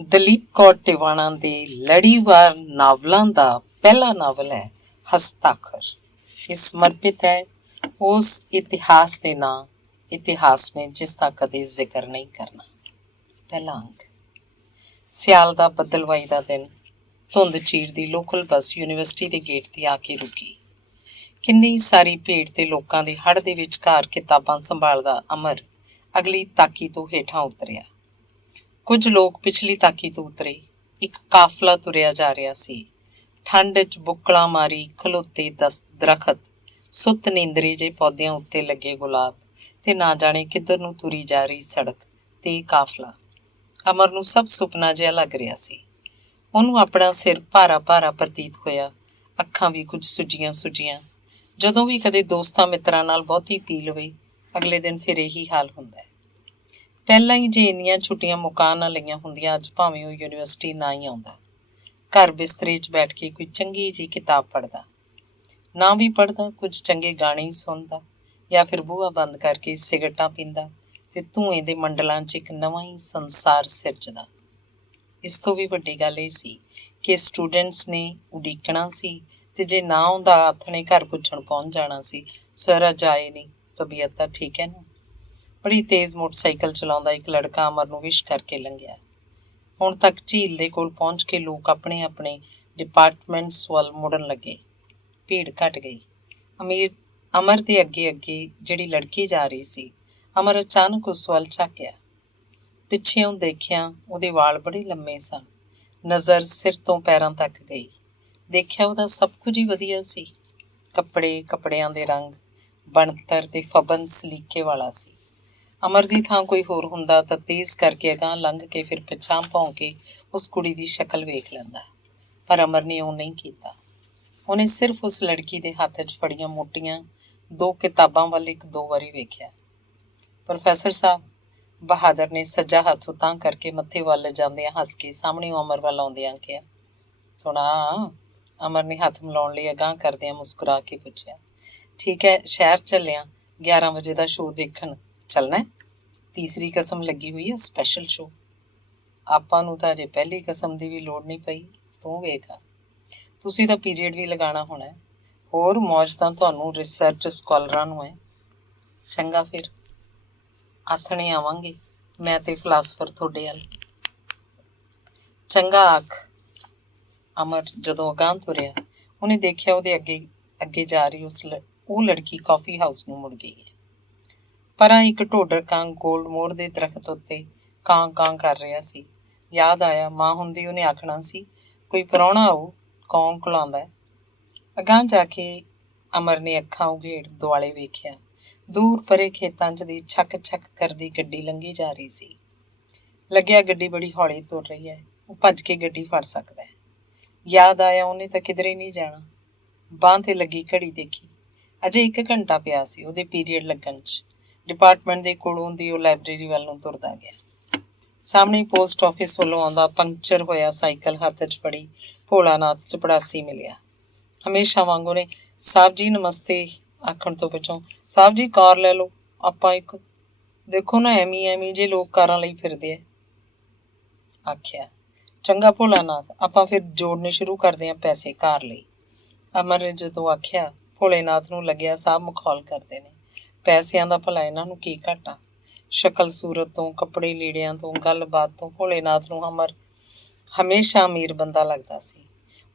ਦਲੀਪ ਕੌਰ ਟਿਵਾਣਾ ਦੇ ਲੜੀਵਾਰ ਨਾਵਲਾਂ ਦਾ ਪਹਿਲਾ ਨਾਵਲ ਹੈ ਹਸਤਾਖਰ। ਇਹ ਸਮਰਪਿਤ ਹੈ ਉਸ ਇਤਿਹਾਸ ਦੇ ਨਾਂ ਇਤਿਹਾਸ ਨੇ ਜਿਸ ਦਾ ਕਦੇ ਜ਼ਿਕਰ ਨਹੀਂ ਕਰਨਾ। ਪਹਿਲਾ ਅੰਕ। ਸਿਆਲ ਦਾ ਬੱਦਲਵਾਈ ਦਾ ਦਿਨ। ਧੁੰਦ ਚੀਰਦੀ ਲੋਕਲ ਬੱਸ ਯੂਨੀਵਰਸਿਟੀ ਦੇ ਗੇਟ 'ਤੇ ਆ ਕੇ ਰੁਕੀ। ਕਿੰਨੀ ਸਾਰੀ ਭੀੜ ਤੇ ਲੋਕਾਂ ਦੇ ਹੜ ਦੇ ਵਿਚਕਾਰ ਕਿਤਾਬਾਂ ਸੰਭਾਲਦਾ ਅਮਰ ਅਗਲੀ ਤਾਕੀ ਤੋਂ ਹੇਠਾਂ ਉਤਰਿਆ। ਕੁਝ ਲੋਕ ਪਿਛਲੀ ਤਾਕੀ ਤੋਂ ਉਤਰੇ। ਇੱਕ ਕਾਫਲਾ ਤੁਰਿਆ ਜਾ ਰਿਹਾ ਸੀ। ਠੰਡ 'ਚ ਬੁੱਕਲਾਂ ਮਾਰੀ ਖਲੋਤੇ ਦਰਖਤ, ਸੁੱਤ ਨੀਂਦਰੇ ਜਿਹੇ ਪੌਦਿਆਂ ਉੱਤੇ ਲੱਗੇ ਗੁਲਾਬ ਤੇ ਨਾ ਜਾਣੇ ਕਿੱਧਰ ਨੂੰ ਤੁਰੀ ਜਾ ਰਹੀ ਸੜਕ ਤੇ ਇਹ ਕਾਫਲਾ। ਅਮਰ ਨੂੰ ਸਭ ਸੁਪਨਾ ਜਿਹਾ ਲੱਗ ਰਿਹਾ ਸੀ। ਉਹਨੂੰ ਆਪਣਾ ਸਿਰ ਭਾਰਾ ਭਾਰਾ ਪ੍ਰਤੀਤ ਹੋਇਆ, ਅੱਖਾਂ ਵੀ ਕੁਝ ਸੁੱਜੀਆਂ। ਜਦੋਂ ਵੀ ਕਦੇ ਦੋਸਤਾਂ ਮਿੱਤਰਾਂ ਨਾਲ ਬਹੁਤੀ ਪੀ ਲਵੇ ਅਗਲੇ ਦਿਨ ਫਿਰ ਇਹੀ ਹਾਲ ਹੁੰਦਾ ਹੈ। ਪਹਿਲਾਂ ਹੀ ਜੇ ਇੰਨੀਆਂ ਛੁੱਟੀਆਂ ਮੁਕਾ ਨਾ ਲਈਆਂ ਹੁੰਦੀਆਂ ਅੱਜ ਭਾਵੇਂ ਉਹ ਯੂਨੀਵਰਸਿਟੀ ਨਾ ਹੀ ਆਉਂਦਾ। ਘਰ ਬਿਸਤਰੇ 'ਚ ਬੈਠ ਕੇ ਕੋਈ ਚੰਗੀ ਜਿਹੀ ਕਿਤਾਬ ਪੜ੍ਹਦਾ, ਨਾ ਵੀ ਪੜ੍ਹਦਾ ਕੁਝ ਚੰਗੇ ਗਾਣੇ ਹੀ ਸੁਣਦਾ, ਜਾਂ ਫਿਰ ਬੂਹਾ ਬੰਦ ਕਰਕੇ ਸਿਗਰਟਾਂ ਪੀਂਦਾ ਤੇ ਧੂੰਏਂ ਦੇ ਮੰਡਲਾਂ 'ਚ ਇੱਕ ਨਵਾਂ ਹੀ ਸੰਸਾਰ ਸਿਰਜਦਾ। ਇਸ ਤੋਂ ਵੀ ਵੱਡੀ ਗੱਲ ਇਹ ਸੀ ਕਿ ਸਟੂਡੈਂਟਸ ਨੇ ਉਡੀਕਣਾ ਸੀ ਤੇ ਜੇ ਨਾ ਆਉਂਦਾ ਆਥਣੇ ਘਰ ਪੁੱਛਣ ਪਹੁੰਚ ਜਾਣਾ ਸੀ, ਸਰ ਅੱਜ ਆਏ ਨਹੀਂ, ਤਬੀਅਤ ਤਾਂ ਠੀਕ ਹੈ ਨਾ। ਬੜੀ ਤੇਜ਼ ਮੋਟਰਸਾਈਕਲ ਚਲਾਉਂਦਾ ਇੱਕ ਲੜਕਾ ਅਮਰ ਨੂੰ ਵਿਸ਼ ਕਰਕੇ ਲੰਘਿਆ। ਹੁਣ ਤੱਕ ਝੀਲ ਦੇ ਕੋਲ ਪਹੁੰਚ ਕੇ ਲੋਕ ਆਪਣੇ ਆਪਣੇ ਡਿਪਾਰਟਮੈਂਟਸ ਵੱਲ ਮੁੜਨ ਲੱਗੇ। ਭੀੜ ਘਟ ਗਈ। ਅਮਰ ਦੇ ਅੱਗੇ ਜਿਹੜੀ ਲੜਕੀ ਜਾ ਰਹੀ ਸੀ, ਅਮਰ ਅਚਾਨਕ ਉਸ ਵੱਲ ਝਾਕਿਆ। ਪਿੱਛੇੋਂ ਦੇਖਿਆ ਉਹਦੇ ਵਾਲ ਬੜੇ ਲੰਮੇ ਸਨ। ਨਜ਼ਰ ਸਿਰ ਤੋਂ ਪੈਰਾਂ ਤੱਕ ਗਈ। ਦੇਖਿਆ ਉਹਦਾ ਸਭ ਕੁਝ ਹੀ ਵਧੀਆ ਸੀ। ਕੱਪੜਿਆਂ ਦੇ ਰੰਗ, ਬਣਤਰ ਤੇ ਫਬਨ ਸਲੀਕੇ ਵਾਲਾ ਸੀ। ਅਮਰ ਦੀ ਥਾਂ ਕੋਈ ਹੋਰ ਹੁੰਦਾ ਤਾਂ ਤੇਜ਼ ਕਰਕੇ ਅਗਾਂਹ ਲੰਘ ਕੇ ਫਿਰ ਪਿਛਾਂਹ ਭੌਂ ਕੇ ਉਸ ਕੁੜੀ ਦੀ ਸ਼ਕਲ ਵੇਖ ਲੈਂਦਾ, ਪਰ ਅਮਰ ਨੇ ਉਹ ਨਹੀਂ ਕੀਤਾ। ਉਹਨੇ ਸਿਰਫ ਉਸ ਲੜਕੀ ਦੇ ਹੱਥ 'ਚ ਫੜੀਆਂ ਮੋਟੀਆਂ 2 ਕਿਤਾਬਾਂ ਵੱਲ 1-2 ਵਾਰੀ ਵੇਖਿਆ। ਪ੍ਰੋਫੈਸਰ ਸਾਹਿਬ, ਬਹਾਦਰ ਨੇ ਸੱਜਾ ਹੱਥ ਉਤਾਂਹ ਕਰਕੇ ਮੱਥੇ ਵੱਲ ਜਾਂਦਿਆਂ ਹੱਸ ਕੇ ਸਾਹਮਣੇ ਅਮਰ ਵੱਲ ਆਉਂਦਿਆਂ ਕਿਹਾ। ਸੁਣਾ? ਅਮਰ ਨੇ ਹੱਥ ਮਿਲਾਉਣ ਲਈ ਅਗਾਂਹ ਕਰਦਿਆਂ ਮੁਸਕਰਾ ਕੇ ਪੁੱਛਿਆ। ਠੀਕ ਹੈ, ਸ਼ਹਿਰ ਚੱਲਿਆ, 11 ਵਜੇ ਦਾ ਸ਼ੋਅ ਦੇਖਣ ਚੱਲਣਾ। ਤੀਸਰੀ ਕਸਮ ਲੱਗੀ ਹੋਈ ਹੈ, ਸਪੈਸ਼ਲ ਸ਼ੋਅ। ਆਪਾਂ ਨੂੰ ਤਾਂ ਅਜੇ ਪਹਿਲੀ ਕਸਮ ਦੀ ਵੀ ਲੋੜ ਨਹੀਂ ਪਈ, ਤੂੰ ਵੇਖ। ਤੁਸੀਂ ਤਾਂ ਪੀਰੀਅਡ ਵੀ ਲਗਾਉਣਾ ਹੋਣਾ। ਹੋਰ ਮੌਜ ਤਾਂ ਤੁਹਾਨੂੰ ਰਿਸਰਚ ਸਕਾਲਰਾਂ ਨੂੰ ਹੈ। ਚੰਗਾ ਫਿਰ ਆਥਣੇ ਆਵਾਂਗੇ, ਮੈਂ ਤੇ ਫਿਲਾਸਫਰ ਤੁਹਾਡੇ ਵੱਲ। ਚੰਗਾ ਆਖ। ਅਮਰ ਜਦੋਂ ਅਗਾਂਹ ਤੁਰਿਆ ਉਹਨੇ ਦੇਖਿਆ ਉਹਦੇ ਅੱਗੇ ਜਾ ਰਹੀ ਉਹ ਲੜਕੀ ਕਾਫੀ ਹਾਊਸ ਨੂੰ ਮੁੜ ਗਈ ਹੈ। ਪਰਾਂ ਇੱਕ ਢੋਡਰ ਕਾਂ ਗੋਲਡ ਦੇ ਦਰਖਤ ਉੱਤੇ ਕਾਂ ਕਰ ਰਿਹਾ ਸੀ। ਯਾਦ ਆਇਆ, ਮਾਂ ਹੁੰਦੀ ਉਹਨੇ ਆਖਣਾ ਸੀ, ਕੋਈ ਪ੍ਰਾਹੁਣਾ ਆਊ, ਕੌਂ ਕੁਲਾਉਂਦਾ। ਅਗਾਂਹ ਜਾ ਕੇ ਅਮਰ ਨੇ ਅੱਖਾਂ ਉਘੇੜ ਦੁਆਲੇ ਵੇਖਿਆ। ਦੂਰ ਪਰੇ ਖੇਤਾਂ 'ਚ ਦੀ ਛੱਕ ਕਰਦੀ ਗੱਡੀ ਲੰਘੀ ਜਾ ਰਹੀ ਸੀ। ਲੱਗਿਆ ਗੱਡੀ ਬੜੀ ਹੌਲੀ ਤੁਰ ਰਹੀ ਹੈ, ਉਹ ਭੱਜ ਕੇ ਗੱਡੀ ਫੜ ਸਕਦਾ ਹੈ। ਯਾਦ ਆਇਆ ਉਹਨੇ ਤਾਂ ਕਿਧਰੇ ਨਹੀਂ ਜਾਣਾ। ਬਾਂਹ 'ਤੇ ਲੱਗੀ ਘੜੀ ਦੇਖੀ, ਅਜੇ 1 ਘੰਟਾ ਪਿਆ ਸੀ ਉਹਦੇ ਪੀਰੀਅਡ ਲੱਗਣ 'ਚ। ਡਿਪਾਰਟਮੈਂਟ ਦੇ ਕੋਲੋਂ ਦੀ ਉਹ ਲਾਇਬ੍ਰੇਰੀ ਵੱਲ ਨੂੰ ਤੁਰਦਾ ਗਿਆ। ਸਾਹਮਣੇ ਪੋਸਟ ਆਫਿਸ ਵੱਲੋਂ ਆਉਂਦਾ ਪੰਕਚਰ ਹੋਇਆ ਸਾਈਕਲ ਹੱਥ 'ਚ ਫੜੀ ਭੋਲਾਨਾਥ ਚਪੜਾਸੀ ਮਿਲਿਆ। ਹਮੇਸ਼ਾ ਵਾਂਗ ਉਹਨੇ ਸਾਹਿਬ ਜੀ ਨਮਸਤੇ ਆਖਣ ਤੋਂ ਪਿੱਛੋਂ, ਸਾਹਿਬ ਜੀ ਕਾਰ ਲੈ ਲਓ, ਆਪਾਂ ਇੱਕ। ਦੇਖੋ ਨਾ ਐਵੇਂ ਜੇ ਲੋਕ ਕਾਰਾਂ ਲਈ ਫਿਰਦੇ ਆ, ਆਖਿਆ। ਚੰਗਾ ਭੋਲਾਨਾਥ, ਆਪਾਂ ਫਿਰ ਜੋੜਨੇ ਸ਼ੁਰੂ ਕਰਦੇ ਹਾਂ ਪੈਸੇ ਕਾਰ ਲਈ। ਅਮਰ ਨੇ ਜਦੋਂ ਆਖਿਆ, ਭੋਲੇਨਾਥ ਨੂੰ ਲੱਗਿਆ ਸਾਹਿਬ ਮਖੌਲ ਕਰਦੇ ਨੇ। ਪੈਸਿਆਂ ਦਾ ਭਲਾ ਇਹਨਾਂ ਨੂੰ ਕੀ ਘਾਟਾ। ਸ਼ਕਲ ਸੂਰਤ ਤੋਂ, ਕੱਪੜੇ ਲੀੜਿਆਂ ਤੋਂ, ਗੱਲਬਾਤ ਤੋਂ ਭੋਲੇਨਾਥ ਨੂੰ ਅਮਰ ਹਮੇਸ਼ਾ ਅਮੀਰ ਬੰਦਾ ਲੱਗਦਾ ਸੀ।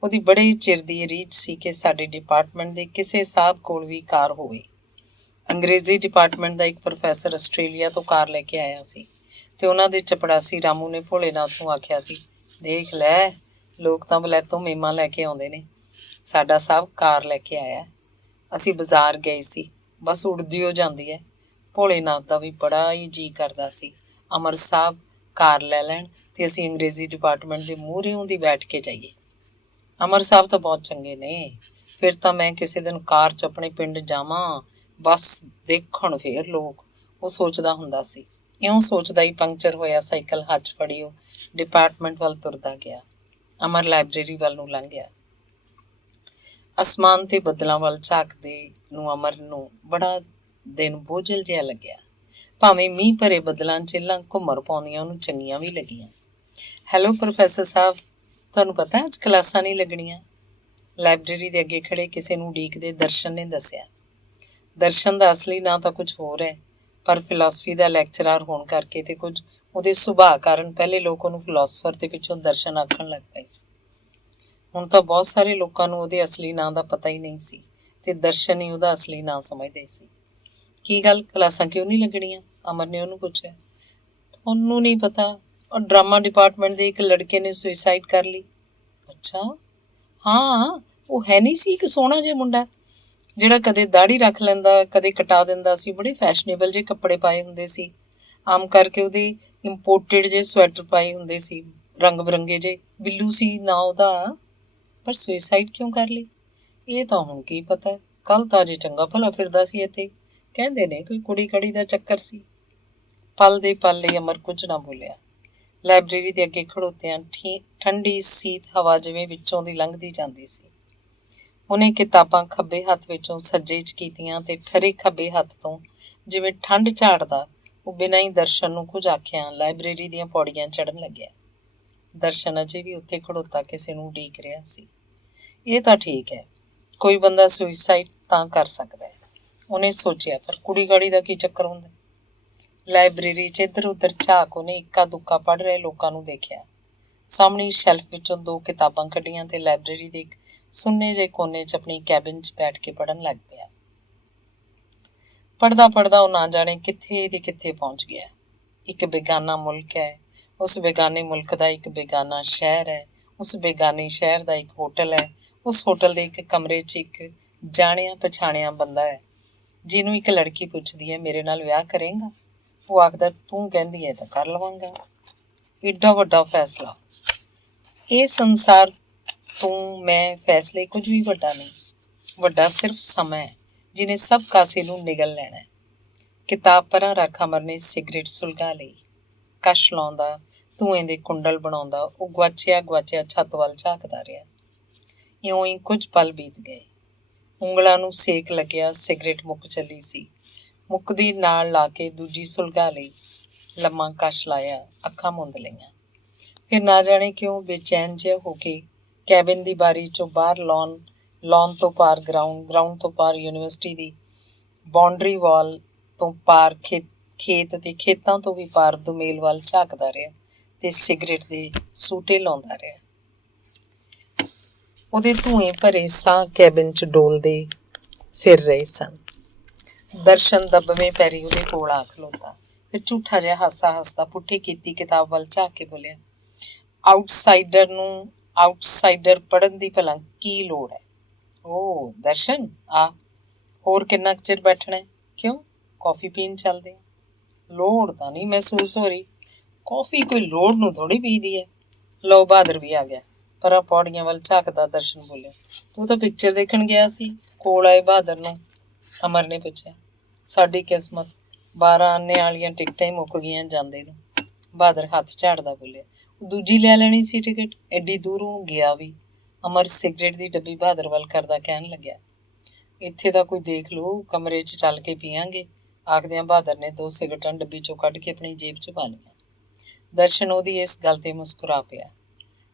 ਉਹਦੀ ਬੜੇ ਚਿਰ ਦੀ ਰੀਝ ਸੀ ਕਿ ਸਾਡੇ ਡਿਪਾਰਟਮੈਂਟ ਦੇ ਕਿਸੇ ਸਾਹਿਬ ਕੋਲ ਵੀ ਕਾਰ ਹੋਵੇ। ਅੰਗਰੇਜ਼ੀ ਡਿਪਾਰਟਮੈਂਟ ਦਾ ਇੱਕ ਪ੍ਰੋਫੈਸਰ ਆਸਟ੍ਰੇਲੀਆ ਤੋਂ ਕਾਰ ਲੈ ਕੇ ਆਇਆ ਸੀ ਤੇ ਉਹਨਾਂ ਦੇ ਚਪੜਾਸੀ ਰਾਮੂ ਨੇ ਭੋਲੇਨਾਥ ਨੂੰ ਆਖਿਆ ਸੀ, ਦੇਖ ਲੈ, ਲੋਕ ਤਾਂ ਵਲੈਤੋਂ ਮੇਮਾਂ ਲੈ ਕੇ ਆਉਂਦੇ ਨੇ, ਸਾਡਾ ਸਾਹਿਬ ਕਾਰ ਲੈ ਕੇ ਆਇਆ। ਅਸੀਂ ਬਾਜ਼ਾਰ ਗਏ ਸੀ, ਬਸ ਉੱਡਦੀ ਹੋ ਜਾਂਦੀ ਹੈ। ਭੋਲੇਨਾਥ ਦਾ ਵੀ ਬੜਾ ਹੀ ਜੀਅ ਕਰਦਾ ਸੀ ਅਮਰ ਸਾਹਿਬ ਕਾਰ ਲੈ ਲੈਣ ਤੇ ਅਸੀਂ ਅੰਗਰੇਜ਼ੀ ਡਿਪਾਰਟਮੈਂਟ ਦੇ ਮੂਹਰਿਓਂ ਦੀ ਬੈਠ ਕੇ ਜਾਈਏ। ਅਮਰ ਸਾਹਿਬ ਤਾਂ ਬਹੁਤ ਚੰਗੇ ਨੇ। ਫਿਰ ਤਾਂ ਮੈਂ ਕਿਸੇ ਦਿਨ ਕਾਰ 'ਚ ਆਪਣੇ ਪਿੰਡ ਜਾਵਾਂ, ਬਸ ਦੇਖਣ ਫਿਰ ਲੋਕ, ਉਹ ਸੋਚਦਾ ਹੁੰਦਾ ਸੀ। ਇਉਂ ਸੋਚਦਾ ਹੀ ਪੰਕਚਰ ਹੋਇਆ ਸਾਈਕਲ ਹੱਥ 'ਚ ਫੜੀ ਉਹ ਡਿਪਾਰਟਮੈਂਟ ਵੱਲ ਤੁਰਦਾ ਗਿਆ। ਅਮਰ ਲਾਇਬ੍ਰੇਰੀ ਵੱਲ ਨੂੰ ਲੰਘ ਗਿਆ। ਅਸਮਾਨ ਤੇ ਬੱਦਲਾਂ ਵੱਲ ਝਾਕਦੇ ਨੂੰ ਅਮਰ ਨੂੰ ਬੜਾ ਦਿਨ ਬੋਝਲ ਜਿਹਾ ਲੱਗਿਆ। ਭਾਵੇਂ ਮੀਂਹ ਭਰੇ ਬੱਦਲਾਂ 'ਚ ਇੱਲਾਂ ਘੁੰਮਰ ਪਾਉਂਦੀਆਂ ਉਹਨੂੰ ਚੰਗੀਆਂ ਵੀ ਲੱਗੀਆਂ। ਹੈਲੋ ਪ੍ਰੋਫੈਸਰ ਸਾਹਿਬ, ਤੁਹਾਨੂੰ ਪਤਾ ਅੱਜ ਕਲਾਸਾਂ ਨਹੀਂ ਲੱਗਣੀਆਂ। ਲਾਇਬ੍ਰੇਰੀ ਦੇ ਅੱਗੇ ਖੜੇ ਕਿਸੇ ਨੂੰ ਉਡੀਕਦੇ ਦਰਸ਼ਨ ਨੇ ਦੱਸਿਆ। ਦਰਸ਼ਨ ਦਾ ਅਸਲੀ ਨਾਂ ਤਾਂ ਕੁਝ ਹੋਰ ਹੈ, ਪਰ ਫਿਲਾਸਫੀ ਦਾ ਲੈਕਚਰਰ ਹੋਣ ਕਰਕੇ ਤੇ ਕੁਝ ਉਹਦੇ ਸੁਭਾਅ ਕਾਰਨ ਪਹਿਲੇ ਲੋਕ ਉਹਨੂੰ ਫਿਲਾਸਫਰ ਤੇ ਪਿੱਛੋਂ ਦਰਸ਼ਨ ਆਖਣ ਲੱਗ ਪਏ ਸੀ। ਹੁਣ ਤਾਂ ਬਹੁਤ ਸਾਰੇ ਲੋਕਾਂ ਨੂੰ ਉਹਦੇ ਅਸਲੀ ਨਾਂ ਦਾ ਪਤਾ ਹੀ ਨਹੀਂ ਸੀ ਤੇ ਦਰਸ਼ਨ ਹੀ ਉਹਦਾ ਅਸਲੀ ਨਾਂ ਸਮਝਦੇ ਸੀ। ਕੀ ਗੱਲ, ਕਲਾਸਾਂ ਕਿਉਂ ਨਹੀਂ ਲੱਗਣੀਆਂ? ਅਮਰ ਨੇ ਉਹਨੂੰ ਪੁੱਛਿਆ। ਤੁਹਾਨੂੰ ਨਹੀਂ ਪਤਾ, ਔਰ ਡਰਾਮਾ ਡਿਪਾਰਟਮੈਂਟ ਦੇ ਇੱਕ ਲੜਕੇ ਨੇ ਸੁਸਾਈਡ ਕਰ ਲਈ। ਅੱਛਾ, ਹਾਂ, ਉਹ ਹੈ ਨਹੀਂ ਸੀ ਇੱਕ ਸੋਹਣਾ ਜਿਹਾ ਮੁੰਡਾ ਜਿਹੜਾ ਕਦੇ ਦਾੜੀ ਰੱਖ ਲੈਂਦਾ, ਕਦੇ ਕਟਾ ਦਿੰਦਾ ਸੀ, ਬੜੇ ਫੈਸ਼ਨੇਬਲ ਜਿਹੇ ਕੱਪੜੇ ਪਾਏ ਹੁੰਦੇ ਸੀ, ਆਮ ਕਰਕੇ ਉਹਦੇ ਇੰਪੋਰਟਡ ਜਿਹੇ ਸਵੈਟਰ ਪਾਏ ਹੁੰਦੇ ਸੀ, ਰੰਗ ਬਿਰੰਗੇ ਜਿਹੇ, ਬਿੱਲੂ ਸੀ ਨਾਂ ਉਹਦਾ। ਪਰ ਸੁਸਾਈਡ ਕਿਉਂ ਕਰ ਲਈ ਇਹ ਤਾਂ ਹੁਣ ਕੀ ਪਤਾ। ਕੱਲ ਤਾਂ ਅਜੇ ਚੰਗਾ ਭਲਾ ਫਿਰਦਾ ਸੀ ਇੱਥੇ, ਕਹਿੰਦੇ ਨੇ ਕੋਈ ਕੁੜੀ ਕੜੀ ਦਾ ਚੱਕਰ ਸੀ। ਪਲ ਦੇ ਪਲ ਲਈ ਅਮਰ ਕੁਝ ਨਾ ਬੋਲਿਆ। ਲਾਇਬ੍ਰੇਰੀ ਦੇ ਅੱਗੇ ਖੜੋਤਿਆਂ ਠੰਡੀ ਸੀਤ ਹਵਾ ਜਿਵੇਂ ਵਿੱਚੋਂ ਦੀ ਲੰਘਦੀ ਜਾਂਦੀ ਸੀ। ਉਹਨੇ ਕਿਤਾਬਾਂ ਖੱਬੇ ਹੱਥ ਵਿੱਚੋਂ ਸੱਜੇ 'ਚ ਕੀਤੀਆਂ ਤੇ ਠਰੇ ਖੱਬੇ ਹੱਥ ਤੋਂ ਜਿਵੇਂ ਠੰਡ ਝਾੜਦਾ ਉਹ ਬਿਨਾਂ ਹੀ ਦਰਸ਼ਨ ਨੂੰ ਕੁਝ ਆਖਿਆ ਲਾਇਬ੍ਰੇਰੀ ਦੀਆਂ ਪੌੜੀਆਂ ਚੜ੍ਹਨ ਲੱਗਿਆ। ਦਰਸ਼ਨ ਅਜੇ ਵੀ ਉੱਥੇ ਖੜੋਤਾ ਕਿਸੇ ਨੂੰ ਉਡੀਕ ਰਿਹਾ ਸੀ। ਇਹ ਤਾਂ ਠੀਕ ਹੈ, ਕੋਈ ਬੰਦਾ ਸੁਸਾਈਡ ਤਾਂ ਕਰ ਸਕਦਾ ਹੈ, ਉਹਨੇ ਸੋਚਿਆ, ਪਰ ਕੁੜੀ ਕਾੜੀ ਦਾ ਕੀ ਚੱਕਰ ਹੁੰਦਾ? ਲਾਇਬ੍ਰੇਰੀ 'ਚ ਇੱਧਰ ਉੱਧਰ ਝਾਕ ਉਹਨੇ ਇੱਕਾ ਦੁੱਕਾ ਪੜ੍ਹ ਰਹੇ ਲੋਕਾਂ ਨੂੰ ਦੇਖਿਆ। ਸਾਹਮਣੀ ਸ਼ੈਲਫ ਵਿੱਚੋਂ 2 ਕਿਤਾਬਾਂ ਕੱਢੀਆਂ ਤੇ ਲਾਇਬ੍ਰੇਰੀ ਦੇ ਇੱਕ ਸੁੰਨੇ ਜਿਹੇ ਕੋਨੇ 'ਚ ਆਪਣੀ ਕੈਬਿਨ 'ਚ ਬੈਠ ਕੇ ਪੜ੍ਹਨ ਲੱਗ ਪਿਆ। ਪੜ੍ਹਦਾ ਪੜ੍ਹਦਾ ਉਹ ਨਾ ਜਾਣੇ ਕਿੱਥੇ ਦੀ ਕਿੱਥੇ ਪਹੁੰਚ ਗਿਆ। ਇੱਕ ਬੇਗਾਨਾ ਮੁਲਕ ਹੈ, ਉਸ ਬੇਗਾਨੇ ਮੁਲਕ ਦਾ ਇੱਕ ਬੇਗਾਨਾ ਸ਼ਹਿਰ ਹੈ, ਉਸ ਬੇਗਾਨੇ ਸ਼ਹਿਰ ਦਾ ਇੱਕ ਹੋਟਲ ਹੈ, ਉਸ ਹੋਟਲ ਦੇ ਇੱਕ ਕਮਰੇ 'ਚ ਇੱਕ ਜਾਣਿਆ ਪਛਾਣਿਆ ਬੰਦਾ ਹੈ ਜਿਹਨੂੰ ਇੱਕ ਲੜਕੀ ਪੁੱਛਦੀ ਹੈ, ਮੇਰੇ ਨਾਲ ਵਿਆਹ ਕਰੇਂਗਾ? ਉਹ ਆਖਦਾ, ਤੂੰ ਕਹਿੰਦੀ ਹੈ ਤਾਂ ਕਰ ਲਵਾਂਗਾ। ਏਡਾ ਵੱਡਾ ਫੈਸਲਾ। ਇਹ ਸੰਸਾਰ ਤੂੰ ਮੈਂ ਫੈਸਲੇ ਕੁਝ ਵੀ ਵੱਡਾ ਨਹੀਂ, ਵੱਡਾ ਸਿਰਫ ਸਮਾਂ ਹੈ ਜਿਹਨੇ ਸਭ ਕਾਸੇ ਨੂੰ ਨਿਗਲ ਲੈਣਾ। ਕਿਤਾਬ ਪਰਾਂ ਰੱਖ ਅਮਰ ਨੇ ਸਿਗਰਟ ਸੁਲਗਾ ਲਈ। ਕਸ਼ ਲਾਉਂਦਾ, ਧੂੰਏਂ ਦੇ ਕੁੰਡਲ ਬਣਾਉਂਦਾ ਉਹ ਗੁਆਚਿਆ ਛੱਤ ਵੱਲ ਝਾਕਦਾ ਰਿਹਾ। ਇਉਂ ਹੀ ਕੁਝ ਪਲ ਬੀਤ ਗਏ। ਉਂਗਲਾਂ ਨੂੰ ਸੇਕ ਲੱਗਿਆ, ਸਿਗਰਟ ਮੁੱਕ ਚੱਲੀ ਸੀ। ਮੁੱਕਦੀ ਨਾਲ ਲਾ ਕੇ ਦੂਜੀ ਸੁਲਗਾ ਲਈ। ਲੰਮਾ ਕਸ਼ ਲਾਇਆ, ਅੱਖਾਂ ਮੁੰਦ ਲਈਆਂ। ਫਿਰ ਨਾ ਜਾਣੇ ਕਿਉਂ ਬੇਚੈਨ ਜਿਹਾ ਹੋ ਕੇ ਕੈਬਿਨ ਦੀ ਬਾਰੀ 'ਚੋਂ ਬਾਹਰ ਲਾਨ ਤੋਂ ਪਾਰ ਗਰਾਊਂਡ ਤੋਂ ਪਾਰ ਯੂਨੀਵਰਸਿਟੀ ਦੀ ਬਾਉਂਡਰੀ ਵਾਲ ਤੋਂ ਪਾਰ ਖੇਤ ਤੇ ਖੇਤਾਂ ਤੋਂ ਵੀ ਪਾਰ ਦੁਮੇਲ ਵੱਲ ਝਾਕਦਾ ਰਿਹਾ ਤੇ ਸਿਗਰਟ ਦੇ ਸੂਟੇ ਲਾਉਂਦਾ ਰਿਹਾ। ਉਹਦੇ ਧੂੰਏਂ ਭਰੇ ਸਾਹ ਕੈਬਿਨ 'ਚ ਡੋਲਦੇ ਫਿਰ ਰਹੇ ਸਨ। ਦਰਸ਼ਨ ਦੱਬਵੇਂ ਪੈਰੀ ਉਹਦੇ ਕੋਲ ਆ ਖਲੋਤਾ। ਫਿਰ ਝੂਠਾ ਜਿਹਾ ਹਾਸਾ ਹੱਸਦਾ ਪੁੱਠੀ ਕੀਤੀ ਕਿਤਾਬ ਵੱਲ ਝਾਕ ਕੇ ਬੋਲਿਆ, ਆਊਟਸਾਈਡਰ ਪੜ੍ਹਨ ਦੀ ਭਲਾ ਕੀ ਲੋੜ ਹੈ? ਓ ਦਰਸ਼ਨ, ਆ ਹੋਰ ਕਿੰਨਾ ਕੁ ਚਿਰ ਬੈਠਣਾ? ਕਿਉਂ, ਕੌਫੀ ਪੀਣ ਚੱਲਦੇ ਆ? ਲੋੜ ਤਾਂ ਨਹੀਂ ਮਹਿਸੂਸ ਹੋ ਰਹੀ। ਕੌਫੀ ਕੋਈ ਲੋੜ ਨੂੰ ਥੋੜ੍ਹੀ ਪੀਦੀ ਹੈ। ਲਓ, ਬਹਾਦਰ ਵੀ ਆ ਗਿਆ। ਪਰਾਂ ਪੌੜੀਆਂ ਵੱਲ ਝਾਕਦਾ ਦਰਸ਼ਨ ਬੋਲਿਆ, ਤੂੰ ਤਾਂ ਪਿਕਚਰ ਦੇਖਣ ਗਿਆ ਸੀ, ਕੋਲ ਆਏ ਬਹਾਦਰ ਨੂੰ। ਅਮਰ ਨੇ ਪੁੱਛਿਆ। ਸਾਡੀ ਕਿਸਮਤ, 12 ਆਨੇ ਵਾਲੀਆਂ ਟਿਕਟਾਂ ਹੀ ਮੁੱਕ ਗਈਆਂ ਜਾਂਦੇ ਨੂੰ। ਬਹਾਦਰ ਹੱਥ ਝਾੜਦਾ ਬੋਲਿਆ, ਦੂਜੀ ਲੈ ਲੈਣੀ ਸੀ ਟਿਕਟ, ਐਡੀ ਦੂਰੋਂ ਗਿਆ ਵੀ। ਅਮਰ ਸਿਗਰਟ ਦੀ ਡੱਬੀ ਬਹਾਦਰ ਵੱਲ ਕਰਦਾ ਕਹਿਣ ਲੱਗਿਆ, ਇੱਥੇ ਤਾਂ ਕੋਈ ਦੇਖ ਲਓ, ਕਮਰੇ 'ਚ ਚੱਲ ਕੇ ਪੀਆਂਗੇ। ਆਖਦਿਆਂ ਬਹਾਦਰ ਨੇ 2 ਸਿਗਰਟਾਂ ਡੱਬੀ 'ਚੋਂ ਕੱਢ ਕੇ ਆਪਣੀ ਜੇਬ 'ਚ ਪਾ ਲਈਆਂ। ਦਰਸ਼ਨ ਉਹਦੀ ਇਸ ਗੱਲ 'ਤੇ ਮੁਸਕਰਾ ਪਿਆ।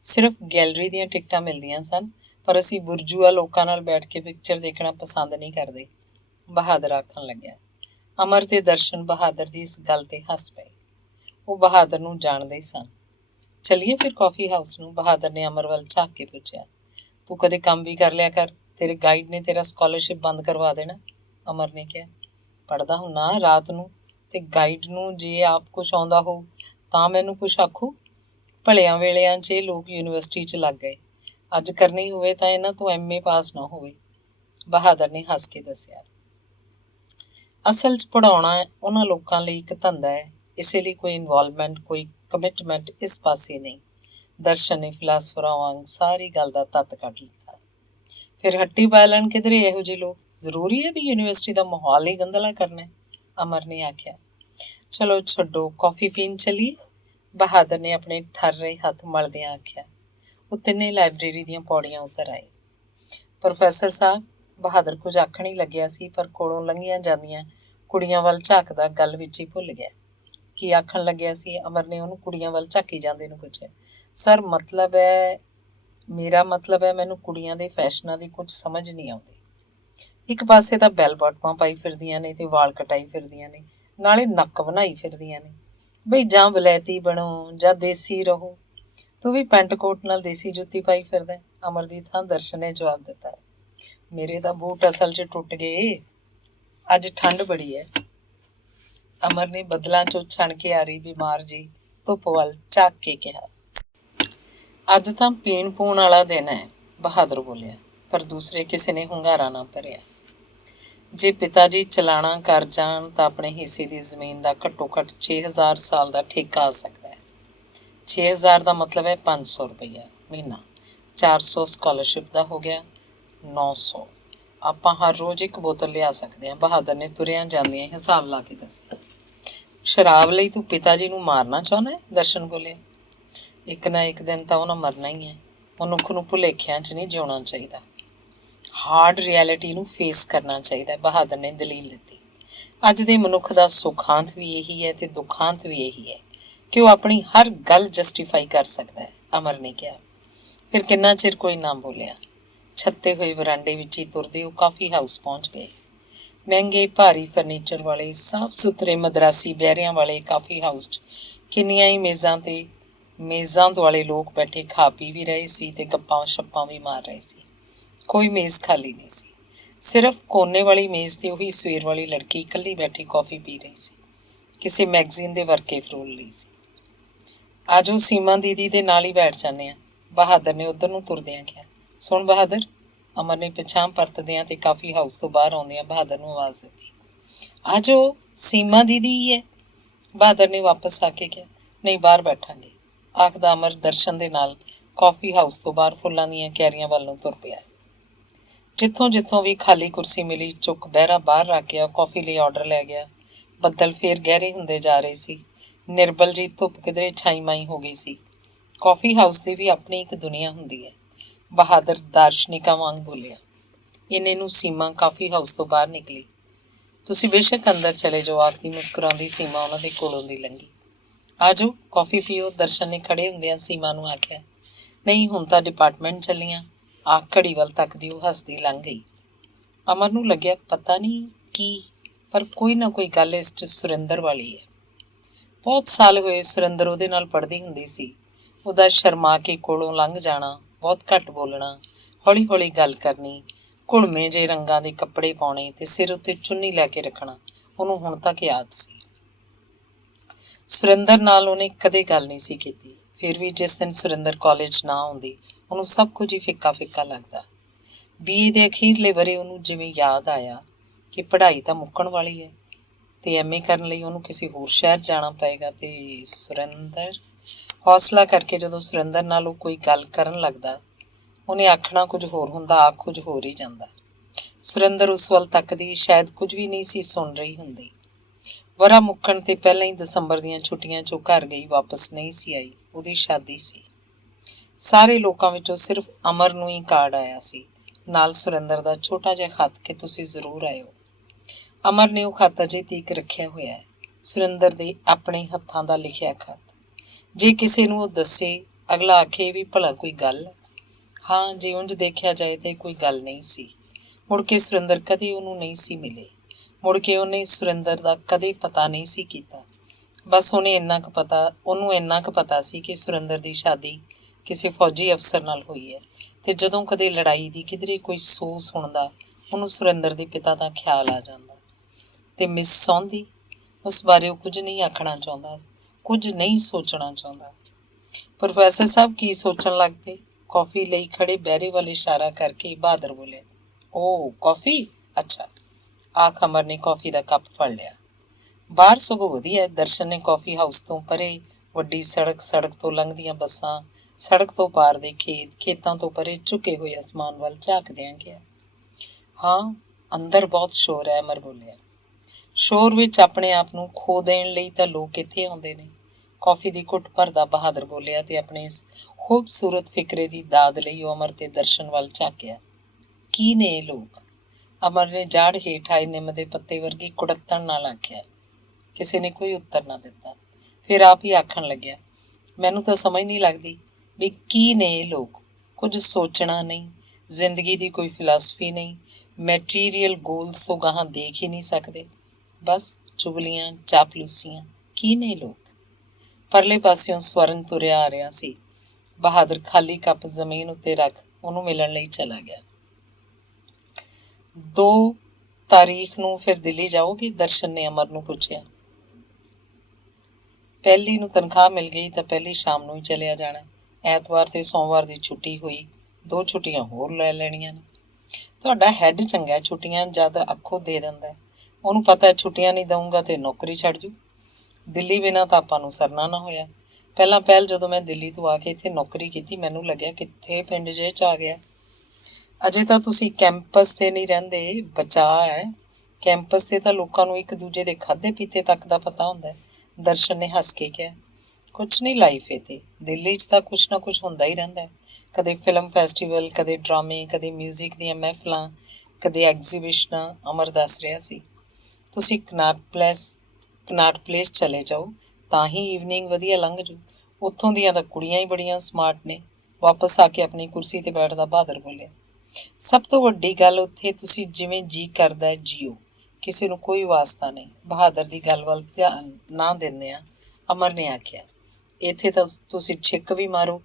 ਸਿਰਫ ਗੈਲਰੀ ਦੀਆਂ ਟਿਕਟਾਂ ਮਿਲਦੀਆਂ ਸਨ, ਪਰ ਅਸੀਂ ਬੁਰਜੂਆ ਲੋਕਾਂ ਨਾਲ ਬੈਠ ਕੇ ਪਿਕਚਰ ਦੇਖਣਾ ਪਸੰਦ ਨਹੀਂ ਕਰਦੇ, ਬਹਾਦਰ ਆਖਣ ਲੱਗਿਆ। ਅਮਰ ਤੇ ਦਰਸ਼ਨ ਬਹਾਦਰ ਦੀ ਇਸ ਗੱਲ 'ਤੇ ਹੱਸ ਪਏ। ਉਹ ਬਹਾਦਰ ਨੂੰ ਜਾਣਦੇ ਸਨ। ਚੱਲੀਏ ਫਿਰ ਕਾਫੀ ਹਾਊਸ ਨੂੰ? ਬਹਾਦਰ ਨੇ ਅਮਰ ਵੱਲ ਝਾਕ ਕੇ ਪੁੱਛਿਆ। ਤੂੰ ਕਦੇ ਕੰਮ ਵੀ ਕਰ ਲਿਆ ਕਰ, ਤੇਰੇ ਗਾਈਡ ਨੇ ਤੇਰਾ ਸਕਾਲਰਸ਼ਿਪ ਬੰਦ ਕਰਵਾ ਦੇਣਾ, ਅਮਰ ਨੇ ਕਿਹਾ। ਪੜ੍ਹਦਾ ਹੁੰਨਾ ਰਾਤ ਨੂੰ, ਤੇ ਗਾਈਡ ਨੂੰ ਜੇ ਆਪ ਕੁਛ ਆਉਂਦਾ ਹੋਊ ਤਾਂ ਮੈਨੂੰ ਕੁਛ ਆਖੂ। ਭਲਿਆਂ ਵੇਲਿਆਂ 'ਚ ਇਹ ਲੋਕ ਯੂਨੀਵਰਸਿਟੀ 'ਚ ਲੱਗ ਗਏ, ਅੱਜ ਕਰਨੀ ਹੋਵੇ ਤਾਂ ਇਹਨਾਂ ਤੋਂ MA ਪਾਸ ਨਾ ਹੋਵੇ, ਬਹਾਦਰ ਨੇ ਹੱਸ ਕੇ ਦੱਸਿਆ। ਅਸਲ 'ਚ ਪੜ੍ਹਾਉਣਾ ਉਹਨਾਂ ਲੋਕਾਂ ਲਈ ਇੱਕ ਧੰਦਾ ਹੈ, ਇਸੇ ਲਈ ਕੋਈ ਇਨਵੋਲਵਮੈਂਟ, ਕੋਈ ਕਮਿਟਮੈਂਟ ਇਸ ਪਾਸੇ ਨਹੀਂ। ਦਰਸ਼ਨ ਨੇ ਫਿਲਾਸਫਰਾਂ ਵਾਂਗ ਸਾਰੀ ਗੱਲ ਦਾ ਤੱਤ ਕੱਢ ਲਿੱਤਾ। ਫਿਰ ਹੱਟੀ ਪਾ ਲੈਣ ਕਿਧਰੇ ਇਹੋ ਜਿਹੇ ਲੋਕ, ਜ਼ਰੂਰੀ ਹੈ ਵੀ ਯੂਨੀਵਰਸਿਟੀ ਦਾ ਮਾਹੌਲ ਹੀ ਗੰਦਲਾ ਕਰਨਾ? ਅਮਰ ਨੇ ਆਖਿਆ। ਚਲੋ ਛੱਡੋ, ਕੌਫੀ ਪੀਣ ਚੱਲੀਏ, ਬਹਾਦਰ ਨੇ ਆਪਣੇ ਠਰਰੇ ਹੱਥ ਮਲਦਿਆਂ ਆਖਿਆ। ਉਹ ਤਿੰਨੇ ਲਾਇਬ੍ਰੇਰੀ ਦੀਆਂ ਪੌੜੀਆਂ ਉਤਰ ਆਏ। ਪ੍ਰੋਫੈਸਰ ਸਾਹਿਬ, ਬਹਾਦਰ ਕੁਝ ਆਖਣ ਹੀ ਲੱਗਿਆ ਸੀ, ਪਰ ਕੋਲੋਂ ਲੰਘੀਆਂ ਜਾਂਦੀਆਂ ਕੁੜੀਆਂ ਵੱਲ ਝਾਕਦਾ ਗੱਲ ਵਿੱਚ ਹੀ ਭੁੱਲ ਗਿਆ। ਕੀ ਆਖਣ ਲੱਗਿਆ ਸੀ? ਅਮਰ ਨੇ ਉਹਨੂੰ ਕੁੜੀਆਂ ਵੱਲ ਝਾਕੀ ਜਾਂਦੇ ਨੂੰ ਪੁੱਛਿਆ। ਸਰ ਮੇਰਾ ਮਤਲਬ ਹੈ ਮੈਨੂੰ ਕੁੜੀਆਂ ਦੇ ਫੈਸ਼ਨਾਂ ਦੀ ਕੁਝ ਸਮਝ ਨਹੀਂ ਆਉਂਦੀ। ਇੱਕ ਪਾਸੇ ਤਾਂ ਬੈਲ ਬਾਟਮਾਂ ਪਾਈ ਫਿਰਦੀਆਂ ਨੇ ਤੇ ਵਾਲ ਕਟਾਈ ਫਿਰਦੀਆਂ ਨੇ, ਨਾਲੇ ਨੱਕ ਬਣਾਈ ਫਿਰਦੀਆਂ ਨੇ। ਬਈ ਜਾਂ ਵਲੈਤੀ ਬਣੋ ਜਾਂ ਦੇਸੀ ਰਹੋ। ਤੂੰ ਵੀ ਪੈਂਟ ਕੋਟ ਨਾਲ ਦੇਸੀ ਜੁੱਤੀ ਪਾਈ ਫਿਰਦਾ। ਅਮਰ ਦੀ ਥਾਂ ਦਰਸ਼ਨ ਨੇ ਜਵਾਬ ਦਿੱਤਾ। ਮੇਰੇ ਤਾਂ ਬੂਟ ਅਸਲ 'ਚ ਟੁੱਟ ਗਏ, ਅੱਜ ਠੰਡ ਬੜੀ ਹੈ। ਅਮਰ ਨੇ ਬੱਦਲਾਂ 'ਚੋਂ ਛਣ ਕੇ ਆ ਰਹੀ ਬਿਮਾਰ ਜੀ ਧੁੱਪ ਵੱਲ ਝਾਕ ਕੇ ਕਿਹਾ। ਅੱਜ ਤਾਂ ਪੀਣ ਪੂਣ ਵਾਲਾ ਦਿਨ ਹੈ, ਬਹਾਦਰ ਬੋਲਿਆ, ਪਰ ਦੂਸਰੇ ਕਿਸੇ ਨੇ ਹੁੰਗਾਰਾ ਨਾ ਭਰਿਆ। ਜੇ ਪਿਤਾ ਜੀ ਚਲਾਣਾ ਕਰ ਜਾਣ ਤਾਂ ਆਪਣੇ ਹਿੱਸੇ ਦੀ ਜ਼ਮੀਨ ਦਾ ਘੱਟੋ ਘੱਟ 6000 ਸਾਲ ਦਾ ਠੇਕਾ ਆ ਸਕਦਾ ਹੈ। 6000 ਦਾ ਮਤਲਬ ਹੈ 500 ਰੁਪਈਆ ਮਹੀਨਾ। 400 ਸਕਾਲਰਸ਼ਿਪ ਦਾ ਹੋ ਗਿਆ, 900। ਆਪਾਂ ਹਰ ਰੋਜ਼ ਇੱਕ ਬੋਤਲ ਲਿਆ ਸਕਦੇ ਹਾਂ। ਬਹਾਦਰ ਨੇ ਤੁਰਿਆਂ ਜਾਂਦਿਆਂ ਹਿਸਾਬ ਲਾ ਕੇ ਦੱਸਿਆ। ਸ਼ਰਾਬ ਲਈ ਤੂੰ ਪਿਤਾ ਜੀ ਨੂੰ ਮਾਰਨਾ ਚਾਹੁੰਦਾ ਹੈ? ਦਰਸ਼ਨ ਬੋਲਿਆ। ਇੱਕ ਨਾ ਇੱਕ ਦਿਨ ਤਾਂ ਉਹਨਾਂ ਮਰਨਾ ਹੀ ਹੈ। ਮਨੁੱਖ ਨੂੰ ਭੁਲੇਖਿਆਂ 'ਚ ਨਹੀਂ ਜਿਉਣਾ ਚਾਹੀਦਾ, ਹਾਰਡ ਰਿਐਲਿਟੀ ਨੂੰ ਫੇਸ ਕਰਨਾ ਚਾਹੀਦਾ, ਬਹਾਦਰ ਨੇ ਦਲੀਲ ਦਿੱਤੀ। ਅੱਜ ਦੇ ਮਨੁੱਖ ਦਾ ਸੁਖਾਂਤ ਵੀ ਇਹੀ ਹੈ ਤੇ ਦੁਖਾਂਤ ਵੀ ਇਹੀ ਹੈ ਕਿ ਉਹ ਆਪਣੀ ਹਰ ਗੱਲ ਜਸਟੀਫਾਈ ਕਰ ਸਕਦਾ ਹੈ, ਅਮਰ ਨੇ ਕਿਹਾ। ਫਿਰ ਕਿੰਨਾ ਚਿਰ ਕੋਈ ਨਾ ਬੋਲਿਆ। ਛੱਤੇ ਹੋਏ ਵਰਾਂਡੇ ਵਿੱਚ ਹੀ ਤੁਰਦੇ ਉਹ ਕਾਫੀ ਹਾਊਸ ਪਹੁੰਚ ਗਏ। ਮਹਿੰਗੇ ਭਾਰੀ ਫਰਨੀਚਰ ਵਾਲੇ ਸਾਫ ਸੁਥਰੇ ਮਦਰਾਸੀ ਬਹਿਰਿਆਂ ਵਾਲੇ ਕਾਫੀ ਹਾਊਸ 'ਚ ਕਿੰਨੀਆਂ ਹੀ ਮੇਜ਼ਾਂ ਦੁਆਲੇ ਲੋਕ ਬੈਠੇ ਖਾ ਪੀ ਵੀ ਰਹੇ ਸੀ ਤੇ ਗੱਪਾਂ ਛੱਪਾਂ ਵੀ ਮਾਰ ਰਹੇ ਸੀ। ਕੋਈ ਮੇਜ਼ ਖਾਲੀ ਨਹੀਂ ਸੀ। ਸਿਰਫ ਕੋਨੇ ਵਾਲੀ ਮੇਜ਼ ਤੇ ਉਹੀ ਸਵੇਰ ਵਾਲੀ ਲੜਕੀ ਇਕੱਲੀ ਬੈਠੀ ਕੌਫੀ ਪੀ ਰਹੀ ਸੀ। ਕਿਸੇ ਮੈਗਜ਼ੀਨ ਦੇ ਵਰਕੇ ਫਰੋਲ ਲਈ ਸੀ। ਆਜੋ ਸੀਮਾ ਦੀਦੀ ਦੇ ਨਾਲ ਹੀ ਬੈਠ ਜਾਂਦੇ ਹਾਂ, ਬਹਾਦਰ ਨੇ ਉੱਧਰ ਨੂੰ ਤੁਰਦਿਆਂ ਕਿਹਾ। ਸੁਣ ਬਹਾਦਰ, ਅਮਰ ਨੇ ਪਿਛਾਂਹ ਪਰਤਦਿਆਂ ਤੇ ਕਾਫੀ ਹਾਊਸ ਤੋਂ ਬਾਹਰ ਆਉਂਦਿਆਂ ਬਹਾਦਰ ਨੂੰ ਆਵਾਜ਼ ਦਿੱਤੀ। ਆਜੋ, ਸੀਮਾ ਦੀਦੀ ਹੀ ਹੈ, ਬਹਾਦਰ ਨੇ ਵਾਪਸ ਆ ਕੇ ਕਿਹਾ। ਨਹੀਂ, ਬਾਹਰ ਬੈਠਾਂਗੇ, ਆਖਦਾ ਅਮਰ ਦਰਸ਼ਨ ਦੇ ਨਾਲ ਕਾਫੀ ਹਾਊਸ ਤੋਂ ਬਾਹਰ ਫੁੱਲਾਂ ਦੀਆਂ ਕਿਆਰੀਆਂ ਵੱਲ ਨੂੰ ਤੁਰ ਪਿਆ। ਜਿੱਥੋਂ ਵੀ ਖਾਲੀ ਕੁਰਸੀ ਮਿਲੀ ਚੁੱਕ ਬਹਿਰਾ ਬਾਹਰ ਰੱਖ ਗਿਆ, ਕੌਫੀ ਲਈ ਆਰਡਰ ਲੈ ਗਿਆ। ਬੱਦਲ ਫੇਰ ਗਹਿਰੇ ਹੁੰਦੇ ਜਾ ਰਹੇ ਸੀ। ਨਿਰਬਲ ਜੀ ਧੁੱਪ ਕਿਧਰੇ ਛਾਈ ਮਾਈ ਹੋ ਗਈ ਸੀ। ਕੌਫੀ ਹਾਊਸ ਦੀ ਵੀ ਆਪਣੀ ਇੱਕ ਦੁਨੀਆ ਹੁੰਦੀ ਹੈ, ਬਹਾਦਰ ਦਾਰਸ਼ਨਿਕਾਂ ਵਾਂਗ ਬੋਲਿਆ। ਇੰਨੇ ਨੂੰ ਸੀਮਾ ਕਾਫੀ ਹਾਊਸ ਤੋਂ ਬਾਹਰ ਨਿਕਲੀ। ਤੁਸੀਂ ਬੇਸ਼ੱਕ ਅੰਦਰ ਚਲੇ ਜਾਓ, ਆਖਦੀ ਮੁਸਕਰਾਉਂਦੀ ਸੀਮਾ ਉਹਨਾਂ ਦੇ ਕੋਲੋਂ ਦੀ ਲੰਘੀ। ਆਜੋ ਕੌਫੀ ਪੀਓ, ਦਰਸ਼ਨ ਨੇ ਖੜੇ ਹੁੰਦਿਆਂ ਸੀਮਾ ਨੂੰ ਆਖਿਆ। ਨਹੀਂ, ਹੁਣ ਤਾਂ ਡਿਪਾਰਟਮੈਂਟ ਚੱਲੀਆਂ, ਆਖ ਘੜੀ ਵੱਲ ਤੱਕਦੀ ਉਹ ਹੱਸਦੀ ਲੰਘ ਗਈ। ਅਮਰ ਨੂੰ ਲੱਗਿਆ ਪਤਾ ਨਹੀਂ ਕੀ, ਪਰ ਕੋਈ ਨਾ ਕੋਈ ਗੱਲ ਇਸ 'ਚ ਸੁਰਿੰਦਰ ਵਾਲੀ ਹੈ। ਬਹੁਤ ਸਾਲ ਹੋਏ ਸੁਰਿੰਦਰ ਉਹਦੇ ਨਾਲ ਪੜ੍ਹਦੀ ਹੁੰਦੀ ਸੀ। ਉਹਦਾ ਸ਼ਰਮਾ ਕੇ ਕੋਲੋਂ ਲੰਘ ਜਾਣਾ, ਬਹੁਤ ਘੱਟ ਬੋਲਣਾ, ਹੌਲੀ ਹੌਲੀ ਗੱਲ ਕਰਨੀ, ਘੁਲਵੇਂ ਜਿਹੇ ਰੰਗਾਂ ਦੇ ਕੱਪੜੇ ਪਾਉਣੇ ਤੇ ਸਿਰ ਉੱਤੇ ਚੁੰਨੀ ਲੈ ਕੇ ਰੱਖਣਾ ਉਹਨੂੰ ਹੁਣ ਤੱਕ ਯਾਦ ਸੀ। ਸੁਰਿੰਦਰ ਨਾਲ ਉਹਨੇ ਕਦੇ ਗੱਲ ਨਹੀਂ ਸੀ ਕੀਤੀ। ਫਿਰ ਵੀ ਜਿਸ ਦਿਨ ਸੁਰਿੰਦਰ ਕਾਲਜ ਨਾ ਆਉਂਦੀ ਉਹਨੂੰ ਸਭ ਕੁਝ ਹੀ ਫਿੱਕਾ ਫਿੱਕਾ ਲੱਗਦਾ। BA ਦੇ ਅਖੀਰਲੇ ਵਰ੍ਹੇ ਉਹਨੂੰ ਜਿਵੇਂ ਯਾਦ ਆਇਆ ਕਿ ਪੜ੍ਹਾਈ ਤਾਂ ਮੁੱਕਣ ਵਾਲੀ ਹੈ ਤੇ MA ਕਰਨ ਲਈ ਉਹਨੂੰ ਕਿਸੇ ਹੋਰ ਸ਼ਹਿਰ ਜਾਣਾ ਪਏਗਾ ਤੇ ਸੁਰਿੰਦਰ ਹੌਸਲਾ ਕਰਕੇ ਜਦੋਂ ਸੁਰਿੰਦਰ ਨਾਲ ਉਹ ਕੋਈ ਗੱਲ ਕਰਨ ਲੱਗਦਾ ਉਹਨੇ ਆਖਣਾ ਕੁਝ ਹੋਰ ਹੁੰਦਾ, ਆਖ ਕੁਝ ਹੋਰ ਹੀ ਜਾਂਦਾ। ਸੁਰਿੰਦਰ ਉਸ ਵੱਲ ਤੱਕਦੀ, ਸ਼ਾਇਦ ਕੁਝ ਵੀ ਨਹੀਂ ਸੀ ਸੁਣ ਰਹੀ ਹੁੰਦੀ। ਵਰ੍ਹਾ ਮੁੱਕਣ ਤੇ ਪਹਿਲਾਂ ਹੀ ਦਸੰਬਰ ਦੀਆਂ ਛੁੱਟੀਆਂ 'ਚੋਂ ਘਰ ਗਈ, ਵਾਪਸ ਨਹੀਂ ਸੀ ਆਈ। ਉਹਦੀ ਸ਼ਾਦੀ ਸੀ। ਸਾਰੇ ਲੋਕਾਂ ਵਿੱਚੋਂ ਸਿਰਫ ਅਮਰ ਨੂੰ ਹੀ ਕਾਰਡ ਆਇਆ ਸੀ, ਨਾਲ ਸੁਰਿੰਦਰ ਦਾ ਛੋਟਾ ਜਿਹਾ ਖੱਤ ਕਿ ਤੁਸੀਂ ਜ਼ਰੂਰ ਆਇਓ। ਅਮਰ ਨੇ ਉਹ ਖੱਤ ਅਜੇ ਤੀਕ ਰੱਖਿਆ ਹੋਇਆ ਹੈ, ਸੁਰਿੰਦਰ ਦੇ ਆਪਣੇ ਹੱਥਾਂ ਦਾ ਲਿਖਿਆ ਖੱਤ। ਜੇ ਕਿਸੇ ਨੂੰ ਉਹ ਦੱਸੇ, ਅਗਲਾ ਆਖੇ ਵੀ ਭਲਾ ਕੋਈ ਗੱਲ ਹੈ। ਹਾਂ, ਜੇ ਉਂਝ ਦੇਖਿਆ ਜਾਏ ਤਾਂ ਕੋਈ ਗੱਲ ਨਹੀਂ ਸੀ। ਮੁੜ ਕੇ ਸੁਰਿੰਦਰ ਕਦੇ ਉਹਨੂੰ ਨਹੀਂ ਸੀ ਮਿਲੇ। ਮੁੜ ਕੇ ਉਹਨੇ ਸੁਰਿੰਦਰ ਦਾ ਕਦੇ ਪਤਾ ਨਹੀਂ ਸੀ ਕੀਤਾ। ਬਸ ਉਹਨੂੰ ਇੰਨਾ ਕੁ ਪਤਾ ਸੀ ਕਿ ਸੁਰਿੰਦਰ ਦੀ ਸ਼ਾਦੀ ਕਿਸੇ ਫੌਜੀ ਅਫਸਰ ਨਾਲ ਹੋਈ ਹੈ ਤੇ ਜਦੋਂ ਕਦੇ ਲੜਾਈ ਦੀ ਕਿਧਰੇ ਕੋਈ ਸੌ ਸੁਣਦਾ ਉਹਨੂੰ ਸੁਰਿੰਦਰ ਦੇ ਪਿਤਾ ਦਾ ਖਿਆਲ ਆ ਜਾਂਦਾ। ਤੇ ਮਿਸ ਸੌਂਦੀ, ਉਸ ਬਾਰੇ ਉਹ ਕੁਝ ਨਹੀਂ ਆਖਣਾ ਚਾਹੁੰਦਾ, ਕੁਝ ਨਹੀਂ ਸੋਚਣਾ ਚਾਹੁੰਦਾ। ਪ੍ਰੋਫੈਸਰ ਸਾਹਿਬ ਕੀ ਸੋਚਣ ਲੱਗ ਪਏ? ਕੌਫੀ ਲਈ ਖੜੇ ਬਹਿਰੇ ਵੱਲ ਇਸ਼ਾਰਾ ਕਰਕੇ ਬਹਾਦਰ ਬੋਲਿਆ। ਓ ਕੌਫੀ, ਅੱਛਾ, ਆਖ ਅਮਰ ਨੇ ਕੌਫੀ ਦਾ ਕੱਪ ਫੜ ਲਿਆ। ਬਾਹਰ ਸਗੋਂ ਵਧੀਆ। ਦਰਸ਼ਨ ਨੇ ਕੌਫੀ ਹਾਊਸ ਤੋਂ ਪਰੇ ਵੱਡੀ ਸੜਕ ਤੋਂ ਲੰਘਦੀਆਂ ਬੱਸਾਂ, ਸੜਕ ਤੋਂ ਪਾਰ ਦੇ ਖੇਤਾਂ ਤੋਂ ਪਰੇ ਝੁਕੇ ਹੋਏ ਅਸਮਾਨ ਵੱਲ ਝਾਕਦਿਆਂ ਕਿਹਾ। ਹਾਂ, ਅੰਦਰ ਬਹੁਤ ਸ਼ੋਰ ਹੈ, ਅਮਰ ਬੋਲਿਆ। ਸ਼ੋਰ ਵਿੱਚ ਆਪਣੇ ਆਪ ਨੂੰ ਖੋ ਦੇਣ ਲਈ ਤਾਂ ਲੋਕ ਇੱਥੇ ਆਉਂਦੇ ਨੇ, ਕੌਫੀ ਦੀ ਘੁੱਟ ਭਰਦਾ ਬਹਾਦਰ ਬੋਲਿਆ ਤੇ ਆਪਣੇ ਇਸ ਖੂਬਸੂਰਤ ਫਿਕਰੇ ਦੀ ਦਾਦ ਲਈ ਉਹ ਅਮਰ ਤੇ ਦਰਸ਼ਨ ਵੱਲ ਝਾਕਿਆ। ਕੀ ਨੇ ਇਹ ਲੋਕ? ਅਮਰ ਨੇ ਜਾੜ ਹੇਠ ਆਏ ਨਿੰਮ ਦੇ ਪੱਤੇ ਵਰਗੀ ਕੁੜੱਤਣ ਨਾਲ ਆਖਿਆ। ਕਿਸੇ ਨੇ ਕੋਈ ਉੱਤਰ ਨਾ ਦਿੱਤਾ। ਫਿਰ ਆਪ ਹੀ ਆਖਣ ਲੱਗਿਆ, ਮੈਨੂੰ ਤਾਂ ਸਮਝ ਨਹੀਂ ਲੱਗਦੀ ਵੀ ਕੀ ਨੇ ਇਹ ਲੋਕ। ਕੁਝ ਸੋਚਣਾ ਨਹੀਂ, ਜ਼ਿੰਦਗੀ ਦੀ ਕੋਈ ਫਿਲਾਸਫੀ ਨਹੀਂ, ਮੈਟੀਰੀਅਲ ਗੋਲਸ ਤੋਂ ਗਾਹਾਂ ਦੇਖ ਹੀ ਨਹੀਂ ਸਕਦੇ, ਬਸ ਚੁਗਲੀਆਂ ਚਾਪਲੂਸੀਆਂ। ਕੀ ਨੇ ਲੋਕ। ਪਰਲੇ ਪਾਸਿਓਂ ਸਵਰਨ ਤੁਰਿਆ ਆ ਰਿਹਾ ਸੀ। ਬਹਾਦਰ ਖਾਲੀ ਕੱਪ ਜ਼ਮੀਨ ਉੱਤੇ ਰੱਖ ਉਹਨੂੰ ਮਿਲਣ ਲਈ ਚਲਾ ਗਿਆ। 2 ਤਾਰੀਖ ਨੂੰ ਫਿਰ ਦਿੱਲੀ ਜਾਓਗੇ? ਦਰਸ਼ਨ ਨੇ ਅਮਰ ਨੂੰ ਪੁੱਛਿਆ। ਪਹਿਲੀ ਨੂੰ ਤਨਖਾਹ ਮਿਲ ਗਈ ਤਾਂ ਪਹਿਲੀ ਸ਼ਾਮ ਨੂੰ ਹੀ ਚਲਿਆ ਜਾਣਾ। ਐਤਵਾਰ ਤੇ ਸੋਮਵਾਰ ਦੀ ਛੁੱਟੀ ਹੋਈ, 2 ਛੁੱਟੀਆਂ ਹੋਰ ਲੈ ਲੈਣੀਆਂ ਨੇ। ਤੁਹਾਡਾ ਹੈੱਡ ਚੰਗਾ, ਛੁੱਟੀਆਂ ਜਦ ਅੱਖੋਂ ਦੇ ਦਿੰਦਾ। ਉਹਨੂੰ ਪਤਾ ਛੁੱਟੀਆਂ ਨਹੀਂ ਦਊਂਗਾ ਤੇ ਨੌਕਰੀ ਛੱਡ ਜੂ। ਦਿੱਲੀ ਬਿਨਾਂ ਤਾਂ ਆਪਾਂ ਨੂੰ ਸਰਨਾ ਨਾ ਹੋਇਆ। ਪਹਿਲ ਜਦੋਂ ਮੈਂ ਦਿੱਲੀ ਤੋਂ ਆ ਕੇ ਇੱਥੇ ਨੌਕਰੀ ਕੀਤੀ, ਮੈਨੂੰ ਲੱਗਿਆ ਕਿੱਥੇ ਪਿੰਡ ਜਿਹੇ 'ਚ ਆ ਗਿਆ। ਅਜੇ ਤਾਂ ਤੁਸੀਂ ਕੈਂਪਸ 'ਤੇ ਨਹੀਂ ਰਹਿੰਦੇ, ਬਚਾਅ ਹੈ। ਕੈਂਪਸ 'ਤੇ ਤਾਂ ਲੋਕਾਂ ਨੂੰ ਇੱਕ ਦੂਜੇ ਦੇ ਖਾਧੇ ਪੀਤੇ ਤੱਕ ਦਾ ਪਤਾ ਹੁੰਦਾ। ਦਰਸ਼ਨ ਨੇ ਹੱਸ ਕੇ ਕਿਹਾ, ਕੁਛ ਨਹੀਂ ਲਾਈਫ ਇਹ ਤੇ। ਦਿੱਲੀ 'ਚ ਤਾਂ ਕੁਛ ਨਾ ਕੁਛ ਹੁੰਦਾ ਹੀ ਰਹਿੰਦਾ। ਕਦੇ ਫਿਲਮ ਫੈਸਟੀਵਲ, ਕਦੇ ਡਰਾਮੇ, ਕਦੇ ਮਿਊਜ਼ਿਕ ਦੀਆਂ ਮਹਿਫਲਾਂ, ਕਦੇ ਐਗਜ਼ੀਬਿਸ਼ਨਾਂ। ਅਮਰ ਦੱਸ ਰਿਹਾ ਸੀ, ਤੁਸੀਂ ਕਨਾਟ ਪਲੇਸ ਚਲੇ ਜਾਓ ਤਾਂ ਹੀ ਈਵਨਿੰਗ ਵਧੀਆ ਲੰਘ ਜੂ। ਉੱਥੋਂ ਦੀਆਂ ਤਾਂ ਕੁੜੀਆਂ ਹੀ ਬੜੀਆਂ ਸਮਾਰਟ ਨੇ। ਵਾਪਸ ਆ ਕੇ ਆਪਣੀ ਕੁਰਸੀ 'ਤੇ ਬੈਠਦਾ ਬਹਾਦਰ ਬੋਲਿਆ, ਸਭ ਤੋਂ ਵੱਡੀ ਗੱਲ ਉੱਥੇ ਤੁਸੀਂ ਜਿਵੇਂ ਜੀ ਕਰਦਾ ਜੀਓ, ਕਿਸੇ ਨੂੰ ਕੋਈ ਵਾਸਤਾ ਨਹੀਂ। ਬਹਾਦਰ ਦੀ ਗੱਲ ਵੱਲ ਧਿਆਨ ਨਾ ਦਿੰਦਿਆਂ ਅਮਰ ਨੇ ਆਖਿਆ, ਇੱਥੇ ਤਾਂ ਤੁਸੀਂ ਛਿੱਕ ਵੀ ਮਾਰੋ,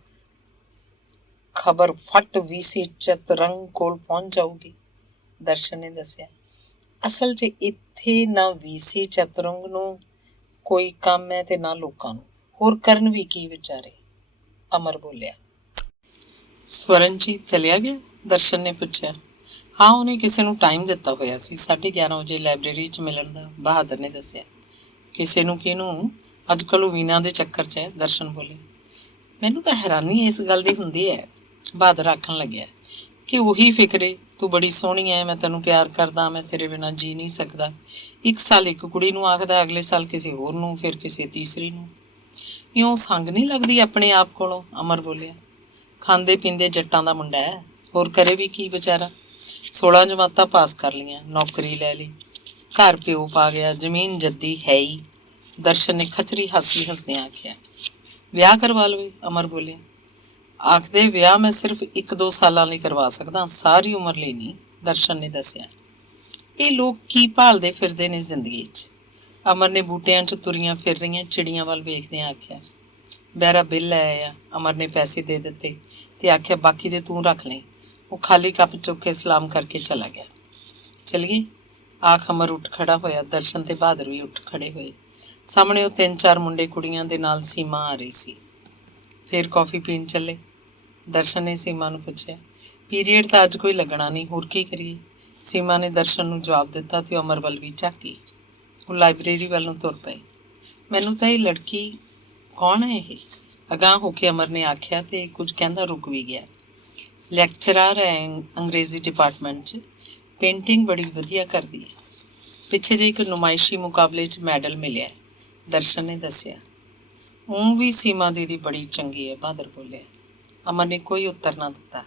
ਖਬਰ ਫੱਟ VC ਚਤਰੰਗ ਕੋਲ ਪਹੁੰਚ ਜਾਊਗੀ। ਦਰਸ਼ਨ ਨੇ ਦੱਸਿਆ, ਅਸਲ 'ਚ ਇੱਥੇ ਨਾ VC ਚਤਰੰਗ ਨੂੰ ਕੋਈ ਕੰਮ ਹੈ ਤੇ ਨਾ ਲੋਕਾਂ ਨੂੰ, ਹੋਰ ਕਰਨ ਵੀ ਕੀ ਵਿਚਾਰੇ। ਅਮਰ ਬੋਲਿਆ। ਸਵਰਨਜੀਤ ਚਲਿਆ ਗਿਆ? ਦਰਸ਼ਨ ਨੇ ਪੁੱਛਿਆ। ਹਾਂ, ਉਹਨੇ ਕਿਸੇ ਨੂੰ ਟਾਈਮ ਦਿੱਤਾ ਹੋਇਆ ਸੀ, 11:30 ਵਜੇ ਲਾਇਬ੍ਰੇਰੀ 'ਚ ਮਿਲਣ ਦਾ। ਬਹਾਦਰ ਨੇ ਦੱਸਿਆ। ਕਿਸੇ ਨੂੰ ਕਿਹਨੂੰ? ਅੱਜ ਕੱਲ੍ਹ ਉਹ ਵੀਨਾ ਦੇ ਚੱਕਰ 'ਚ ਹੈ। ਦਰਸ਼ਨ ਬੋਲੇ। ਮੈਨੂੰ ਤਾਂ ਹੈਰਾਨੀ ਇਸ ਗੱਲ ਦੀ ਹੁੰਦੀ ਹੈ। ਬਹਾਦਰ ਆਖਣ ਲੱਗਿਆ ਕਿ ਉਹੀ ਫਿਕਰੇ, ਤੂੰ ਬੜੀ ਸੋਹਣੀ ਹੈ, ਮੈਂ ਤੈਨੂੰ ਪਿਆਰ ਕਰਦਾ, ਮੈਂ ਤੇਰੇ ਬਿਨਾਂ ਜੀ ਨਹੀਂ ਸਕਦਾ। 1 ਸਾਲ ਇੱਕ ਕੁੜੀ ਨੂੰ ਆਖਦਾ, ਅਗਲੇ ਸਾਲ ਕਿਸੇ ਹੋਰ ਨੂੰ, ਫਿਰ ਕਿਸੇ ਤੀਸਰੀ ਨੂੰ। ਇਉਂ ਸੰਗ ਨਹੀਂ ਲੱਗਦੀ ਆਪਣੇ ਆਪ ਕੋਲੋਂ? ਅਮਰ ਬੋਲਿਆ। ਖਾਂਦੇ ਪੀਂਦੇ ਜੱਟਾਂ ਦਾ ਮੁੰਡਾ ਹੈ, ਹੋਰ ਕਰੇ ਵੀ ਕੀ ਵਿਚਾਰਾ। 16 ਜਮਾਤਾਂ ਪਾਸ ਕਰ ਲਈਆਂ, ਨੌਕਰੀ ਲੈ ਲਈ, ਘਰ ਪਿਓ ਪਾ ਗਿਆ, ਜ਼ਮੀਨ ਜੱਦੀ ਹੈ ਹੀ। ਦਰਸ਼ਨ ਨੇ ਖਚਰੀ ਹਾਸੀ ਹੱਸਦਿਆਂ ਆਖਿਆ, ਵਿਆਹ ਕਰਵਾ ਲਵੇ। ਅਮਰ ਬੋਲਿਆ। ਆਖਦੇ ਵਿਆਹ ਮੈਂ ਸਿਰਫ 1-2 ਸਾਲਾਂ ਲਈ ਕਰਵਾ ਸਕਦਾ, ਸਾਰੀ ਉਮਰ ਲਈ ਨਹੀਂ। ਦਰਸ਼ਨ ਨੇ ਦੱਸਿਆ। ਇਹ ਲੋਕ ਕੀ ਭਾਲਦੇ ਫਿਰਦੇ ਨੇ ਜ਼ਿੰਦਗੀ 'ਚ? ਅਮਰ ਨੇ ਬੂਟਿਆਂ 'ਚ ਤੁਰੀਆਂ ਫਿਰ ਰਹੀਆਂ ਚਿੜੀਆਂ ਵੱਲ ਵੇਖਦਿਆਂ ਆਖਿਆ। ਬਹਿਰਾ ਬਿੱਲ ਲੈ ਆਇਆ। ਅਮਰ ਨੇ ਪੈਸੇ ਦੇ ਦਿੱਤੇ ਤੇ ਆਖਿਆ, ਬਾਕੀ ਦੇ ਤੂੰ ਰੱਖ ਲਈ। ਉਹ ਖਾਲੀ ਕੱਪ ਚੁੱਕ ਕੇ ਸਲਾਮ ਕਰਕੇ ਚਲਾ ਗਿਆ। ਚਲੀਏ? ਆਖ ਅਮਰ ਉੱਠ ਖੜਾ ਹੋਇਆ। ਦਰਸ਼ਨ ਤੇ ਬਹਾਦਰ ਵੀ ਉੱਠ ਖੜੇ ਹੋਏ। ਸਾਹਮਣੇ ਉਹ 3-4 ਮੁੰਡੇ ਕੁੜੀਆਂ ਦੇ ਨਾਲ ਸੀਮਾ ਆ ਰਹੀ ਸੀ। ਫਿਰ ਕੌਫੀ ਪੀਣ ਚੱਲੇ? ਦਰਸ਼ਨ ਨੇ ਸੀਮਾ ਨੂੰ ਪੁੱਛਿਆ। ਪੀਰੀਅਡ ਤਾਂ ਅੱਜ ਕੋਈ ਲੱਗਣਾ ਨਹੀਂ, ਹੋਰ ਕੀ ਕਰੀਏ? ਸੀਮਾ ਨੇ ਦਰਸ਼ਨ ਨੂੰ ਜਵਾਬ ਦਿੱਤਾ ਤੇ ਅਮਰ ਵੱਲ ਵੀ ਝਾਕੀ। ਉਹ ਲਾਇਬ੍ਰੇਰੀ ਵੱਲ ਨੂੰ ਤੁਰ ਪਏ। ਮੈਨੂੰ ਤਾਂ ਇਹ ਲੜਕੀ ਕੌਣ ਹੈ ਇਹ? ਅਗਾਂਹ ਹੋ ਕੇ ਅਮਰ ਨੇ ਆਖਿਆ ਤੇ ਕੁਝ ਕਹਿੰਦਾ ਰੁਕ ਵੀ ਗਿਆ। ਲੈਕਚਰਰ ਹੈ ਅੰਗਰੇਜ਼ੀ ਡਿਪਾਰਟਮੈਂਟ 'ਚ, ਪੇਂਟਿੰਗ ਬੜੀ ਵਧੀਆ ਕਰਦੀ ਹੈ। ਪਿੱਛੇ ਜਿਹੇ ਇੱਕ ਨੁਮਾਇਸ਼ੀ ਮੁਕਾਬਲੇ 'ਚ ਮੈਡਲ ਮਿਲਿਆ। ਦਰਸ਼ਨ ਨੇ ਦੱਸਿਆ। ਉਹ ਵੀ ਸੀਮਾ ਦੀਦੀ ਬੜੀ ਚੰਗੀ ਹੈ। ਬਹਾਦਰ ਬੋਲਿਆ। ਅਮਰ ਨੇ ਕੋਈ ਉੱਤਰ ਨਾ ਦਿੱਤਾ।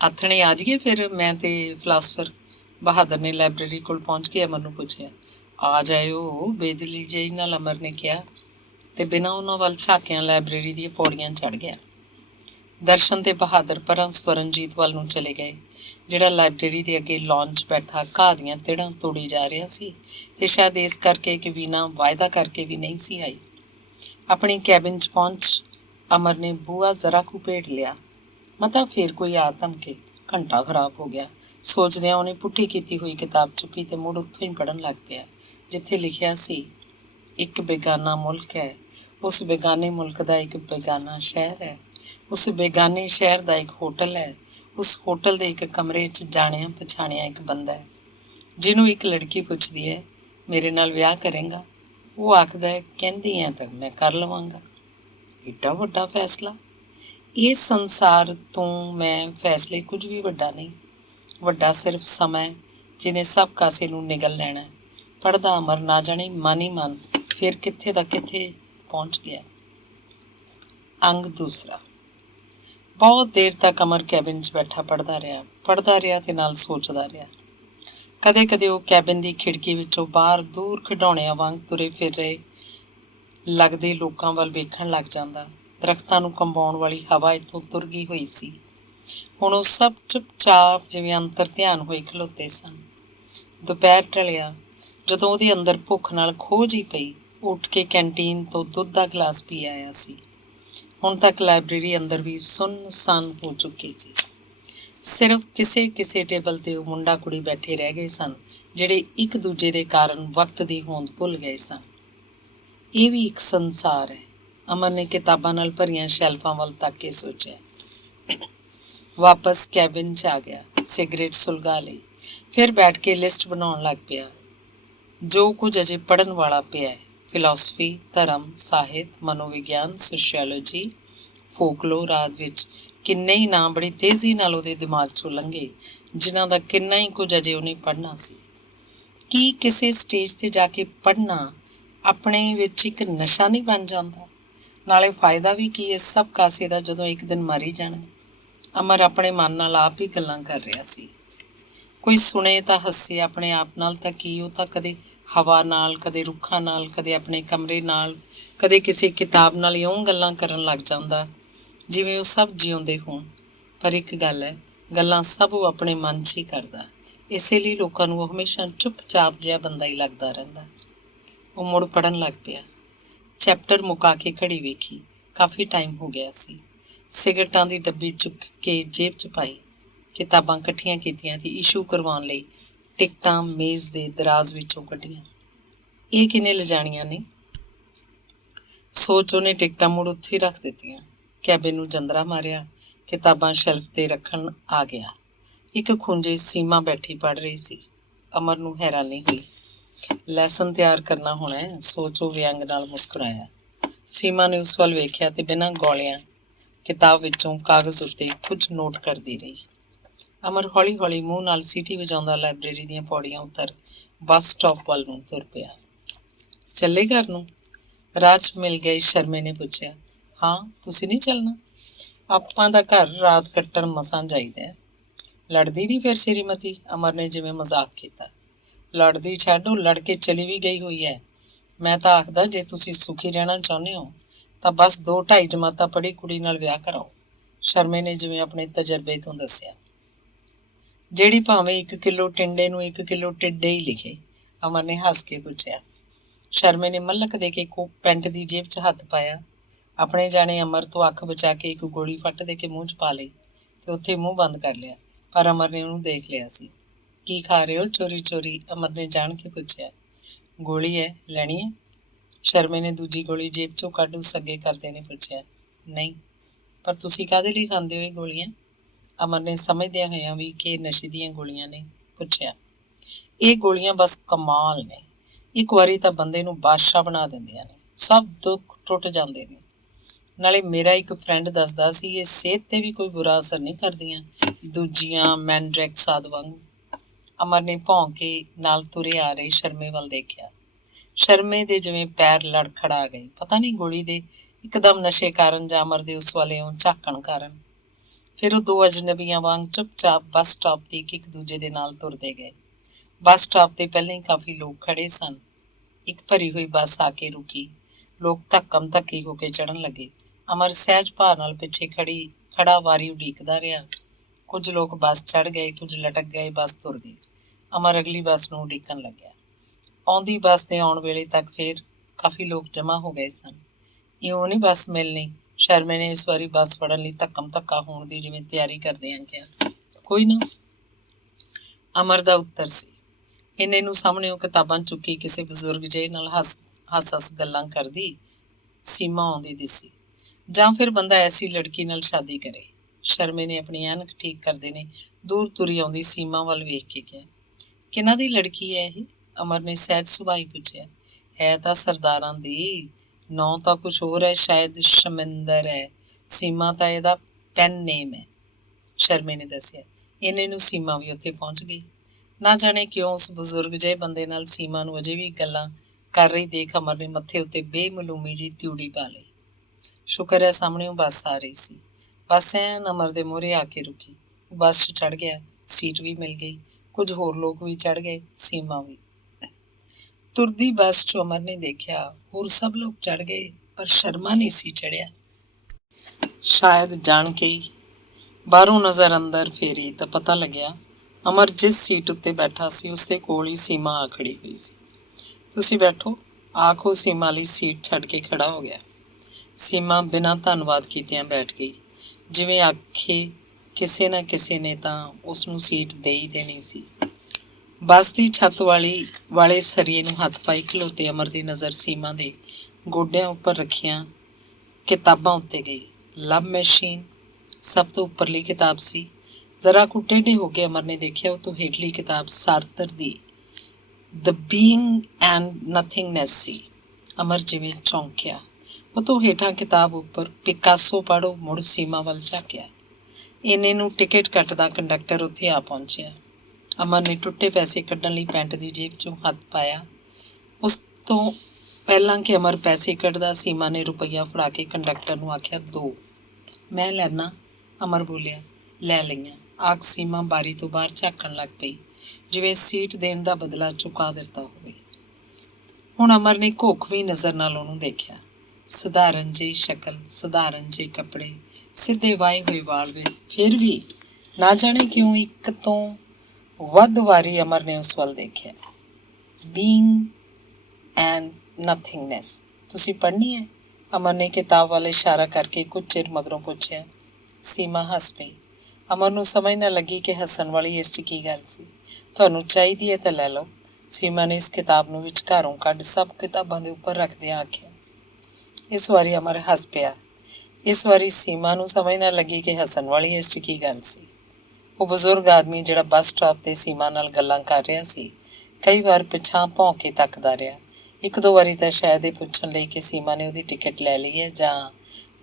ਆਥਣੇ ਆ ਜਾਈਏ ਫਿਰ, ਮੈਂ ਤੇ ਫਿਲਾਸਫਰ? ਬਹਾਦਰ ਨੇ ਲਾਇਬ੍ਰੇਰੀ ਕੋਲ ਪਹੁੰਚ ਕੇ ਅਮਰ ਨੂੰ ਪੁੱਛਿਆ। ਆ ਜਾਇਓ, ਬੇਦਿਲੀ ਜਿਹੀ ਨਾਲ ਅਮਰ ਨੇ ਕਿਹਾ ਤੇ ਬਿਨਾਂ ਉਹਨਾਂ ਵੱਲ ਝਾਕਿਆਂ ਲਾਇਬ੍ਰੇਰੀ ਦੀਆਂ ਪੌੜੀਆਂ ਚੜ੍ਹ ਗਿਆ। ਦਰਸ਼ਨ ਤੇ ਬਹਾਦਰ ਪਰਾਂ ਸਵਰਨਜੀਤ ਵੱਲ ਨੂੰ ਚਲੇ ਗਏ, ਜਿਹੜਾ ਲਾਇਬ੍ਰੇਰੀ ਦੇ ਅੱਗੇ ਲੌਨ 'ਚ ਬੈਠਾ ਘਾਹ ਦੀਆਂ ਤਿੜਾਂ ਤੋੜੀ ਜਾ ਰਿਹਾ ਸੀ ਤੇ ਸ਼ਾਇਦ ਇਸ ਕਰਕੇ ਕਿ ਵੀਨਾ ਵਾਅਦਾ ਕਰਕੇ ਵੀ ਨਹੀਂ ਸੀ ਆਈ। ਆਪਣੀ ਕੈਬਿਨ 'ਚ ਪਹੁੰਚ ਅਮਰ ਨੇ ਬੂਹਾ ਜ਼ਰਾ ਕੁ ਭੇੜ ਲਿਆ। ਮਤਾ ਫਿਰ ਕੋਈ ਆ ਧਮਕੇ। ਘੰਟਾ ਖਰਾਬ ਹੋ ਗਿਆ। ਸੋਚਦਿਆਂ ਉਹਨੇ ਪੁੱਠੀ ਕੀਤੀ ਹੋਈ ਕਿਤਾਬ ਚੁੱਕੀ ਤੇ ਮੁੜ ਉੱਥੋਂ ਹੀ ਪੜ੍ਹਨ ਲੱਗ ਪਿਆ, ਜਿੱਥੇ ਲਿਖਿਆ ਸੀ, ਇੱਕ ਬੇਗਾਨਾ ਮੁਲਕ ਹੈ, ਉਸ ਬੇਗਾਨੇ ਮੁਲਕ ਦਾ ਇੱਕ ਬੇਗਾਨਾ ਸ਼ਹਿਰ ਹੈ, ਉਸ ਬੇਗਾਨੇ ਸ਼ਹਿਰ ਦਾ ਇੱਕ ਹੋਟਲ ਹੈ, ਉਸ ਹੋਟਲ ਦੇ ਇੱਕ ਕਮਰੇ 'ਚ ਜਾਣਿਆ ਪਛਾਣਿਆ ਇੱਕ ਬੰਦਾ ਹੈ, ਜਿਹਨੂੰ ਇੱਕ ਲੜਕੀ ਪੁੱਛਦੀ ਹੈ, ਮੇਰੇ ਨਾਲ ਵਿਆਹ ਕਰੇਂਗਾ? ਉਹ ਆਖਦਾ ਹੈ, ਕਹਿੰਦੀ ਹੈ ਤਾਂ ਮੈਂ ਕਰ ਲਵਾਂਗਾ। ਏਡਾ ਵੱਡਾ ਫੈਸਲਾ? ਇਸ ਸੰਸਾਰ ਤੋਂ ਮੈਂ ਫੈਸਲੇ ਕੁਝ ਵੀ ਵੱਡਾ ਨਹੀਂ। ਵੱਡਾ ਸਿਰਫ ਸਮਾਂ, ਜਿਹਨੇ ਸਭ ਕਾਸੇ ਨੂੰ ਨਿਗਲ ਲੈਣਾ। ਪੜ੍ਹਦਾ ਅਮਰ ਨਾ ਜਾਣੇ ਮਨ ਹੀ ਮਨ ਫਿਰ ਕਿੱਥੇ ਦਾ ਕਿੱਥੇ ਪਹੁੰਚ ਗਿਆ। ਅੰਗ ਦੂਸਰਾ। ਬਹੁਤ ਦੇਰ ਤੱਕ ਅਮਰ ਕੈਬਿਨ 'ਚ ਬੈਠਾ ਪੜ੍ਹਦਾ ਰਿਹਾ ਤੇ ਨਾਲ ਸੋਚਦਾ ਰਿਹਾ। ਕਦੇ ਕਦੇ ਉਹ ਕੈਬਿਨ ਦੀ ਖਿੜਕੀ ਵਿੱਚੋਂ ਬਾਹਰ ਦੂਰ ਖਿਡੌਣਿਆਂ ਵਾਂਗ ਤੁਰੇ ਫਿਰ ਰਹੇ ਲੱਗਦੇ ਲੋਕਾਂ ਵੱਲ ਵੇਖਣ ਲੱਗ ਜਾਂਦਾ। ਦਰਖਤਾਂ ਨੂੰ ਕੰਬਾਉਣ ਵਾਲੀ ਹਵਾ ਇੱਥੋਂ ਤੁਰ ਗਈ ਹੋਈ ਸੀ। ਹੁਣ ਉਹ ਸਭ ਚੁੱਪਚਾਪ ਜਿਵੇਂ ਅੰਤਰ ਧਿਆਨ ਹੋਏ ਖਲੋਤੇ ਸਨ। ਦੁਪਹਿਰ ਢਲਿਆ। ਜਦੋਂ ਉਹਦੇ ਅੰਦਰ ਭੁੱਖ ਨਾਲ ਖੋਹ ਜਿਹੀ ਪਈ, ਉੱਠ ਕੇ ਕੈਂਟੀਨ ਤੋਂ ਦੁੱਧ ਦਾ ਗਲਾਸ ਪੀ ਆਇਆ ਸੀ। ਹੁਣ ਤੱਕ ਲਾਇਬ੍ਰੇਰੀ ਅੰਦਰ ਵੀ ਸੁੰਨਸਾਨ ਹੋ ਚੁੱਕੀ ਸੀ। ਸਿਰਫ ਕਿਸੇ ਕਿਸੇ ਟੇਬਲ ਤੇ ਉਹ ਮੁੰਡਾ ਕੁੜੀ ਬੈਠੇ ਰਹਿ ਗਏ ਸਨ, ਜਿਹੜੇ ਇੱਕ ਦੂਜੇ ਦੇ ਕਾਰਨ ਵਕਤ ਦੀ ਹੋਂਦ ਭੁੱਲ ਗਏ ਸਨ। ਇਹ ਵੀ ਇੱਕ ਸੰਸਾਰ ਹੈ, ਅਮਰ ਨੇ ਕਿਤਾਬਾਂ ਨਾਲ ਭਰੀਆਂ ਸ਼ੈਲਫਾਂ ਵੱਲ ਤੱਕ ਕੇ ਸੋਚਿਆ। ਵਾਪਸ ਕੈਬਿਨ 'ਚ ਆ ਗਿਆ, ਸਿਗਰਟ ਸੁਲਗਾ ਲਈ, ਫਿਰ ਬੈਠ ਕੇ ਲਿਸਟ ਬਣਾਉਣ ਲੱਗ ਪਿਆ। ਜੋ ਕੁਝ ਅਜੇ ਪੜ੍ਹਨ ਵਾਲਾ ਪਿਆ ਹੈ, ਫਿਲਾਸਫੀ, ਧਰਮ, ਸਾਹਿਤ, ਮਨੋਵਿਗਿਆਨ, ਸੋਸ਼ੀਓਲੋਜੀ, ਫੋਕਲੋਰ ਆਦਿ ਵਿੱਚ ਕਿੰਨੇ ਹੀ ਨਾਂ ਬੜੀ ਤੇਜ਼ੀ ਨਾਲ ਉਹਦੇ ਦਿਮਾਗ 'ਚੋਂ ਲੰਘੇ, ਜਿਨ੍ਹਾਂ ਦਾ ਕਿੰਨਾ ਹੀ ਕੁਝ ਅਜੇ ਉਹਨੇ ਪੜ੍ਹਨਾ ਸੀ। ਕੀ ਕਿਸੇ ਸਟੇਜ 'ਤੇ ਜਾ ਕੇ ਪੜ੍ਹਨਾ ਆਪਣੇ ਵਿੱਚ ਇੱਕ ਨਸ਼ਾ ਨਹੀਂ ਬਣ ਜਾਂਦਾ? ਨਾਲੇ ਫਾਇਦਾ ਵੀ ਕੀ ਇਸ ਸਭ ਕਾਸੇ ਦਾ ਜਦੋਂ ਇੱਕ ਦਿਨ ਮਰ ਹੀ ਜਾਣਾ। ਅਮਰ ਆਪਣੇ ਮਨ ਨਾਲ ਆਪ ਹੀ ਗੱਲਾਂ ਕਰ ਰਿਹਾ ਸੀ। ਕੋਈ ਸੁਣੇ ਤਾਂ ਹੱਸੇ, ਆਪਣੇ ਆਪ ਨਾਲ ਤਾਂ ਕੀ, ਉਹ ਤਾਂ ਕਦੇ ਹਵਾ ਨਾਲ, ਕਦੇ ਰੁੱਖਾਂ ਨਾਲ, ਕਦੇ ਆਪਣੇ ਕਮਰੇ ਨਾਲ, ਕਦੇ ਕਿਸੇ ਕਿਤਾਬ ਨਾਲ ਇਉਂ ਗੱਲਾਂ ਕਰਨ ਲੱਗ ਜਾਂਦਾ ਜਿਵੇਂ ਉਹ ਸਭ ਜਿਉਂਦੇ ਹੋਣ। ਪਰ ਇੱਕ ਗੱਲ ਹੈ, ਗੱਲਾਂ ਸਭ ਉਹ ਆਪਣੇ ਮਨ 'ਚ ਹੀ ਕਰਦਾ। ਇਸੇ ਲਈ ਲੋਕਾਂ ਨੂੰ ਉਹ ਹਮੇਸ਼ਾ ਚੁੱਪਚਾਪ ਜਿਹਾ ਬੰਦਾ ਹੀ ਲੱਗਦਾ ਰਹਿੰਦਾ। ਉਹ ਮੁੜ ਪੜ੍ਹਨ ਲੱਗ ਪਿਆ। ਚੈਪਟਰ ਮੁਕਾ ਕੇ ਘੜੀ ਵੇਖੀ, ਕਾਫੀ ਟਾਈਮ ਹੋ ਗਿਆ ਸੀ। ਸਿਗਰਟਾਂ ਦੀ ਡੱਬੀ ਚੁੱਕ ਕੇ ਜੇਬ 'ਚ ਪਾਈ, ਕਿਤਾਬਾਂ ਇਕੱਠੀਆਂ ਕੀਤੀਆਂ ਤੇ ਇਸ਼ੂ ਕਰਵਾਉਣ ਲਈ ਟਿਕਟਾਂ ਮੇਜ਼ ਦੇ ਦਰਾਜ਼ ਵਿੱਚੋਂ ਕੱਢੀਆਂ। ਇਹ ਕਿਨੇ ਲਿਜਾਣੀਆਂ ਨੇ? ਸੋਚ ਉਹਨੇ ਟਿਕਟਾਂ ਮੁੜ ਉੱਥੇ ਹੀ ਰੱਖ ਦਿੱਤੀਆਂ। ਕੈਬਿਨ ਨੂੰ ਜੰਦਰਾ ਮਾਰਿਆ, ਕਿਤਾਬਾਂ ਸ਼ੈਲਫ 'ਤੇ ਰੱਖਣ ਆ ਗਿਆ। ਇੱਕ ਖੁੰਝੇ ਸੀਮਾ ਬੈਠੀ ਪੜ੍ਹ ਰਹੀ ਸੀ। ਅਮਰ ਨੂੰ ਹੈਰਾਨੀ ਹੋਈ। ਲੈਸਨ ਤਿਆਰ ਕਰਨਾ ਹੋਣਾ ਹੈ, ਸੋਚ ਉਹ ਵਿਅੰਗ ਨਾਲ ਮੁਸਕਰਾਇਆ। ਸੀਮਾ ਨੇ ਉਸ ਵੱਲ ਵੇਖਿਆ ਤੇ ਬਿਨਾਂ ਗੌਲਿਆਂ ਕਿਤਾਬ ਵਿੱਚੋਂ ਕਾਗਜ਼ ਉੱਤੇ ਕੁਝ ਨੋਟ ਕਰਦੀ ਰਹੀ। ਅਮਰ ਹੌਲੀ ਹੌਲੀ ਮੂੰਹ ਨਾਲ ਸੀਟੀ ਵਜਾਉਂਦਾ ਲਾਇਬ੍ਰੇਰੀ ਦੀਆਂ ਪੌੜੀਆਂ ਉੱਤਰ ਬੱਸ ਸਟਾਪ ਵੱਲ ਨੂੰ ਤੁਰ ਪਿਆ। ਚੱਲੇ ਘਰ ਨੂੰ? ਰਾਹ 'ਚ ਮਿਲ ਗਈ ਸ਼ਰਮੇ ਨੇ ਪੁੱਛਿਆ। ਹਾਂ, ਤੁਸੀਂ ਨਹੀਂ ਚੱਲਣਾ? ਆਪਾਂ ਦਾ ਘਰ ਰਾਤ ਕੱਟਣ ਮਸਾਂ ਜਾਈਦਾ ਹੈ। ਲੜਦੀ ਨਹੀਂ ਫਿਰ ਸ਼੍ਰੀਮਤੀ? ਅਮਰ ਨੇ ਜਿਵੇਂ ਮਜ਼ਾਕ ਕੀਤਾ। ਲੜਦੀ ਛੱਡ, ਉਹ ਲੜ ਕੇ ਚਲੀ ਵੀ ਗਈ ਹੋਈ ਹੈ। ਮੈਂ ਤਾਂ ਆਖਦਾ, ਜੇ ਤੁਸੀਂ ਸੁਖੀ ਰਹਿਣਾ ਚਾਹੁੰਦੇ ਹੋ ਤਾਂ ਬਸ 2-2.5 ਜਮਾਤਾਂ ਪੜ੍ਹੀ ਕੁੜੀ ਨਾਲ ਵਿਆਹ ਕਰਾਓ, ਸ਼ਰਮੇ ਨੇ ਜਿਵੇਂ ਆਪਣੇ ਤਜਰਬੇ ਤੋਂ ਦੱਸਿਆ। ਜਿਹੜੀ ਭਾਵੇਂ 1 ਕਿਲੋ ਟਿੰਡੇ ਨੂੰ 1 ਕਿਲੋ ਟਿੱਡੇ ਹੀ ਲਿਖੇ, ਅਮਰ ਨੇ ਹੱਸ ਕੇ ਪੁੱਛਿਆ। ਸ਼ਰਮੇ ਨੇ ਮਲਕ ਦੇ ਕੇ ਪੈਂਟ ਦੀ ਜੇਬ 'ਚ ਹੱਥ ਪਾਇਆ। ਆਪਣੇ ਜਾਣੇ ਅਮਰ ਤੋਂ ਅੱਖ ਬਚਾ ਕੇ ਇੱਕ ਗੋਲੀ ਫੱਟ ਦੇ ਕੇ ਮੂੰਹ 'ਚ ਪਾ ਲਈ ਤੇ ਉੱਥੇ ਮੂੰਹ ਬੰਦ ਕਰ ਲਿਆ। ਪਰ ਅਮਰ ਨੇ ਉਹਨੂੰ ਦੇਖ ਲਿਆ ਸੀ। ਕੀ ਖਾ ਰਹੇ ਹੋ ਚੋਰੀ ਚੋਰੀ? ਅਮਰ ਨੇ ਜਾਣ ਕੇ ਪੁੱਛਿਆ। ਗੋਲੀ ਹੈ, ਲੈਣੀ ਹੈ? ਸ਼ਰਮੇ ਨੇ ਦੂਜੀ ਗੋਲੀ ਜੇਬ 'ਚੋਂ ਕੱਢ ਉਸ ਅੱਗੇ ਕਰਦੇ ਨੇ ਪੁੱਛਿਆ। ਨਹੀਂ, ਪਰ ਤੁਸੀਂ ਕਾਹਦੇ ਲਈ ਖਾਂਦੇ ਹੋ ਇਹ ਗੋਲੀਆਂ? ਅਮਰ ਨੇ ਸਮਝਦਿਆਂ ਹੋਇਆਂ ਵੀ ਕਿ ਨਸ਼ੇ ਦੀਆਂ ਗੋਲੀਆਂ ਨੇ ਪੁੱਛਿਆ। ਇਹ ਗੋਲੀਆਂ ਬਸ ਕਮਾਲ ਨੇ, ਇੱਕ ਵਾਰੀ ਤਾਂ ਬੰਦੇ ਨੂੰ ਬਾਦਸ਼ਾਹ ਬਣਾ ਦਿੰਦੀਆਂ ਨੇ, ਸਭ ਦੁੱਖ ਟੁੱਟ ਜਾਂਦੇ ਨੇ। ਨਾਲੇ ਮੇਰਾ ਇੱਕ ਫਰੈਂਡ ਦੱਸਦਾ ਸੀ ਇਹ ਸਿਹਤ 'ਤੇ ਵੀ ਕੋਈ ਬੁਰਾ ਅਸਰ ਨਹੀਂ ਕਰਦੀਆਂ, ਦੂਜੀਆਂ ਮੈਨਡਰੈਕਸ ਆਦਿ ਵਾਂਗੂ। ਅਮਰ ਨੇ ਭੌਂ ਕੇ ਨਾਲ ਤੁਰੇ ਆ ਰਹੇ ਸ਼ਰਮੇ ਵੱਲ ਦੇਖਿਆ। ਸ਼ਰਮੇ ਦੇ ਜਿਵੇਂ ਪੈਰ ਲੜਖੜਾ ਗਏ, ਪਤਾ ਨਹੀਂ ਗੋਲੀ ਦੇ ਇੱਕਦਮ ਨਸ਼ੇ ਕਾਰਨ ਜਾਂ ਅਮਰ ਦੇ ਉਸ ਵਾਲਿਓਂ ਝਾਕਣ ਕਾਰਨ। ਫਿਰ ਉਹ ਦੋ ਅਜਨਬੀਆਂ ਵਾਂਗ ਚੁੱਪਚਾਪ ਬੱਸ ਸਟਾਪ ਤੇ ਇੱਕ ਦੂਜੇ ਦੇ ਨਾਲ ਤੁਰਦੇ ਗਏ। ਬੱਸ ਸਟਾਪ ਤੇ ਪਹਿਲਾਂ ਹੀ ਕਾਫੀ ਲੋਕ ਖੜੇ ਸਨ। ਇੱਕ ਭਰੀ ਹੋਈ ਬੱਸ ਆ ਕੇ ਰੁਕੀ। ਲੋਕ ਧੱਕਮ ਧੱਕੀ ਹੋ ਕੇ ਚੜ੍ਹਨ ਲੱਗੇ। ਅਮਰ ਸਹਿਜ ਭਾਅ ਨਾਲ ਪਿੱਛੇ ਖੜਾ ਵਾਰੀ ਉਡੀਕਦਾ ਰਿਹਾ। ਕੁਝ ਲੋਕ ਬੱਸ ਚੜ੍ਹ ਗਏ, ਕੁਝ ਲਟਕ ਗਏ, ਬੱਸ ਤੁਰ ਗਈ। ਅਮਰ ਅਗਲੀ ਬੱਸ ਨੂੰ ਉਡੀਕਣ ਲੱਗਿਆ। ਆਉਂਦੀ ਬੱਸ ਦੇ ਆਉਣ ਵੇਲੇ ਤੱਕ ਫਿਰ ਕਾਫੀ ਲੋਕ ਜਮ੍ਹਾਂ ਹੋ ਗਏ ਸਨ। ਇਉਂ ਨਹੀਂ ਬੱਸ ਮਿਲਣੀ, ਸ਼ਰਮੇ ਨੇ ਇਸ ਵਾਰੀ ਬੱਸ ਫੜਨ ਲਈ ਧੱਕਮ ਧੱਕਾ ਹੋਣ ਦੀ ਜਿਵੇਂ ਤਿਆਰੀ ਕਰਦਿਆਂ ਕਿਹਾ। ਕੋਈ ਨਾ, ਅਮਰ ਦਾ ਉੱਤਰ ਸੀ। ਇੰਨੇ ਨੂੰ ਸਾਹਮਣੇ ਉਹ ਕਿਤਾਬਾਂ ਚੁੱਕੀ ਕਿਸੇ ਬਜ਼ੁਰਗ ਜਿਹੇ ਨਾਲ ਹੱਸ ਗੱਲਾਂ ਕਰਦੀ ਸੀਮਾ ਆਉਂਦੀ ਦਿਸੀ। ਜਾਂ ਫਿਰ ਬੰਦਾ ਐਸੀ ਲੜਕੀ ਨਾਲ ਸ਼ਾਦੀ ਕਰੇ। ਸ਼ਰਮੇ ਨੇ ਆਪਣੀ ਐਨਕ ਠੀਕ ਕਰਦੇ ਨੇ ਦੂਰ ਤੁਰੀ ਆਉਂਦੀ ਸੀਮਾ ਵੱਲ ਵੇਖ ਕੇ ਕਿਹਾ। ਕਿਹਨਾਂ ਦੀ ਲੜਕੀ ਹੈ ਇਹ? ਅਮਰ ਨੇ ਸਹਿਜ ਸੁਭਾਅ ਪੁੱਛਿਆ। ਹੈ ਤਾਂ ਸਰਦਾਰਾਂ ਦੀ, ਨਾਂ ਤਾਂ ਕੁਛ ਹੋਰ ਹੈ, ਸ਼ਾਇਦ ਸ਼ਮਿੰਦਰ ਹੈ। ਸੀਮਾ ਤਾਂ ਇਹਦਾ ਪੈਨ ਨੇਮ ਹੈ, ਸ਼ਰਮੇ ਨੇ ਦੱਸਿਆ। ਇੰਨੇ ਨੂੰ ਸੀਮਾ ਵੀ ਉੱਥੇ ਪਹੁੰਚ ਗਈ। ਨਾ ਜਾਣੇ ਕਿਉਂ ਉਸ ਬਜ਼ੁਰਗ ਜਿਹੇ ਬੰਦੇ ਨਾਲ ਸੀਮਾ ਨੂੰ ਅਜੇ ਵੀ ਗੱਲਾਂ ਕਰ ਰਹੀ ਦੇਖ ਅਮਰ ਨੇ ਮੱਥੇ ਉੱਤੇ ਬੇਮਲੂਮੀ ਜਿਹੀ ਤਿਉੜੀ ਪਾ ਲਈ। ਸ਼ੁਕਰ ਹੈ ਸਾਹਮਣੇ ਬੱਸ ਆ ਰਹੀ ਸੀ। ਬੱਸ ਐਨ ਅਮਰ ਦੇ ਮੂਹਰੇ ਆ ਕੇ ਰੁਕੀ। ਉਹ ਬੱਸ 'ਚ ਚੜ੍ਹ ਗਿਆ, ਸੀਟ ਵੀ ਮਿਲ ਗਈ। ਕੁਝ ਹੋਰ ਲੋਕ ਵੀ ਚੜ੍ਹ ਗਏ, ਸੀਮਾ ਵੀ। ਤੁਰਦੀ ਬੱਸ 'ਚ ਅਮਰ ਨੇ ਦੇਖਿਆ ਹੋਰ ਸਭ ਲੋਕ ਚੜ੍ਹ ਗਏ, ਪਰ ਸ਼ਰਮਾ ਨਹੀਂ ਸੀ ਚੜ੍ਹਿਆ। ਸ਼ਾਇਦ ਜਾਣ ਕੇ ਹੀ। ਬਾਹਰੋਂ ਨਜ਼ਰ ਅੰਦਰ ਫੇਰੀ ਤਾਂ ਪਤਾ ਲੱਗਿਆ ਅਮਰ ਜਿਸ ਸੀਟ ਉੱਤੇ ਬੈਠਾ ਸੀ ਉਸਦੇ ਕੋਲ ਹੀ ਸੀਮਾ ਆ ਖੜੀ ਹੋਈ ਸੀ। ਤੁਸੀਂ ਬੈਠੋ, ਆਖੋ ਸੀਮਾ ਲਈ ਸੀਟ ਛੱਡ ਕੇ ਖੜਾ ਹੋ ਗਿਆ। ਸੀਮਾ ਬਿਨਾਂ ਧੰਨਵਾਦ ਕੀਤਿਆਂ ਬੈਠ ਗਈ, ਜਿਵੇਂ ਆਖੇ ਕਿਸੇ ਨਾ ਕਿਸੇ ਨੇ ਤਾਂ ਉਸਨੂੰ ਸੀਟ ਦੇ ਹੀ ਦੇਣੀ ਸੀ। ਬੱਸ ਦੀ ਛੱਤ ਵਾਲੇ ਸਰੀਏ ਨੂੰ ਹੱਥ ਪਾਈ ਖਲੋਤੇ ਅਮਰ ਦੀ ਨਜ਼ਰ ਸੀਮਾ ਦੇ ਗੋਡਿਆਂ ਉੱਪਰ ਰੱਖੀਆਂ ਕਿਤਾਬਾਂ ਉੱਤੇ ਗਈ। ਲਵ ਮਸ਼ੀਨ ਸਭ ਤੋਂ ਉੱਪਰਲੀ ਕਿਤਾਬ ਸੀ। ਜ਼ਰਾ ਕੁ ਟੇਢੇ ਹੋ ਕੇ ਅਮਰ ਨੇ ਦੇਖਿਆ ਉਹ ਤੋਂ ਹੇਠਲੀ ਕਿਤਾਬ ਸਾਰਤਰ ਦੀ ਦ ਬੀਇੰਗ ਐਂਡ ਨਥਿੰਗਨੈਸ ਸੀ। ਅਮਰ ਜਿਵੇਂ ਚੌਂਕਿਆ। ਉਹ ਤੋਂ ਹੇਠਾਂ ਕਿਤਾਬ ਉੱਪਰ ਪਿਕਾਸੋ ਪੜ੍ਹੋ ਮੁੜ ਸੀਮਾ ਵੱਲ ਝਾਕਿਆ। ਇੰਨੇ ਨੂੰ ਟਿਕਟ ਕੱਟਦਾ ਕੰਡਕਟਰ ਉੱਥੇ ਆ ਪਹੁੰਚਿਆ। ਅਮਰ ਨੇ ਟੁੱਟੇ ਪੈਸੇ ਕੱਢਣ ਲਈ ਪੈਂਟ ਦੀ ਜੇਬ 'ਚੋਂ ਹੱਥ ਪਾਇਆ। ਉਸ ਤੋਂ ਪਹਿਲਾਂ ਕਿ ਅਮਰ ਪੈਸੇ ਕੱਢਦਾ ਸੀਮਾ ਨੇ ਰੁਪਈਆ ਫੜਾ ਕੇ ਕੰਡਕਟਰ ਨੂੰ ਆਖਿਆ, 2। ਮੈਂ ਲੈਣਾ, ਅਮਰ ਬੋਲਿਆ। ਲੈ ਲਈਆਂ, ਆਖ ਸੀਮਾ ਬਾਰੀ ਤੋਂ ਬਾਹਰ ਝਾਕਣ ਲੱਗ ਪਈ, ਜਿਵੇਂ ਸੀਟ ਦੇਣ ਦਾ ਬਦਲਾ ਚੁਕਾ ਦਿੱਤਾ ਹੋਵੇ। ਹੁਣ ਅਮਰ ਨੇ ਘੋਖਵੀਂ ਨਜ਼ਰ ਨਾਲ ਉਹਨੂੰ ਦੇਖਿਆ। ਸਧਾਰਨ ਜਿਹੀ ਸ਼ਕਲ, ਸਧਾਰਨ ਜਿਹੇ ਕੱਪੜੇ, ਸਿੱਧੇ ਵਾਹੇ ਹੋਏ ਵਾਲ ਵਿੱਚ ਫਿਰ ਵੀ ਨਾ ਜਾਣੇ ਕਿਉਂ ਇੱਕ ਤੋਂ ਵੱਧ ਵਾਰੀ ਅਮਰ ਨੇ ਉਸ ਵੱਲ ਦੇਖਿਆ। ਬੀਇੰਗ ਐਂਡ ਨਥਿੰਗਨੈਸ ਤੁਸੀਂ ਪੜ੍ਹਨੀ ਹੈ? ਅਮਰ ਨੇ ਕਿਤਾਬ ਵੱਲ ਇਸ਼ਾਰਾ ਕਰਕੇ ਕੁਝ ਚਿਰ ਮਗਰੋਂ ਪੁੱਛਿਆ। ਸੀਮਾ ਹੱਸ ਪਈ। ਅਮਰ ਨੂੰ ਸਮਝ ਨਾ ਲੱਗੀ ਕਿ ਹੱਸਣ ਵਾਲੀ ਇਸ 'ਚ ਕੀ ਗੱਲ ਸੀ। ਤੁਹਾਨੂੰ ਚਾਹੀਦੀ ਹੈ ਤਾਂ ਲੈ ਲਓ। ਸੀਮਾ ਨੇ ਇਸ ਕਿਤਾਬ ਨੂੰ ਵਿਚਕਾਰੋਂ ਕੱਢ ਸਭ ਕਿਤਾਬਾਂ ਦੇ ਉੱਪਰ ਰੱਖਦਿਆਂ ਆਖਿਆ। ਇਸ ਵਾਰੀ ਅਮਰ ਹੱਸ ਪਿਆ। ਇਸ ਵਾਰੀ ਸੀਮਾ ਨੂੰ ਸਮਝ ਨਾ ਲੱਗੀ ਕਿ ਹੱਸਣ ਵਾਲੀ ਇਸ 'ਚ ਕੀ ਗੱਲ ਸੀ। ਉਹ ਬਜ਼ੁਰਗ ਆਦਮੀ ਜਿਹੜਾ ਬੱਸ ਸਟਾਪ 'ਤੇ ਸੀਮਾ ਨਾਲ ਗੱਲਾਂ ਕਰ ਰਿਹਾ ਸੀ, ਕਈ ਵਾਰ ਪਿਛਾਂਹ ਭੌਂ ਕੇ ਤੱਕਦਾ ਰਿਹਾ। ਇੱਕ ਦੋ ਵਾਰੀ ਤਾਂ ਸ਼ਾਇਦ ਇਹ ਪੁੱਛਣ ਲਈ ਕਿ ਸੀਮਾ ਨੇ ਉਹਦੀ ਟਿਕਟ ਲੈ ਲਈ ਹੈ ਜਾਂ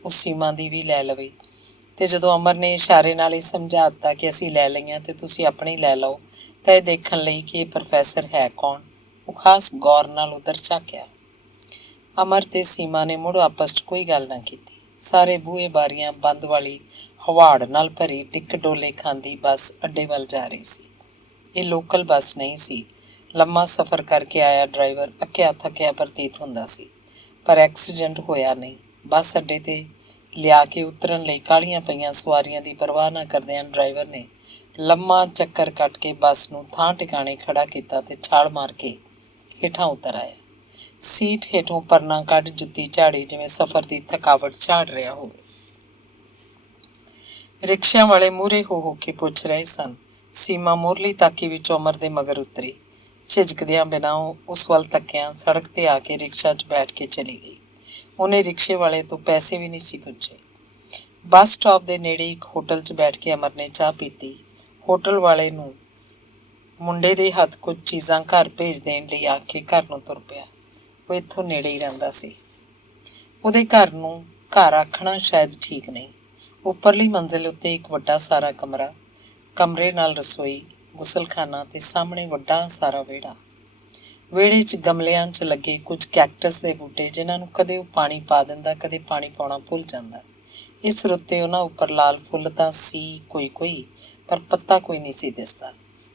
ਉਹ ਸੀਮਾ ਦੀ ਵੀ ਲੈ ਲਵੇ। ਅਤੇ ਜਦੋਂ ਅਮਰ ਨੇ ਇਸ਼ਾਰੇ ਨਾਲ ਹੀ ਸਮਝਾ ਦਿੱਤਾ ਕਿ ਅਸੀਂ ਲੈ ਲਈਆਂ ਅਤੇ ਤੁਸੀਂ ਆਪਣੀ ਲੈ ਲਓ, ਤਾਂ ਇਹ ਦੇਖਣ ਲਈ ਕਿ ਇਹ ਪ੍ਰੋਫੈਸਰ ਹੈ ਕੌਣ, ਉਹ ਖਾਸ ਗੌਰ ਨਾਲ ਉੱਧਰ ਝਾਕਿਆ। ਅਮਰ ਤੇ ਸੀਮਾ ਨੇ ਮੁੜ ਆਪਸ 'ਚ ਕੋਈ ਗੱਲ ਨਾ ਕੀਤੀ। ਸਾਰੇ ਬੂਹੇ ਬਾਰੀਆਂ ਬੰਦ ਵਾਲੀ ਹਵਾੜ ਨਾਲ ਭਰੀ ਟਿੱਕ ਡੋਲੇ ਖਾਂਦੀ ਬੱਸ ਅੱਡੇ ਵੱਲ ਜਾ ਰਹੀ ਸੀ। ਇਹ ਲੋਕਲ ਬੱਸ ਨਹੀਂ ਸੀ। ਲੰਮਾ ਸਫ਼ਰ ਕਰਕੇ ਆਇਆ ਡਰਾਈਵਰ ਅੱਕਿਆ ਥੱਕਿਆ ਪ੍ਰਤੀਤ ਹੁੰਦਾ ਸੀ, ਪਰ ਐਕਸੀਡੈਂਟ ਹੋਇਆ ਨਹੀਂ। ਬੱਸ ਅੱਡੇ 'ਤੇ ਲਿਆ ਕੇ ਉਤਰਨ ਲਈ ਕਾਹਲੀਆਂ ਪਈਆਂ ਸਵਾਰੀਆਂ ਦੀ ਪਰਵਾਹ ਨਾ ਕਰਦਿਆਂ ਡਰਾਈਵਰ ਨੇ ਲੰਮਾ ਚੱਕਰ ਕੱਟ ਕੇ ਬੱਸ ਨੂੰ ਥਾਂ ਟਿਕਾਣੇ ਖੜ੍ਹਾ ਕੀਤਾ ਅਤੇ ਛਾਲ ਮਾਰ ਕੇ ਹੇਠਾਂ ਉਤਰ ਆਇਆ। ਸੀਟ ਹੇਠੋਂ ਪਰਨਾ ਕੱਢ ਜੁੱਤੀ ਝਾੜੀ, ਜਿਵੇਂ ਸਫ਼ਰ ਦੀ ਥਕਾਵਟ ਝਾੜ ਰਿਹਾ ਹੋਵੇ। ਰਿਕਸ਼ਿਆਂ ਵਾਲੇ ਮੂਹਰੇ ਹੋ ਕੇ ਪੁੱਛ ਰਹੇ ਸਨ। ਸੀਮਾ ਮੋਰਲੀ ਤਾਕੀ ਵਿੱਚੋਂ ਅਮਰ ਦੇ ਮਗਰ ਉਤਰੀ। ਝਿਜਕਦਿਆਂ ਬਿਨਾਂ ਉਹ ਉਸ ਵੱਲ ਤੱਕਿਆਂ ਸੜਕ 'ਤੇ ਆ ਕੇ ਰਿਕਸ਼ਾ 'ਚ ਬੈਠ ਕੇ ਚਲੀ ਗਈ। ਉਹਨੇ ਰਿਕਸ਼ੇ ਵਾਲੇ ਤੋਂ ਪੈਸੇ ਵੀ ਨਹੀਂ ਸੀ ਪੁੱਛੇ। ਬੱਸ ਸਟਾਪ ਦੇ ਨੇੜੇ ਇੱਕ ਹੋਟਲ 'ਚ ਬੈਠ ਕੇ ਅਮਰ ਨੇ ਚਾਹ ਪੀਤੀ। ਹੋਟਲ ਵਾਲੇ ਨੂੰ ਮੁੰਡੇ ਦੇ ਹੱਥ ਕੁਝ ਚੀਜ਼ਾਂ ਘਰ ਭੇਜ ਦੇਣ ਲਈ ਆਖ ਕੇ ਘਰ ਨੂੰ ਤੁਰ ਪਿਆ। ਉਹ ਇੱਥੋਂ ਨੇੜੇ ਹੀ ਰਹਿੰਦਾ ਸੀ। ਉਹਦੇ ਘਰ ਨੂੰ ਘਰ ਆਖਣਾ ਸ਼ਾਇਦ ਠੀਕ ਨਹੀਂ। ਉੱਪਰਲੀ ਮੰਜ਼ਿਲ ਉੱਤੇ ਇੱਕ ਵੱਡਾ ਸਾਰਾ ਕਮਰਾ, ਕਮਰੇ ਨਾਲ ਰਸੋਈ, ਗੁਸਲਖਾਨਾ ਅਤੇ ਸਾਹਮਣੇ ਵੱਡਾ ਸਾਰਾ ਵਿਹੜਾ। ਵਿਹੜੇ 'ਚ ਗਮਲਿਆਂ 'ਚ ਲੱਗੇ ਕੁਝ ਕੈਕਟਸ ਦੇ ਬੂਟੇ, ਜਿਨ੍ਹਾਂ ਨੂੰ ਕਦੇ ਉਹ ਪਾਣੀ ਪਾ ਦਿੰਦਾ, ਕਦੇ ਪਾਣੀ ਪਾਉਣਾ ਭੁੱਲ ਜਾਂਦਾ। ਇਸ ਰੁੱਤ 'ਤੇ ਉਹਨਾਂ ਉੱਪਰ ਲਾਲ ਫੁੱਲ ਤਾਂ ਸੀ ਕੋਈ, ਪਰ ਪੱਤਾ ਕੋਈ ਨਹੀਂ ਸੀ ਦਿਸਦਾ।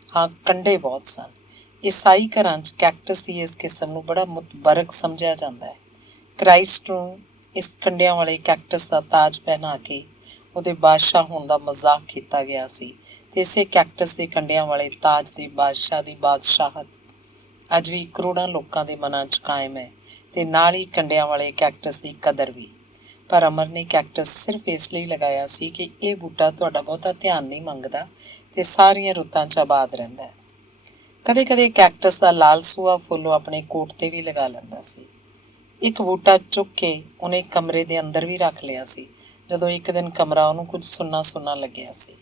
ਹਾਂ, ਕੰਡੇ ਬਹੁਤ ਸਨ। ਈਸਾਈ ਘਰਾਂ 'ਚ ਕੈਕਟਸ ਦੀ ਇਸ ਕਿਸਮ ਨੂੰ ਬੜਾ ਮੁਤਬਰਕ ਸਮਝਿਆ ਜਾਂਦਾ ਹੈ। ਕ੍ਰਾਈਸਟ ਨੂੰ ਇਸ ਕੰਡਿਆਂ ਵਾਲੇ ਕੈਕਟਸ ਦਾ ਤਾਜ ਪਹਿਨਾ ਕੇ ਉਹਦੇ ਬਾਦਸ਼ਾਹ ਹੋਣ ਦਾ ਮਜ਼ਾਕ ਕੀਤਾ ਗਿਆ ਸੀ, ਅਤੇ ਇਸੇ ਕੈਕਟਸ ਦੇ ਕੰਡਿਆਂ ਵਾਲੇ ਤਾਜ ਦੇ ਬਾਦਸ਼ਾਹ ਦੀ ਬਾਦਸ਼ਾਹਤ ਅੱਜ ਵੀ ਕਰੋੜਾਂ ਲੋਕਾਂ ਦੇ ਮਨਾਂ 'ਚ ਕਾਇਮ ਹੈ, ਅਤੇ ਨਾਲ ਹੀ ਕੰਡਿਆਂ ਵਾਲੇ ਕੈਕਟਸ ਦੀ ਕਦਰ ਵੀ। ਪਰ ਅਮਰ ਨੇ ਕੈਕਟਸ ਸਿਰਫ ਇਸ ਲਈ ਲਗਾਇਆ ਸੀ ਕਿ ਇਹ ਬੂਟਾ ਤੁਹਾਡਾ ਬਹੁਤਾ ਧਿਆਨ ਨਹੀਂ ਮੰਗਦਾ ਅਤੇ ਸਾਰੀਆਂ ਰੁੱਤਾਂ 'ਚ ਆਬਾਦ ਰਹਿੰਦਾ ਹੈ। ਕਦੇ ਕਦੇ ਕੈਕਟਸ ਦਾ ਲਾਲ ਸੂਹਾ ਫੁੱਲ ਉਹ ਆਪਣੇ ਕੋਟ 'ਤੇ ਵੀ ਲਗਾ ਲੈਂਦਾ ਸੀ। ਇੱਕ ਬੂਟਾ ਚੁੱਕ ਕੇ ਉਹਨੇ ਕਮਰੇ ਦੇ ਅੰਦਰ ਵੀ ਰੱਖ ਲਿਆ ਸੀ। ਜਦੋਂ ਇੱਕ ਦਿਨ ਕਮਰਾ ਉਹਨੂੰ ਕੁਝ ਸੁੰਨਾ ਸੁੰਨਾ ਲੱਗਿਆ ਸੀ।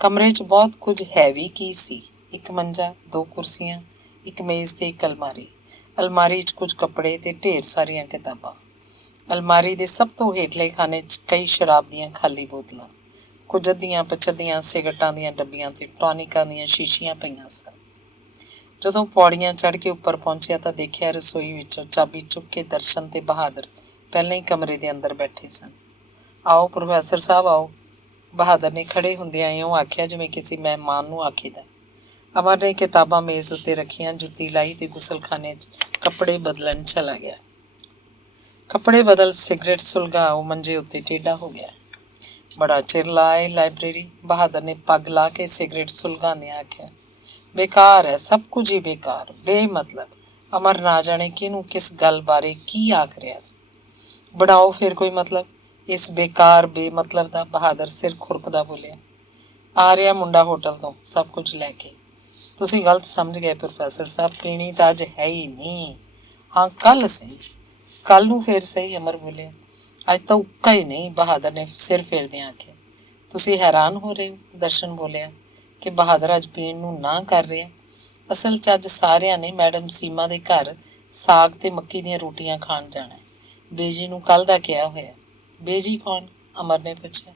ਕਮਰੇ 'ਚ ਬਹੁਤ ਕੁਝ ਹੈ ਵੀ ਕੀ ਸੀ। ਇੱਕ ਮੰਜਾ, 2 ਕੁਰਸੀਆਂ, ਇੱਕ ਮੇਜ਼ ਤੇ ਇੱਕ ਅਲਮਾਰੀ। ਅਲਮਾਰੀ 'ਚ ਕੁਝ ਕੱਪੜੇ ਅਤੇ ਢੇਰ ਸਾਰੀਆਂ ਕਿਤਾਬਾਂ। ਅਲਮਾਰੀ ਦੇ ਸਭ ਤੋਂ ਹੇਠਲੇ ਖਾਨੇ 'ਚ ਕਈ ਸ਼ਰਾਬ ਦੀਆਂ ਖਾਲੀ ਬੋਤਲਾਂ, ਕੁਝ ਅੱਧੀਆਂ ਪਚੱਧੀਆਂ ਸਿਗਰਟਾਂ ਦੀਆਂ ਡੱਬੀਆਂ ਅਤੇ ਟੌਨਿਕਾਂ ਦੀਆਂ ਸ਼ੀਸ਼ੀਆਂ ਪਈਆਂ ਸਨ। ਜਦੋਂ ਪੌੜੀਆਂ ਚੜ੍ਹ ਕੇ ਉੱਪਰ ਪਹੁੰਚਿਆ ਤਾਂ ਦੇਖਿਆ ਰਸੋਈ ਵਿੱਚੋਂ ਚਾਬੀ ਚੁੱਕ ਕੇ ਦਰਸ਼ਨ ਤੇ ਬਹਾਦਰ ਪਹਿਲਾਂ ਹੀ ਕਮਰੇ ਦੇ ਅੰਦਰ ਬੈਠੇ ਸਨ। ਆਓ ਪ੍ਰੋਫੈਸਰ ਸਾਹਿਬ ਆਓ, ਬਹਾਦਰ ਨੇ ਖੜ੍ਹੇ ਹੁੰਦਿਆਂ ਇਉਂ ਆਖਿਆ ਜਿਵੇਂ ਕਿਸੇ ਮਹਿਮਾਨ ਨੂੰ ਆਖੀਦਾ। ਅਮਰ ਨੇ ਕਿਤਾਬਾਂ ਮੇਜ਼ ਉੱਤੇ ਰੱਖੀਆਂ, ਜੁੱਤੀ ਲਾਈ ਤੇ ਗੁਸਲਖਾਨੇ 'ਚ ਕੱਪੜੇ ਬਦਲਣ ਚਲਾ ਗਿਆ। ਕੱਪੜੇ ਬਦਲ ਸਿਗਰਟ ਸੁਲਗਾ ਉਹ ਮੰਜੇ ਉੱਤੇ ਟੇਢਾ ਹੋ ਗਿਆ। ਬੜਾ ਚਿਰ ਲਾਏ ਲਾਇਬ੍ਰੇਰੀ। ਬਹਾਦਰ ਨੇ ਪੱਗ ਲਾ ਕੇ ਸਿਗਰਟ ਸੁਲਗਾਉਂਦਿਆਂ ਆਖਿਆ, ਬੇਕਾਰ ਹੈ, ਸਭ ਕੁਝ ਹੀ ਬੇਕਾਰ, ਬੇਮਤਲਬ। ਅਮਰ ਨਾ ਜਾਣੇ ਕਿਹਨੂੰ ਕਿਸ ਗੱਲ ਬਾਰੇ ਕੀ ਆਖ ਰਿਹਾ ਸੀ। ਬਣਾਓ ਫਿਰ ਕੋਈ ਮਤਲਬ ਇਸ ਬੇਕਾਰ ਬੇਮਤਲਬ ਦਾ। ਬਹਾਦਰ ਸਿਰ ਖੁਰਕਦਾ ਬੋਲਿਆ, ਆ ਰਿਹਾ ਮੁੰਡਾ ਹੋਟਲ ਤੋਂ ਸਭ ਕੁਝ ਲੈ ਕੇ। ਤੁਸੀਂ ਗਲਤ ਸਮਝ ਗਏ ਪ੍ਰੋਫੈਸਰ ਸਾਹਿਬ, ਪੀਣੀ ਤਾਂ ਅੱਜ ਹੈ ਹੀ ਨਹੀਂ। ਹਾਂ ਕੱਲ ਸਹੀ, ਕੱਲ ਨੂੰ ਫਿਰ ਸਹੀ, ਅਮਰ ਬੋਲਿਆ। ਅੱਜ ਤਾਂ ਉੱਕਾ ਹੀ ਨਹੀਂ, ਬਹਾਦਰ ਨੇ ਸਿਰ ਫੇਰਦਿਆਂ ਆਖਿਆ। ਤੁਸੀਂ ਹੈਰਾਨ ਹੋ ਰਹੇ ਹੋ, ਦਰਸ਼ਨ ਬੋਲਿਆ, ਕਿ ਬਹਾਦਰ ਅੱਜ ਪੀਣ ਨੂੰ ਨਾ ਕਰ ਰਿਹਾ। ਅਸਲ 'ਚ ਅੱਜ ਸਾਰਿਆਂ ਨੇ ਮੈਡਮ ਸੀਮਾ ਦੇ ਘਰ ਸਾਗ ਤੇ ਮੱਕੀ ਦੀਆਂ ਰੋਟੀਆਂ ਖਾਣ ਜਾਣਾ। ਬੇਜੀ ਨੂੰ ਕੱਲ ਦਾ ਕਿਹਾ ਹੋਇਆ। ਬੇਜੀ ਕੌਣ? ਅਮਰ ਨੇ ਪੁੱਛਿਆ।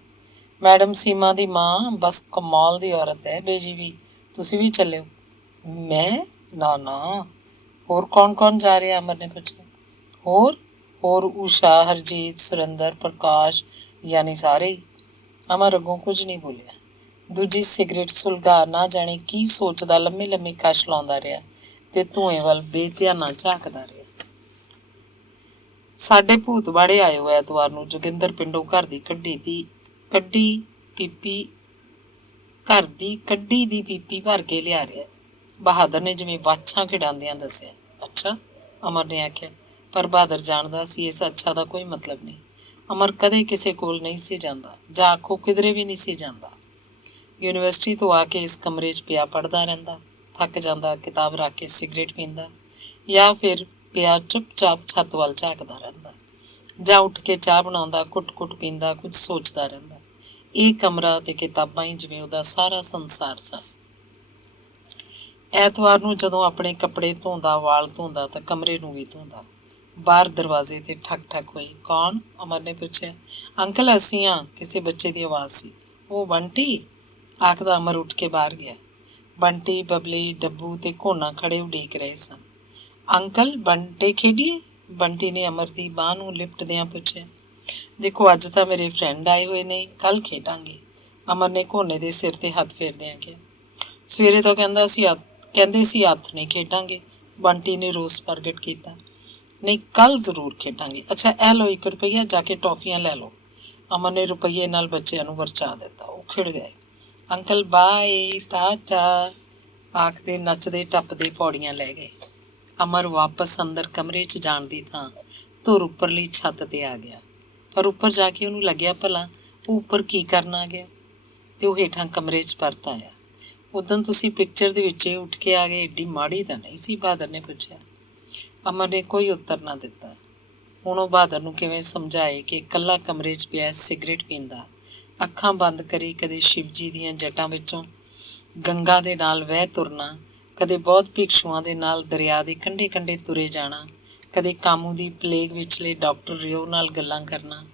ਮੈਡਮ ਸੀਮਾ ਦੀ ਮਾਂ, ਬਸ ਕਮਾਲ ਦੀ ਔਰਤ ਹੈ ਬੇਜੀ ਵੀ। ਤੁਸੀਂ ਵੀ ਚੱਲਿਓ। ਮੈਂ? ਨਾ ਨਾ। ਹੋਰ ਕੌਣ ਕੌਣ ਜਾ ਰਿਹਾ? ਅਮਰ ਨੇ ਪੁੱਛਿਆ। ਹੋਰ ਹੋਰ ਊਸ਼ਾ, ਹਰਜੀਤ, ਸੁਰਿੰਦਰ, ਪ੍ਰਕਾਸ਼, ਯਾਨੀ ਸਾਰੇ ਹੀ। ਅਮਰ ਅੱਗੋਂ ਕੁਝ ਨਹੀਂ ਬੋਲਿਆ। ਦੂਜੀ ਸਿਗਰਟ ਸੁਲਗਾ ਨਾ ਜਾਣੇ ਕੀ ਸੋਚਦਾ ਲੰਮੇ ਲੰਮੇ ਕਸ਼ ਲਾਉਂਦਾ ਰਿਹਾ ਤੇ ਧੂਏ ਵੱਲ ਬੇਧਿਆਨਾ ਝਾਕਦਾ ਰਿਹਾ। ਸਾਡੇ ਭੂਤ ਬਾੜੇ ਆਇਓ ਐਤਵਾਰ ਨੂੰ। ਜੋਗਿੰਦਰ ਪਿੰਡੋਂ ਘਰ ਦੀ ਕੱਢੀ ਦੀ ਪੀਪੀ ਭਰ ਕੇ ਲਿਆ ਰਿਹਾ। ਬਹਾਦਰ ਨੇ ਜਿਵੇਂ ਵਾਛਾਂ ਖਿਡਾਉਂਦਿਆਂ ਦੱਸਿਆ। ਅੱਛਾ, ਅਮਰ ਨੇ ਆਖਿਆ। ਪਰ ਬਹਾਦਰ ਜਾਣਦਾ ਸੀ ਇਸ ਅੱਛਾ ਦਾ ਕੋਈ ਮਤਲਬ ਨਹੀਂ। ਅਮਰ ਕਦੇ ਕਿਸੇ ਕੋਲ ਨਹੀਂ ਸੀ ਜਾਂਦਾ, ਜਾਂ ਆਖੋ ਕਿਧਰੇ ਵੀ ਨਹੀਂ ਸੀ ਜਾਂਦਾ। ਯੂਨੀਵਰਸਿਟੀ ਤੋਂ ਆ ਕੇ ਇਸ ਕਮਰੇ 'ਚ ਪਿਆ ਪੜ੍ਹਦਾ ਰਹਿੰਦਾ, ਥੱਕ ਜਾਂਦਾ ਕਿਤਾਬ ਰੱਖ ਕੇ ਸਿਗਰਟ ਪੀਂਦਾ, ਜਾਂ ਫਿਰ ਪਿਆ ਚੁੱਪਚਾਪ ਛੱਤ ਵੱਲ ਝਾਕਦਾ ਰਹਿੰਦਾ, ਜਾਂ ਉੱਠ ਕੇ ਚਾਹ ਬਣਾਉਂਦਾ, ਘੁੱਟ ਪੀਂਦਾ, ਕੁਝ ਸੋਚਦਾ ਰਹਿੰਦਾ। ਇਹ ਕਮਰਾ ਤੇ ਕਿਤਾਬਾਂ ਹੀ ਜਿਵੇਂ ਉਹਦਾ ਸਾਰਾ ਸੰਸਾਰ ਸਨ। ਐਤਵਾਰ ਨੂੰ ਜਦੋਂ ਆਪਣੇ ਕੱਪੜੇ ਧੋਂਦਾ, ਵਾਲ ਧੋਂਦਾ ਤਾਂ ਕਮਰੇ ਨੂੰ ਵੀ ਧੋਂਦਾ। ਬਾਹਰ ਦਰਵਾਜ਼ੇ ਤੇ ਠਕ ਠਕ ਹੋਈ। ਕੌਣ? ਅਮਰ ਨੇ ਪੁੱਛਿਆ। ਅੰਕਲ ਅਸੀਂ ਹਾਂ, ਕਿਸੇ ਬੱਚੇ ਦੀ ਆਵਾਜ਼ ਸੀ। ਉਹ ਬੰਟੀ? ਆਖਦਾ ਅਮਰ ਉੱਠ ਕੇ ਬਾਹਰ ਗਿਆ। ਬੰਟੀ, ਬਬਲੀ, ਡੱਬੂ ਤੇ ਘੋਨਾ ਖੜੇ ਉਡੀਕ ਰਹੇ ਸਨ। ਅੰਕਲ ਬੰਟੇ ਖੇਡੀਏ? ਬੰਟੀ ਨੇ ਅਮਰ ਦੀ ਬਾਂਹ ਨੂੰ ਲਿਪਟਦਿਆਂ ਪੁੱਛਿਆ। ਦੇਖੋ ਅੱਜ ਤਾਂ ਮੇਰੇ ਫਰੈਂਡ ਆਏ ਹੋਏ ਨੇ, ਕੱਲ ਖੇਡਾਂਗੇ। ਅਮਰ ਨੇ ਘੋਨੇ ਦੇ ਸਿਰ ਤੇ ਹੱਥ ਫੇਰਦਿਆਂ ਕਿਹਾ। ਸਵੇਰੇ ਤੋਂ ਕਹਿੰਦੇ ਸੀ ਹੱਥ ਨਹੀਂ ਖੇਡਾਂਗੇ। ਬੰਟੀ ਨੇ ਰੋਸ ਪ੍ਰਗਟ ਕੀਤਾ। ਨਹੀਂ ਕੱਲ ਜ਼ਰੂਰ ਖੇਡਾਂਗੇ। ਅੱਛਾ ਇਹ ਲਓ 1 ਰੁਪਈਆ, ਜਾ ਕੇ ਟੌਫੀਆਂ ਲੈ ਲਓ। ਅਮਰ ਨੇ ਰੁਪਈਏ ਨਾਲ ਬੱਚਿਆਂ ਨੂੰ ਵਰਚਾ ਦਿੱਤਾ। ਉਹ ਖਿੜ ਗਏ। ਅੰਕਲ ਬਾਏ, ਟਾਟਾ ਆਖਦੇ ਨੱਚਦੇ ਟੱਪਦੇ ਪੌੜੀਆਂ ਲੈ ਗਏ। ਅਮਰ ਵਾਪਸ ਅੰਦਰ ਕਮਰੇ 'ਚ ਜਾਣ ਦੀ ਥਾਂ ਧੁਰ ਉੱਪਰਲੀ ਛੱਤ ਤੇ ਆ ਗਿਆ। ਪਰ ਉੱਪਰ ਜਾ ਕੇ ਉਹਨੂੰ ਲੱਗਿਆ ਭਲਾ ਉਹ ਉੱਪਰ ਕੀ ਕਰਨ ਆ ਗਿਆ, ਤੇ ਉਹ ਹੇਠਾਂ ਕਮਰੇ 'ਚ ਪਰਤ ਆਇਆ। ਉਦੋਂ ਤੁਸੀਂ ਪਿਕਚਰ ਦੇ ਵਿੱਚ ਉੱਠ ਕੇ ਆ ਗਏ, ਏਡੀ ਮਾੜੀ ਤਾਂ ਨਹੀਂ ਸੀ? ਬਹਾਦਰ ਨੇ ਪੁੱਛਿਆ। ਅਮਰ ਨੇ ਕੋਈ ਉੱਤਰ ਨਾ ਦਿੱਤਾ। ਹੁਣ ਉਹ ਬਹਾਦਰ ਨੂੰ ਕਿਵੇਂ ਸਮਝਾਏ ਕਿ ਇਕੱਲਾ ਕਮਰੇ 'ਚ ਪਿਆ ਸਿਗਰਟ ਪੀਂਦਾ, ਅੱਖਾਂ ਬੰਦ ਕਰੀ ਕਦੇ ਸ਼ਿਵਜੀ ਦੀਆਂ ਜਟਾਂ ਵਿੱਚੋਂ ਗੰਗਾ ਦੇ ਨਾਲ ਵਹਿ ਤੁਰਨਾ, ਕਦੇ ਬਹੁਤ ਭਿਕਸ਼ੂਆਂ ਦੇ ਨਾਲ ਦਰਿਆ ਦੇ ਕੰਢੇ ਕੰਢੇ ਤੁਰੇ ਜਾਣਾ, ਕਦੇ ਕਾਮੂ ਦੀ ਪਲੇਗ ਵਿਚਲੇ ਡਾਕਟਰ ਰਿਓ ਨਾਲ ਗੱਲਾਂ ਕਰਨਾ,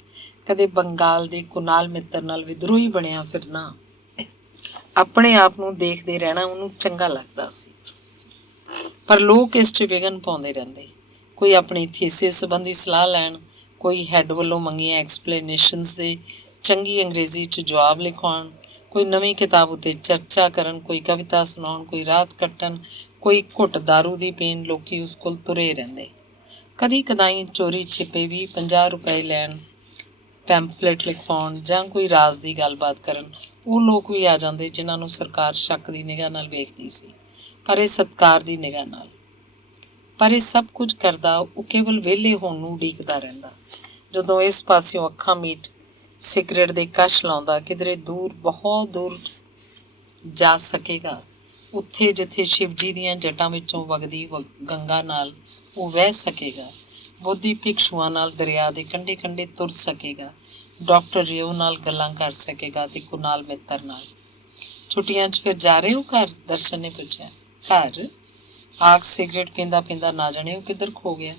ਕਦੇ ਬੰਗਾਲ ਦੇ ਕੁਨਾਲ ਮਿੱਤਰ ਨਾਲ ਵਿਦਰੋਹੀ ਬਣਿਆ ਫਿਰਨਾ। ਆਪਣੇ ਆਪ ਨੂੰ ਦੇਖਦੇ ਰਹਿਣਾ ਉਹਨੂੰ ਚੰਗਾ ਲੱਗਦਾ ਸੀ। ਪਰ ਲੋਕ ਇਸ 'ਚ ਵਿਘਨ ਪਾਉਂਦੇ ਰਹਿੰਦੇ। ਕੋਈ ਆਪਣੀ ਥੀਸਿਸ ਸੰਬੰਧੀ ਸਲਾਹ ਲੈਣ, ਕੋਈ ਹੈੱਡ ਵੱਲੋਂ ਮੰਗੀਆਂ ਐਕਸਪਲੇਨੇਸ਼ਨਸ ਦੇ ਚੰਗੀ ਅੰਗਰੇਜ਼ੀ 'ਚ ਜਵਾਬ ਲਿਖਵਾਉਣ, ਕੋਈ ਨਵੀਂ ਕਿਤਾਬ ਉੱਤੇ ਚਰਚਾ ਕਰਨ, ਕੋਈ ਕਵਿਤਾ ਸੁਣਾਉਣ, ਕੋਈ ਰਾਤ ਕੱਟਣ, ਕੋਈ ਘੁੱਟ ਦਾਰੂ ਦੀ ਪੀਣ। ਲੋਕੀ ਉਸ ਕੋਲ ਤੁਰੇ ਰਹਿੰਦੇ। ਕਦੀ ਕਦਾਈ ਚੋਰੀ ਛਿਪੇ ਵੀ 50 ਰੁਪਏ ਲੈਣ, ਪੈਂਫਲੇਟ ਲਿਖਵਾਉਣ, ਜਾਂ ਕੋਈ ਰਾਜ਼ ਦੀ ਗੱਲਬਾਤ ਕਰਨ। ਉਹ ਲੋਕ ਵੀ ਆ ਜਾਂਦੇ ਜਿਨ੍ਹਾਂ ਨੂੰ ਸਰਕਾਰ ਸ਼ੱਕ ਦੀ ਨਿਗਾਹ ਨਾਲ ਵੇਖਦੀ ਸੀ, ਪਰ ਇਹ ਸਤਿਕਾਰ ਦੀ ਨਿਗਾਹ ਨਾਲ। ਪਰ ਇਹ ਸਭ ਕੁਝ ਕਰਦਾ ਉਹ ਕੇਵਲ ਵਿਹਲੇ ਹੋਣ ਨੂੰ ਉਡੀਕਦਾ ਰਹਿੰਦਾ। ਜਦੋਂ ਇਸ ਪਾਸਿਓਂ ਅੱਖਾਂ ਮੀਟ ਸਿਗਰਟ ਦੇ ਕਸ਼ ਲਾਉਂਦਾ ਕਿਧਰੇ ਦੂਰ, ਬਹੁਤ ਦੂਰ ਜਾ ਸਕੇਗਾ, ਉੱਥੇ ਜਿੱਥੇ ਸ਼ਿਵਜੀ ਦੀਆਂ ਜਟਾਂ ਵਿੱਚੋਂ ਵਗਦੀ ਗੰਗਾ ਨਾਲ ਉਹ ਵਹਿ ਸਕੇਗਾ, ਬੋਧੀ ਭਿਕਸ਼ੂਆਂ ਨਾਲ ਦਰਿਆ ਦੇ ਕੰਢੇ ਕੰਢੇ ਤੁਰ ਸਕੇਗਾ, ਡਾਕਟਰ ਰਿਓ ਨਾਲ ਗੱਲਾਂ ਕਰ ਸਕੇਗਾ ਤੇ ਕੁਨਾਲ ਮਿੱਤਰ ਨਾਲ। ਛੁੱਟੀਆਂ 'ਚ ਫਿਰ ਜਾ ਰਹੇ ਹੋ ਘਰ? ਦਰਸ਼ਨ ਨੇ ਪੁੱਛਿਆ। ਘਰ? ਆਖ ਸਿਗਰਟ ਪੀਂਦਾ ਪੀਂਦਾ ਨਾ ਜਾਣੇ ਉਹ ਕਿੱਧਰ ਖੋ ਗਿਆ।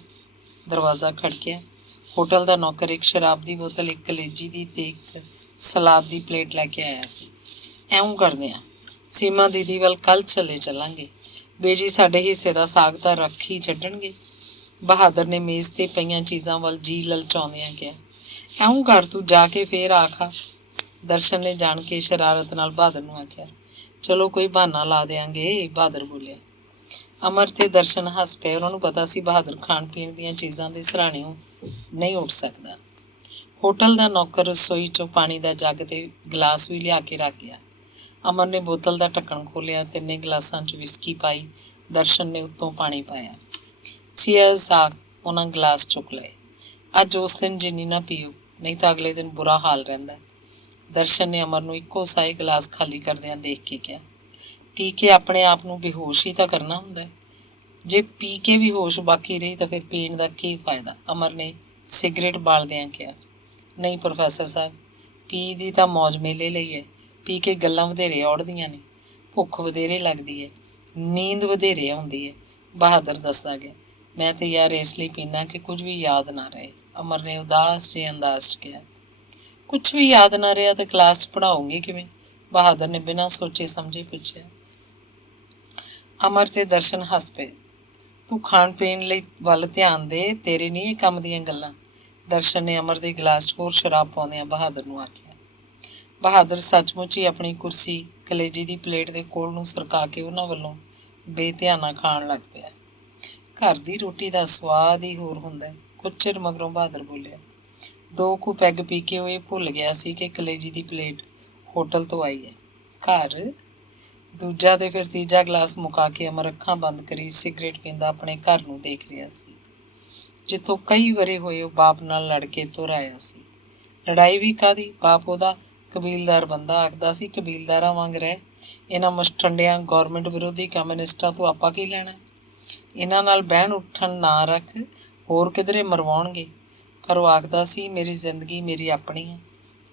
ਦਰਵਾਜ਼ਾ ਖੜਕਿਆ। ਹੋਟਲ ਦਾ ਨੌਕਰ ਇੱਕ ਸ਼ਰਾਬ ਦੀ ਬੋਤਲ, ਇੱਕ ਕਲੇਜੀ ਦੀ ਤੇ ਇੱਕ ਸਲਾਦ ਦੀ ਪਲੇਟ ਲੈ ਕੇ ਆਇਆ ਸੀ। ਇਉਂ ਕਰਦੇ ਹਾਂ, ਸੀਮਾ ਦੀਦੀ ਵੱਲ ਕੱਲ ਚੱਲਾਂਗੇ। ਬੇਜੀ ਸਾਡੇ ਹਿੱਸੇ ਦਾ ਸਾਗ ਤਾਂ ਰੱਖ ਹੀ ਛੱਡਣਗੇ। ਬਹਾਦਰ ਨੇ ਮੇਜ਼ ਤੇ ਪਈਆਂ ਚੀਜ਼ਾਂ ਵੱਲ ਜੀ ਲਲਚਾਉਂਦਿਆਂ ਕਿਹਾ। ਇਉਂ ਕਰ ਤੂੰ ਜਾ ਕੇ ਫੇਰ ਆਖਾ। ਦਰਸ਼ਨ ਨੇ ਜਾਣ ਕੇ ਸ਼ਰਾਰਤ ਨਾਲ ਬਹਾਦਰ ਨੂੰ ਆਖਿਆ। ਚਲੋ ਕੋਈ ਬਹਾਨਾ ਲਾ ਦਿਆਂਗੇ, ਬਹਾਦਰ ਬੋਲਿਆ। ਅਮਰ ਤੇ ਦਰਸ਼ਨ ਹੱਸ ਪਏ। ਉਹਨਾਂ ਨੂੰ ਪਤਾ ਸੀ ਬਹਾਦਰ ਖਾਣ ਪੀਣ ਦੀਆਂ ਚੀਜ਼ਾਂ ਦੇ ਸਿਰਹਾਣਿਓਂ ਨਹੀਂ ਉੱਠ ਸਕਦਾ। ਹੋਟਲ ਦਾ ਨੌਕਰ ਰਸੋਈ 'ਚੋਂ ਪਾਣੀ ਦਾ ਜੱਗ ਤੇ ਗਲਾਸ ਵੀ ਲਿਆ ਕੇ ਰੱਖ ਗਿਆ। ਅਮਰ ਨੇ ਬੋਤਲ ਦਾ ਢੱਕਣ ਖੋਲ੍ਹਿਆ। ਤਿੰਨੇ ਗਲਾਸਾਂ 'ਚ ਵਿਸਕੀ ਪਾਈ। ਦਰਸ਼ਨ ਨੇ ਉੱਤੋਂ ਪਾਣੀ ਪਾਇਆ। ਚੀਅਰਜ਼ ਆਖ ਉਹਨਾਂ ਗਲਾਸ ਚੁੱਕ ਲਏ। ਅੱਜ ਉਸ ਦਿਨ ਜਿੰਨੀ ਨਾ ਪੀਓ, ਨਹੀਂ ਤਾਂ ਅਗਲੇ ਦਿਨ ਬੁਰਾ ਹਾਲ ਰਹਿੰਦਾ। ਦਰਸ਼ਨ ਨੇ ਅਮਰ ਨੂੰ ਇੱਕੋ ਸਾਏ ਗਲਾਸ ਖਾਲੀ ਕਰਦਿਆਂ ਦੇਖ ਕੇ ਕਿਹਾ, ਪੀ ਕੇ ਆਪਣੇ ਆਪ ਨੂੰ ਬੇਹੋਸ਼ ਹੀ ਤਾਂ ਕਰਨਾ ਹੁੰਦਾ। ਜੇ ਪੀ ਕੇ ਵੀ ਹੋਸ਼ ਬਾਕੀ ਰਹੀ ਤਾਂ ਫਿਰ ਪੀਣ ਦਾ ਕੀ ਫਾਇਦਾ? ਅਮਰ ਨੇ ਸਿਗਰਟ ਬਾਲਦਿਆਂ ਕਿਹਾ, ਨਹੀਂ ਪ੍ਰੋਫੈਸਰ ਸਾਹਿਬ, ਪੀ ਦੀ ਤਾਂ ਮੌਜ ਮੇਲੇ ਲਈ ਹੈ। ਪੀ ਕੇ ਗੱਲਾਂ ਵਧੇਰੇ ਔੜਦੀਆਂ ਨੇ, ਭੁੱਖ ਵਧੇਰੇ ਲੱਗਦੀ ਹੈ, ਨੀਂਦ ਵਧੇਰੇ ਆਉਂਦੀ ਹੈ। ਬਹਾਦਰ ਦੱਸਦਾ ਗਿਆ, ਮੈਂ ਤੇ ਯਾਰ ਇਸ ਲਈ ਪੀਨਾ ਕਿ ਕੁਝ ਵੀ ਯਾਦ ਨਾ ਰਹੇ। ਅਮਰ ਨੇ ਉਦਾਸ ਜਿਹੇ ਅੰਦਾਜ਼ 'ਚ ਕਿਹਾ, ਕੁਛ ਵੀ ਯਾਦ ਨਾ ਰਿਹਾ ਤਾਂ ਕਲਾਸ 'ਚ ਪੜ੍ਹਾਉਂਗੇ ਕਿਵੇਂ? ਬਹਾਦਰ ਨੇ ਬਿਨਾਂ ਸੋਚੇ ਸਮਝੇ ਪੁੱਛਿਆ। ਅਮਰ ਤੇ ਦਰਸ਼ਨ ਹੱਸ ਪਏ। ਤੂੰ ਖਾਣ ਪੀਣ ਲਈ ਵੱਲ ਧਿਆਨ ਦੇ, ਤੇਰੇ ਨਹੀਂ ਇਹ ਕੰਮ ਦੀਆਂ ਗੱਲਾਂ। ਦਰਸ਼ਨ ਨੇ ਅਮਰ ਦੇ ਗਲਾਸ 'ਚ ਹੋਰ ਸ਼ਰਾਬ ਪਾਉਂਦਿਆਂ ਬਹਾਦਰ ਨੂੰ ਆਖਿਆ। ਬਹਾਦਰ ਸੱਚਮੁੱਚ ਹੀ ਆਪਣੀ ਕੁਰਸੀ ਕਲੇਜੀ ਦੀ ਪਲੇਟ ਦੇ ਕੋਲ ਨੂੰ ਸਰਕਾ ਕੇ ਉਹਨਾਂ ਵੱਲੋਂ ਬੇਧਿਆਨਾ ਖਾਣ ਲੱਗ ਪਿਆ। ਘਰ ਦੀ ਰੋਟੀ ਦਾ ਸਵਾਦ ਹੀ ਹੋਰ ਹੁੰਦਾ। ਕੁਝ ਚਿਰ ਮਗਰੋਂ ਬਹਾਦਰ ਬੋਲਿਆ, 2 ਕੁ ਪੈਗ ਪੀ ਕੇ ਉਹ ਇਹ ਭੁੱਲ ਗਿਆ ਸੀ ਕਿ ਕਲੇਜੀ ਦੀ ਪਲੇਟ ਹੋਟਲ ਤੋਂ ਆਈ ਹੈ। ਘਰ? ਦੂਜਾ ਤੇ ਫਿਰ ਤੀਜਾ ਗਲਾਸ ਮੁਕਾ ਕੇ ਅਮਰ ਅੱਖਾਂ ਬੰਦ ਕਰੀ ਸਿਗਰਟ ਪੀਂਦਾ ਆਪਣੇ ਘਰ ਨੂੰ ਦੇਖ ਰਿਹਾ ਸੀ, ਜਿੱਥੋਂ ਕਈ ਵਰ੍ਹੇ ਹੋਏ ਉਹ ਬਾਪ ਨਾਲ ਲੜ ਕੇ ਤੁਰ ਆਇਆ ਸੀ। ਲੜਾਈ ਵੀ ਕਾਹਦੀ? ਬਾਪ ਉਹਦਾ ਕਬੀਲਦਾਰ ਬੰਦਾ, ਆਖਦਾ ਸੀ ਕਬੀਲਦਾਰਾਂ ਵਾਂਗ ਰਹਿ। ਇਹਨਾਂ ਮੁਸ਼ਟੰਡਿਆਂ ਗੌਰਮੈਂਟ ਵਿਰੋਧੀ ਕਮਿਊਨਿਸਟਾਂ ਤੋਂ ਆਪਾਂ ਕੀ ਲੈਣਾ? ਇਹਨਾਂ ਨਾਲ ਬਹਿਣ ਉੱਠਣ ਨਾ ਰੱਖ, ਹੋਰ ਕਿਧਰੇ ਮਰਵਾਉਣਗੇ। ਪਰ ਉਹ ਆਖਦਾ ਸੀ ਮੇਰੀ ਜ਼ਿੰਦਗੀ ਮੇਰੀ ਆਪਣੀ ਹੈ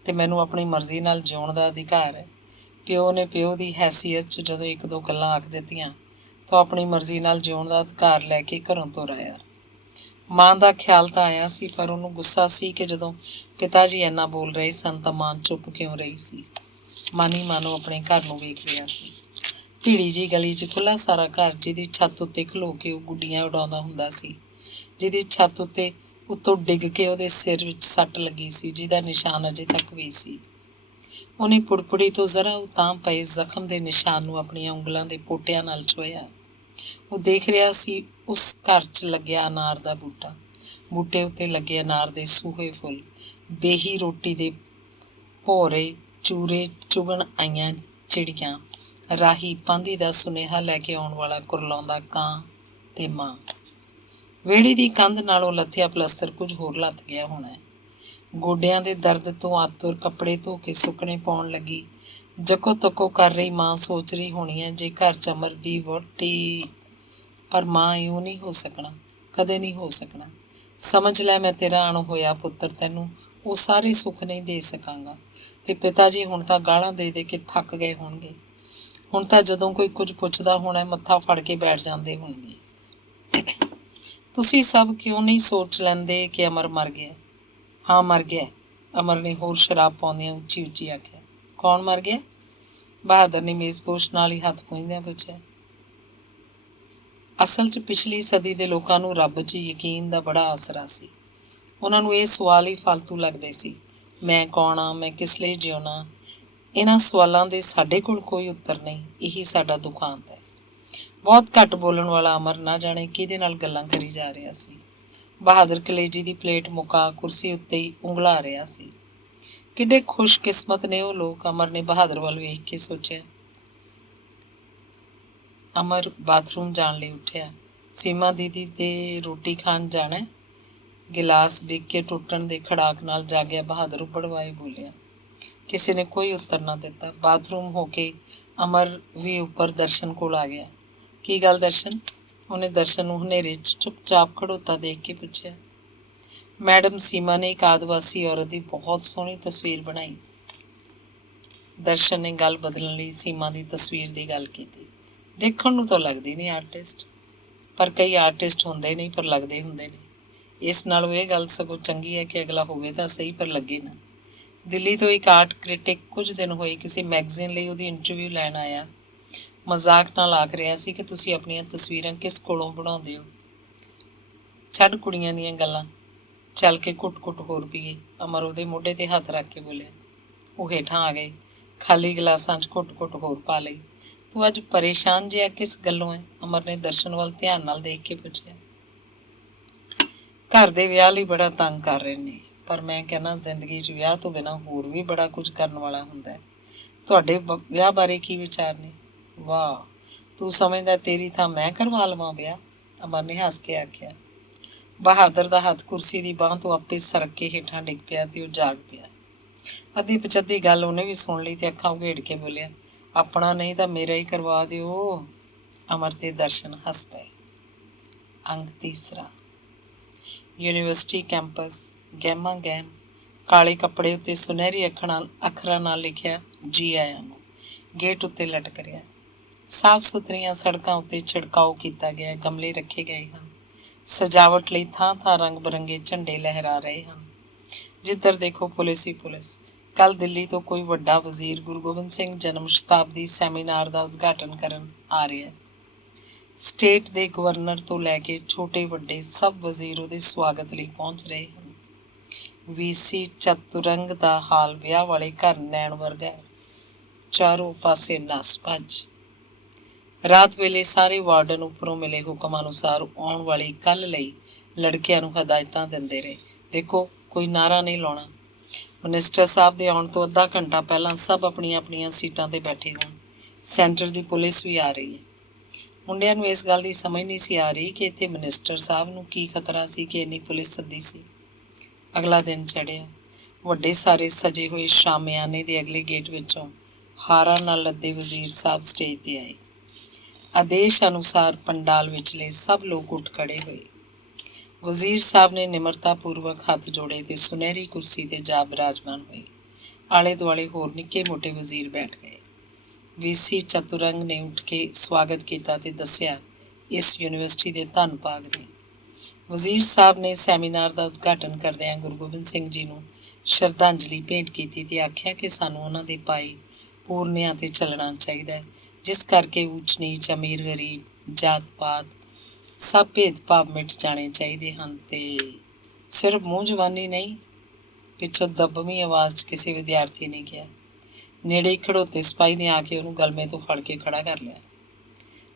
ਅਤੇ ਮੈਨੂੰ ਆਪਣੀ ਮਰਜ਼ੀ ਨਾਲ ਜਿਉਣ ਦਾ ਅਧਿਕਾਰ ਹੈ। ਪਿਓ ਨੇ ਪਿਓ ਦੀ ਹੈਸੀਅਤ 'ਚ ਜਦੋਂ 1-2 ਗੱਲਾਂ ਆਖ ਦਿੱਤੀਆਂ ਤਾਂ ਆਪਣੀ ਮਰਜ਼ੀ ਨਾਲ ਜਿਉਣ ਦਾ ਅਧਿਕਾਰ ਲੈ ਕੇ ਘਰੋਂ ਤੁਰ ਆਇਆ। ਮਾਂ ਦਾ ਖਿਆਲ ਤਾਂ ਆਇਆ ਸੀ, ਪਰ ਉਹਨੂੰ ਗੁੱਸਾ ਸੀ ਕਿ ਜਦੋਂ ਪਿਤਾ ਜੀ ਇੰਨਾ ਬੋਲ ਰਹੇ ਸਨ ਤਾਂ ਮਾਂ ਚੁੱਪ ਕਿਉਂ ਰਹੀ ਸੀ। ਮਨ ਹੀ ਮਨ ਉਹ ਆਪਣੇ ਘਰ ਨੂੰ ਵੇਖ ਰਿਹਾ ਸੀ। ਭੀੜੀ ਜਿਹੀ ਗਲੀ 'ਚ ਖੁੱਲ੍ਹਾ ਸਾਰਾ ਘਰ, ਜਿਹਦੀ ਛੱਤ ਉੱਤੇ ਖਲੋ ਕੇ ਉਹ ਗੁੱਡੀਆਂ ਉਡਾਉਂਦਾ ਹੁੰਦਾ ਸੀ, ਜਿਹਦੀ ਛੱਤ ਉੱਤੇ ਉੱਤੋਂ ਡਿੱਗ ਕੇ ਉਹਦੇ ਸਿਰ ਵਿੱਚ ਸੱਟ ਲੱਗੀ ਸੀ, ਜਿਹਦਾ ਨਿਸ਼ਾਨ ਅਜੇ ਤੱਕ ਵੀ ਸੀ। ਉਹਨੇ ਪੁੜਪੁੜੀ ਤੋਂ ਜ਼ਰਾ ਉਤਾਂਹ ਪਏ ਜ਼ਖਮ ਦੇ ਨਿਸ਼ਾਨ ਨੂੰ ਆਪਣੀਆਂ ਉਂਗਲਾਂ ਦੇ ਪੋਟਿਆਂ ਨਾਲ ਛੋਹਿਆ। ਉਹ ਦੇਖ ਰਿਹਾ ਸੀ ਉਸ ਘਰ 'ਚ ਲੱਗਿਆ ਅਨਾਰ ਦਾ ਬੂਟਾ, ਬੂਟੇ ਉੱਤੇ ਲੱਗੇ ਅਨਾਰ ਦੇ ਸੂਹੇ ਫੁੱਲ, ਬੇਹੀ ਰੋਟੀ ਦੇ ਭੋਰੇ ਚੂਰੇ ਚੁਗਣ ਆਈਆਂ ਚਿੜੀਆਂ, ਰਾਹੀ ਪਾਂਧੀ ਦਾ ਸੁਨੇਹਾ ਲੈ ਕੇ ਆਉਣ ਵਾਲਾ ਕੁਰਲਾਉਂਦਾ ਕਾਂ ਤੇ ਮਾਂ। ਵਿਹੜੇ ਦੀ ਕੰਧ ਨਾਲੋਂ ਲੱਥਿਆ ਪਲਸਤਰ ਕੁਝ ਹੋਰ ਲੱਥ ਗਿਆ ਹੋਣਾ। ਗੋਡਿਆਂ ਦੇ ਦਰਦ ਤੋਂ ਆਤੁਰ ਕੱਪੜੇ ਧੋ ਕੇ ਸੁੱਕਣੇ ਪਾਉਣ ਲੱਗੀ ਜੱਕੋ ਤੱਕੋ ਕਰ ਰਹੀ ਮਾਂ ਸੋਚ ਰਹੀ ਹੋਣੀ ਹੈ, ਜੇ ਘਰ 'ਚ ਅਮਰ ਦੀ ਵਹੁਟੀ। ਪਰ ਮਾਂ ਇਉਂ ਨਹੀਂ ਹੋ ਸਕਣਾ, ਕਦੇ ਨਹੀਂ ਹੋ ਸਕਣਾ। ਸਮਝ ਲੈ, ਮੈਂ ਤੇਰਾ ਅਣਹੋਇਆ ਪੁੱਤਰ ਤੈਨੂੰ ਉਹ ਸਾਰੇ ਸੁੱਖ ਨਹੀਂ ਦੇ ਸਕਾਂਗਾ। ਤੇ ਪਿਤਾ ਜੀ ਹੁਣ ਤਾਂ ਗਾਲਾਂ ਦੇ ਦੇ ਕੇ ਥੱਕ ਗਏ ਹੋਣਗੇ। ਹੁਣ ਤਾਂ ਜਦੋਂ ਕੋਈ ਕੁਝ ਪੁੱਛਦਾ ਹੋਣਾ ਮੱਥਾ ਫੜ ਕੇ ਬੈਠ ਜਾਂਦੇ ਹੋਣਗੇ। ਤੁਸੀਂ ਸਭ ਕਿਉਂ ਨਹੀਂ ਸੋਚ ਲੈਂਦੇ ਕਿ ਅਮਰ ਮਰ ਗਿਆ? ਹਾਂ ਮਰ ਗਿਆ, ਅਮਰ ਨੇ ਹੋਰ ਸ਼ਰਾਬ ਪਾਉਂਦਿਆਂ ਉੱਚੀ ਉੱਚੀ ਆਖਿਆ। ਕੌਣ ਮਰ ਗਿਆ? ਬਹਾਦਰ ਨੇ ਮੇਜ਼ਪੋਸ਼ ਨਾਲ ਹੀ ਹੱਥ ਪੂੰਝਦਿਆਂ ਪੁੱਛਿਆ। ਅਸਲ 'ਚ ਪਿਛਲੀ ਸਦੀ ਦੇ ਲੋਕਾਂ ਨੂੰ ਰੱਬ 'ਚ ਯਕੀਨ ਦਾ ਬੜਾ ਆਸਰਾ ਸੀ। ਉਹਨਾਂ ਨੂੰ ਇਹ ਸਵਾਲ ਹੀ ਫਾਲਤੂ ਲੱਗਦੇ ਸੀ, ਮੈਂ ਕੌਣ ਹਾਂ, ਮੈਂ ਕਿਸ ਲਈ ਜਿਉਣਾ? ਇਹਨਾਂ ਸਵਾਲਾਂ ਦੇ ਸਾਡੇ ਕੋਲ ਕੋਈ ਉੱਤਰ ਨਹੀਂ। ਇਹੀ ਸਾਡਾ ਦੁਖਾਂਤ ਹੈ। ਬਹੁਤ ਘੱਟ ਬੋਲਣ ਵਾਲਾ ਅਮਰ ਨਾ ਜਾਣੇ ਕਿਹਦੇ ਨਾਲ ਗੱਲਾਂ ਕਰੀ ਜਾ ਰਿਹਾ ਸੀ। ਬਹਾਦਰ ਕਲੇਜੀ ਦੀ ਪਲੇਟ ਮੁਕਾ ਕੁਰਸੀ ਉੱਤੇ ਹੀ ਉਂਘਲਾ ਰਿਹਾ ਸੀ। ਕਿੱਡੇ ਖੁਸ਼ਕਿਸਮਤ ਨੇ ਉਹ ਲੋਕ, ਅਮਰ ਨੇ ਬਹਾਦਰ ਵੱਲ ਵੇਖ ਕੇ ਸੋਚਿਆ। ਅਮਰ ਬਾਥਰੂਮ ਜਾਣ ਲਈ ਉੱਠਿਆ। ਸੀਮਾ ਦੀਦੀ ਦੇ ਰੋਟੀ ਖਾਣ ਜਾਣਾ? ਗਿਲਾਸ ਡਿੱਗ ਕੇ ਟੁੱਟਣ ਦੇ ਖੜਾਕ ਨਾਲ ਜਾਗਿਆ ਬਹਾਦਰ ਉਬੜਵਾਏ ਬੋਲਿਆ। ਕਿਸੇ ਨੇ ਕੋਈ ਉੱਤਰ ਨਾ ਦਿੱਤਾ। ਬਾਥਰੂਮ ਹੋ ਕੇ ਅਮਰ ਵੀ ਉੱਪਰ ਦਰਸ਼ਨ ਕੋਲ ਆ ਗਿਆ। ਕੀ ਗੱਲ ਦਰਸ਼ਨ? ਉਹਨੇ ਦਰਸ਼ਨ ਨੂੰ ਹਨੇਰੇ 'ਚ ਚੁੱਪਚਾਪ ਖੜੋਤਾ ਦੇਖ ਕੇ ਪੁੱਛਿਆ। ਮੈਡਮ ਸੀਮਾ ਨੇ ਇੱਕ ਆਦਿਵਾਸੀ ਔਰਤ ਦੀ ਬਹੁਤ ਸੋਹਣੀ ਤਸਵੀਰ ਬਣਾਈ। ਦਰਸ਼ਨ ਨੇ ਗੱਲ ਬਦਲਣ ਲਈ ਸੀਮਾ ਦੀ ਤਸਵੀਰ ਦੀ ਗੱਲ ਕੀਤੀ। ਦੇਖਣ ਨੂੰ ਤਾਂ ਲੱਗਦੀ ਨਹੀਂ ਆਰਟਿਸਟ, ਪਰ ਕਈ ਆਰਟਿਸਟ ਹੁੰਦੇ ਨਹੀਂ ਪਰ ਲੱਗਦੇ ਹੁੰਦੇ ਨੇ। ਇਸ ਨਾਲੋਂ ਇਹ ਗੱਲ ਸਗੋਂ ਚੰਗੀ ਹੈ ਕਿ ਅਗਲਾ ਹੋਵੇ ਤਾਂ ਸਹੀ ਪਰ ਲੱਗੇ ਨਾ। ਦਿੱਲੀ ਤੋਂ ਇੱਕ ਆਰਟ ਕ੍ਰਿਟਿਕ ਕੁਝ ਦਿਨ ਹੋਏ ਕਿਸੇ ਮੈਗਜ਼ੀਨ ਲਈ ਉਹਦੀ ਇੰਟਰਵਿਊ ਲੈਣ ਆਇਆ। ਮਜ਼ਾਕ ਨਾਲ ਆਖ ਰਿਹਾ ਸੀ ਕਿ ਤੁਸੀਂ ਆਪਣੀਆਂ ਤਸਵੀਰਾਂ ਕਿਸ ਕੋਲੋਂ ਬਣਾਉਂਦੇ ਹੋ? ਛੱਡ ਕੁੜੀਆਂ ਦੀਆਂ ਗੱਲਾਂ, ਚੱਲ ਕੇ ਘੁੱਟ-ਘੁੱਟ ਹੋਰ ਪੀਏ। ਅਮਰ ਉਹਦੇ ਮੋਢੇ 'ਤੇ ਹੱਥ ਰੱਖ ਕੇ ਬੋਲਿਆ। ਉਹ ਹੇਠਾਂ ਆ ਗਏ। ਖਾਲੀ ਗਲਾਸਾਂ 'ਚ ਘੁੱਟ-ਘੁੱਟ ਹੋਰ ਪਾ ਲਈ। ਤੂੰ ਅੱਜ ਪਰੇਸ਼ਾਨ ਜਿਹਾ ਕਿਸ ਗੱਲੋਂ ਹੈ? ਅਮਰ ਨੇ ਦਰਸ਼ਨ ਵੱਲ ਧਿਆਨ ਨਾਲ ਦੇਖ ਕੇ ਪੁੱਛਿਆ। ਘਰ ਦੇ ਵਿਆਹ ਲਈ ਬੜਾ ਤੰਗ ਕਰ ਰਹੇ ਨੇ, ਪਰ ਮੈਂ ਕਹਿੰਦਾ ਜ਼ਿੰਦਗੀ 'ਚ ਵਿਆਹ ਤੋਂ ਬਿਨਾਂ ਹੋਰ ਵੀ ਬੜਾ ਕੁਝ ਕਰਨ ਵਾਲਾ ਹੁੰਦਾ ਹੈ। ਤੁਹਾਡੇ ਵਿਆਹ ਬਾਰੇ ਕੀ ਵਿਚਾਰ ਨੇ? ਵਾਹ, ਤੂੰ ਸਮਝਦਾ ਤੇਰੀ ਥਾਂ ਮੈਂ ਕਰਵਾ ਲਵਾਂ ਵਿਆਹ? ਅਮਰ ਨੇ ਹੱਸ ਕੇ ਆਖਿਆ। ਬਹਾਦਰ ਦਾ ਹੱਥ ਕੁਰਸੀ ਦੀ ਬਾਂਹ ਤੋਂ ਆਪੇ ਸਰਕ ਕੇ ਹੇਠਾਂ ਡਿੱਗ ਪਿਆ ਤੇ ਉਹ ਜਾਗ ਪਿਆ। ਅੱਧੀ ਪਚੱਧੀ ਗੱਲ ਉਹਨੇ ਵੀ ਸੁਣ ਲਈ ਤੇ ਅੱਖਾਂ ਉਘੇੜ ਕੇ ਬੋਲਿਆ, ਆਪਣਾ ਨਹੀਂ ਤਾਂ ਮੇਰਾ ਹੀ ਕਰਵਾ ਦਿਓ। ਅਮਰ ਤੇ ਦਰਸ਼ਨ ਹੱਸ ਪਏ। ਅੰਗ ਤੀਸਰਾ। ਯੂਨੀਵਰਸਿਟੀ ਕੈਂਪਸ, ਗਹਿਮਾ ਗਹਿਮ, ਕਾਲੇ ਕੱਪੜੇ ਉੱਤੇ ਸੁਨਹਿਰੀ ਅੱਖਰਾਂ ਨਾਲ ਲਿਖਿਆ ਜੀ ਆਇਆਂ ਨੂੰ ਗੇਟ ਉੱਤੇ ਲਟਕ ਰਿਹਾ। ਸਾਫ਼ ਸੁਥਰੀਆਂ ਸੜਕਾਂ ਉੱਤੇ ਛਿੜਕਾਓ ਕੀਤਾ ਗਿਆ, ਗਮਲੇ ਰੱਖੇ ਗਏ ਹਨ। ਸਜਾਵਟ ਲਈ ਥਾਂ ਥਾਂ ਰੰਗ ਬਿਰੰਗੇ ਝੰਡੇ ਲਹਿਰਾ ਰਹੇ ਹਨ। ਜਿੱਧਰ ਦੇਖੋ ਪੁਲਿਸ ਹੀ ਪੁਲਿਸ। ਕੱਲ ਦਿੱਲੀ ਤੋਂ ਕੋਈ ਵੱਡਾ ਵਜ਼ੀਰ ਗੁਰੂ ਗੋਬਿੰਦ ਸਿੰਘ ਜਨਮ ਸ਼ਤਾਬਦੀ ਸੈਮੀਨਾਰ ਦਾ ਉਦਘਾਟਨ ਕਰਨ ਆ ਰਿਹਾ ਹੈ। ਸਟੇਟ ਦੇ ਗਵਰਨਰ ਤੋਂ ਲੈ ਕੇ ਛੋਟੇ ਵੱਡੇ ਸਭ ਵਜ਼ੀਰ ਉਹਦੇ ਸਵਾਗਤ ਲਈ ਪਹੁੰਚ ਰਹੇ ਹਨ। ਵੀਸੀ ਚਤੁਰੰਗ ਦਾ ਹਾਲ ਵਿਆਹ ਵਾਲੇ ਘਰ ਨੈਣ ਵਰਗਾ ਹੈ। ਚਾਰੋਂ ਪਾਸੇ ਨੱਸ ਭੱਜ। ਰਾਤ ਵੇਲੇ ਸਾਰੇ ਵਾਰਡਨ ਉੱਪਰੋਂ ਮਿਲੇ ਹੁਕਮ ਅਨੁਸਾਰ ਆਉਣ ਵਾਲੀ ਕੱਲ੍ਹ ਲਈ ਲੜਕਿਆਂ ਨੂੰ ਹਦਾਇਤਾਂ ਦਿੰਦੇ ਰਹੇ। ਦੇਖੋ, ਕੋਈ ਨਾਅਰਾ ਨਹੀਂ ਲਾਉਣਾ। ਮਨਿਸਟਰ ਸਾਹਿਬ ਦੇ ਆਉਣ ਤੋਂ ਅੱਧਾ ਘੰਟਾ ਪਹਿਲਾਂ ਸਭ ਆਪਣੀਆਂ ਆਪਣੀਆਂ ਸੀਟਾਂ 'ਤੇ ਬੈਠੇ ਹੋਣ। ਸੈਂਟਰ ਦੀ ਪੁਲਿਸ ਵੀ ਆ ਰਹੀ ਹੈ। ਮੁੰਡਿਆਂ ਨੂੰ ਇਸ ਗੱਲ ਦੀ ਸਮਝ ਨਹੀਂ ਸੀ ਆ ਰਹੀ ਕਿ ਇੱਥੇ ਮਨਿਸਟਰ ਸਾਹਿਬ ਨੂੰ ਕੀ ਖਤਰਾ ਸੀ ਕਿ ਇੰਨੀ ਪੁਲਿਸ ਸੱਦੀ ਸੀ। ਅਗਲਾ ਦਿਨ ਚੜ੍ਹਿਆ। ਵੱਡੇ ਸਾਰੇ ਸਜੇ ਹੋਏ ਸ਼ਾਮਿਆਨੇ ਦੇ ਅਗਲੇ ਗੇਟ ਵਿੱਚੋਂ ਹਾਰਾਂ ਨਾਲ ਲੱਦੇ ਵਜ਼ੀਰ ਸਾਹਿਬ ਸਟੇਜ 'ਤੇ ਆਏ। ਆਦੇਸ਼ ਅਨੁਸਾਰ ਪੰਡਾਲ ਵਿਚਲੇ ਸਭ ਲੋਕ ਉੱਠ ਖੜ੍ਹੇ ਹੋਏ। ਵਜ਼ੀਰ ਸਾਹਿਬ ਨੇ ਨਿਮਰਤਾ ਪੂਰਵਕ ਹੱਥ ਜੋੜੇ ਤੇ ਸੁਨਹਿਰੀ ਕੁਰਸੀ 'ਤੇ ਜਾ ਬਿਰਾਜਮਾਨ ਹੋਏ। ਆਲੇ ਦੁਆਲੇ ਹੋਰ ਨਿੱਕੇ ਮੋਟੇ ਵਜ਼ੀਰ ਬੈਠ ਗਏ। ਵੀਸੀ ਚਤੁਰੰਗ ਨੇ ਉੱਠ ਕੇ ਸਵਾਗਤ ਕੀਤਾ ਤੇ ਦੱਸਿਆ, ਇਸ ਯੂਨੀਵਰਸਿਟੀ ਦੇ ਧੰਨ ਭਾਗ ਨੇ। ਵਜ਼ੀਰ ਸਾਹਿਬ ਨੇ ਸੈਮੀਨਾਰ ਦਾ ਉਦਘਾਟਨ ਕਰਦਿਆਂ ਗੁਰੂ ਗੋਬਿੰਦ ਸਿੰਘ ਜੀ ਨੂੰ ਸ਼ਰਧਾਂਜਲੀ ਭੇਂਟ ਕੀਤੀ ਤੇ ਆਖਿਆ ਕਿ ਸਾਨੂੰ ਉਹਨਾਂ ਦੇ ਪਾਏ ਪੂਰਨਿਆਂ 'ਤੇ ਚੱਲਣਾ ਚਾਹੀਦਾ, ਜਿਸ ਕਰਕੇ ਊਚ ਨੀਚ, ਅਮੀਰ ਗਰੀਬ, ਜਾਤ ਪਾਤ ਸਭ ਭੇਦਭਾਵ ਮਿਟ ਜਾਣੇ ਚਾਹੀਦੇ ਹਨ। ਤੇ ਸਿਰਫ ਮੂੰਹ ਜ਼ਬਾਨੀ ਨਹੀਂ, ਪਿੱਛੋਂ ਦੱਬਵੀਂ ਆਵਾਜ਼ 'ਚ ਕਿਸੇ ਵਿਦਿਆਰਥੀ ਨੇ ਕਿਹਾ। ਨੇੜੇ ਹੀ ਖੜੋਤੇ ਸਿਪਾਹੀ ਨੇ ਆ ਕੇ ਉਹਨੂੰ ਗਲਮੇ ਤੋਂ ਫੜ ਕੇ ਖੜਾ ਕਰ ਲਿਆ।